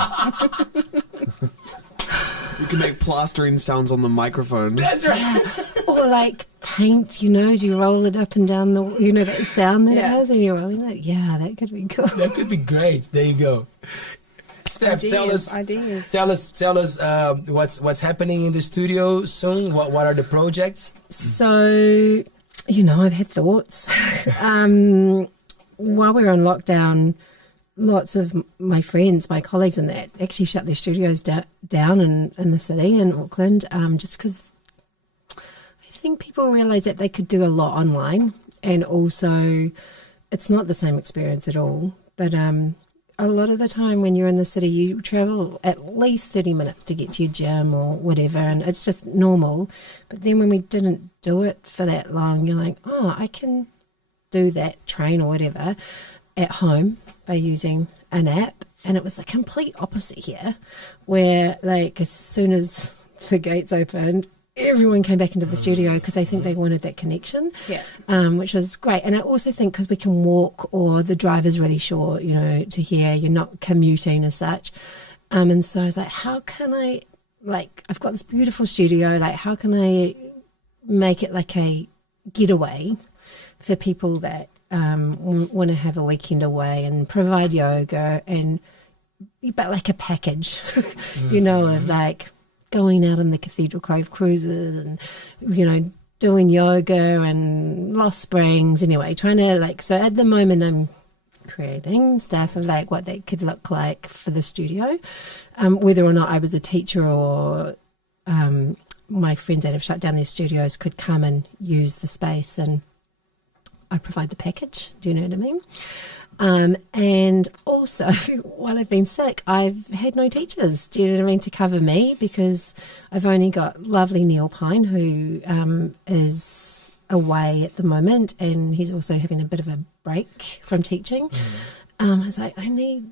You can make plastering sounds on the microphone. That's right. Or like paint, you know, as you roll it up and down the, you know, that sound that it Yeah. has and you're rolling it. Yeah, that could be cool. That could be great. There you go. Steph, tell us what's happening in the studio soon. What are the projects? So, you know, I've had thoughts. While we were on lockdown, lots of my friends, my colleagues and that actually shut their studios down in the city in Auckland, just because I think people realised that they could do a lot online, and also it's not the same experience at all. But a lot of the time when you're in the city, you travel at least 30 minutes to get to your gym or whatever, and it's just normal. But then when we didn't do it for that long, you're like, oh, I can do that train or whatever at home by using an app. And it was the complete opposite here, where like as soon as the gates opened, everyone came back into the studio because I think they wanted that connection, which was great. And I also think because we can walk, or the drive is really short, you know, to here, you're not commuting as such. And so I was like, how can I, like, I've got this beautiful studio, like, how can I make it like a getaway for people that want to have a weekend away and provide yoga and but like a package, you know, of like going out on the Cathedral Cove cruises and, you know, doing yoga and Lost Springs. Anyway, trying to like, so at the moment I'm creating stuff of like what that could look like for the studio, whether or not I was a teacher or my friends that have shut down their studios could come and use the space, and I provide the package. Do you know what I mean? And also, while I've been sick, I've had no teachers, do you know what I mean, to cover me, because I've only got lovely Neil Pine, who is away at the moment, and he's also having a bit of a break from teaching. I was like, I need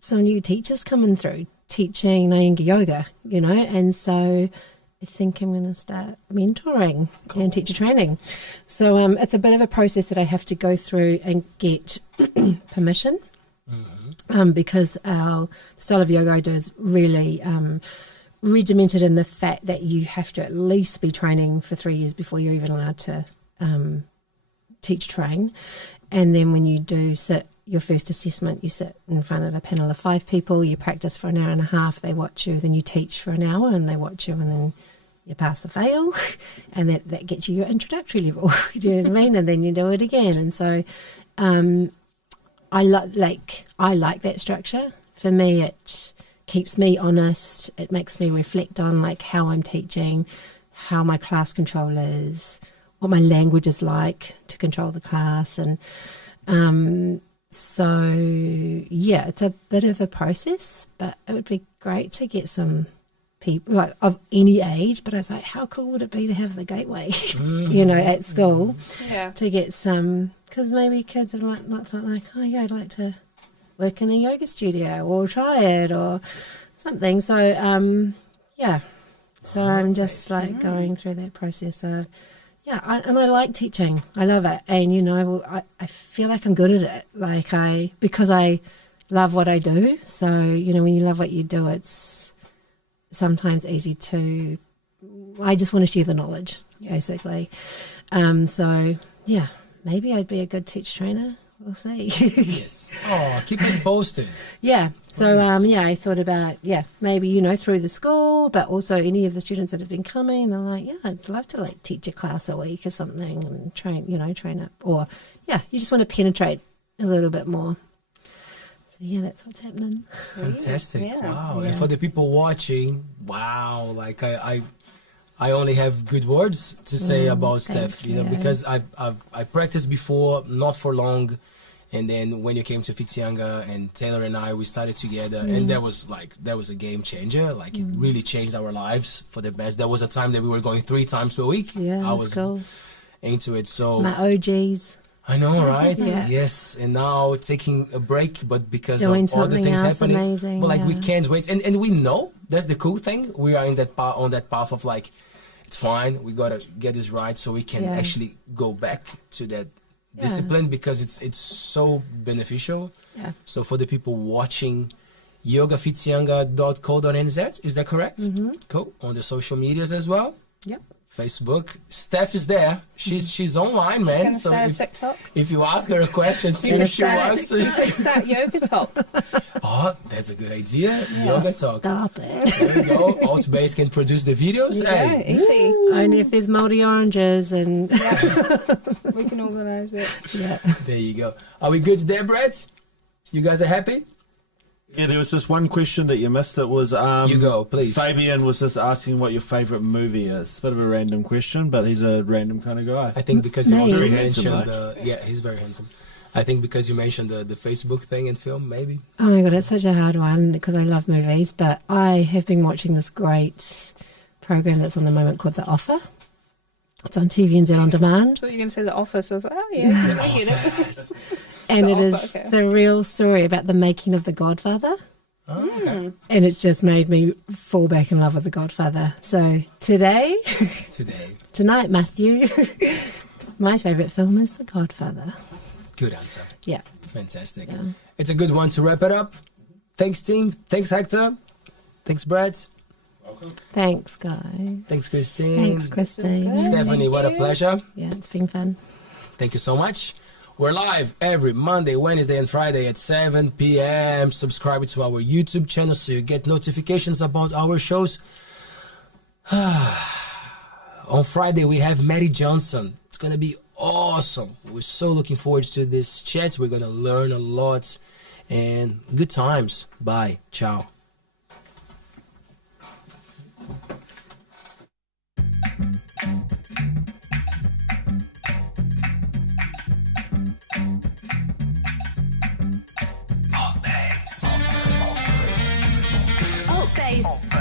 some new teachers coming through teaching Iyengar yoga, you know, and so I think I'm going to start mentoring and teacher training. So it's a bit of a process that I have to go through and get permission, because our style of yoga I do is really regimented in the fact that you have to at least be training for 3 years before you're even allowed to teach train. And then when you do sit your first assessment, you sit in front of a panel of 5 people, you practice for an hour and a half, they watch you, then you teach for an hour and they watch you, and then you pass or fail, and that gets you your introductory level. Do you know what I mean? And then you do it again. And so I like that structure. For me, it keeps me honest. It makes me reflect on like how I'm teaching, how my class control is, what my language is like to control the class. And so, yeah, it's a bit of a process, but it would be great to get some people like of any age. But I was like, how cool would it be to have the gateway, you know, at school, to get some, because maybe kids have not thought like, oh yeah, I'd like to work in a yoga studio or try it or something. So yeah, so I'm just like going through that process of and I like teaching. I love it. And, you know, I feel like I'm good at it. Like because I love what I do. So, when you love what you do, it's sometimes easy to, I just want to share the knowledge, basically. So, yeah, maybe I'd be a good teacher trainer. We'll see. Yes. Oh, keep us posted. Yeah. So, Nice. I thought about, maybe, through the school, but also any of the students that have been coming, they're like, I'd love to teach a class a week or something and train up. Or, you just want to penetrate a little bit more. So, that's what's happening. Fantastic. Yeah. Wow. Yeah. And for the people watching, wow, like I only have good words to say about thanks, Steph, because I practiced before, not for long. And then when you came to Iyengar and Taylor and I, we started together, and that was a game changer. Like, it really changed our lives for the best. There was a time that we were going 3 times per week. Yeah, I that's was cool. into it. So My OGs. I know, right? Yeah. Yes. And now taking a break, but because Doing of all the something things else happening, amazing, but we yeah. can't wait. And we know that's the cool thing. We are in that on that path of it's fine. We gotta get this right so we can actually go back to that discipline, because it's so beneficial. Yeah. So for the people watching, yogafityengar.co.nz, is that correct? Mm-hmm. Cool. On the social medias as well. Yep. Facebook. Steph is there. She's online, man. Gonna So start a if, TikTok. if you ask her a question, see You if can she start, wants you to. can start yoga talk. Oh, that's a good idea. Yoga talk. Stop it. There you go. ALTBAYS can produce the videos. Yeah, Hey. easy. Only if there's multi oranges and We can organise it. There you go. Are we good there, Brett? You guys are happy? Yeah, there was just one question that you missed. It was You go, please. Fabian was just asking what your favourite movie is. Bit of a random question, but he's a random kind of guy. I think because you Nice. also Very handsome, mentioned though. he's very handsome. I think because you mentioned the Facebook thing and film, maybe. oh my god, it's such a hard one because I love movies, but I have been watching this great program that's on the moment called The Offer. It's on TVNZ on demand. I thought you were going to say The Office. I was like, oh yeah, I get it. And The it is Offer, okay. the real story about the making of The Godfather. Oh, okay. And it's just made me fall back in love with The Godfather. So tonight, Matthew, my favourite film is The Godfather. Good answer. Yeah. Fantastic. Yeah. It's a good one to wrap it up. Thanks, team. Thanks, Hector. Thanks, Brad. Thanks, guys. Thanks, Christine. Thanks, Christine. Stephanie, Thank what a you. pleasure. Yeah, it's been fun. Thank you so much. We're live every Monday, Wednesday, and Friday at 7 p.m. Subscribe to our YouTube channel so you get notifications about our shows. On Friday, we have Mary Johnson. It's going to be awesome. We're so looking forward to this chat. We're going to learn a lot. And good times. Bye. Ciao. ALTBAYS.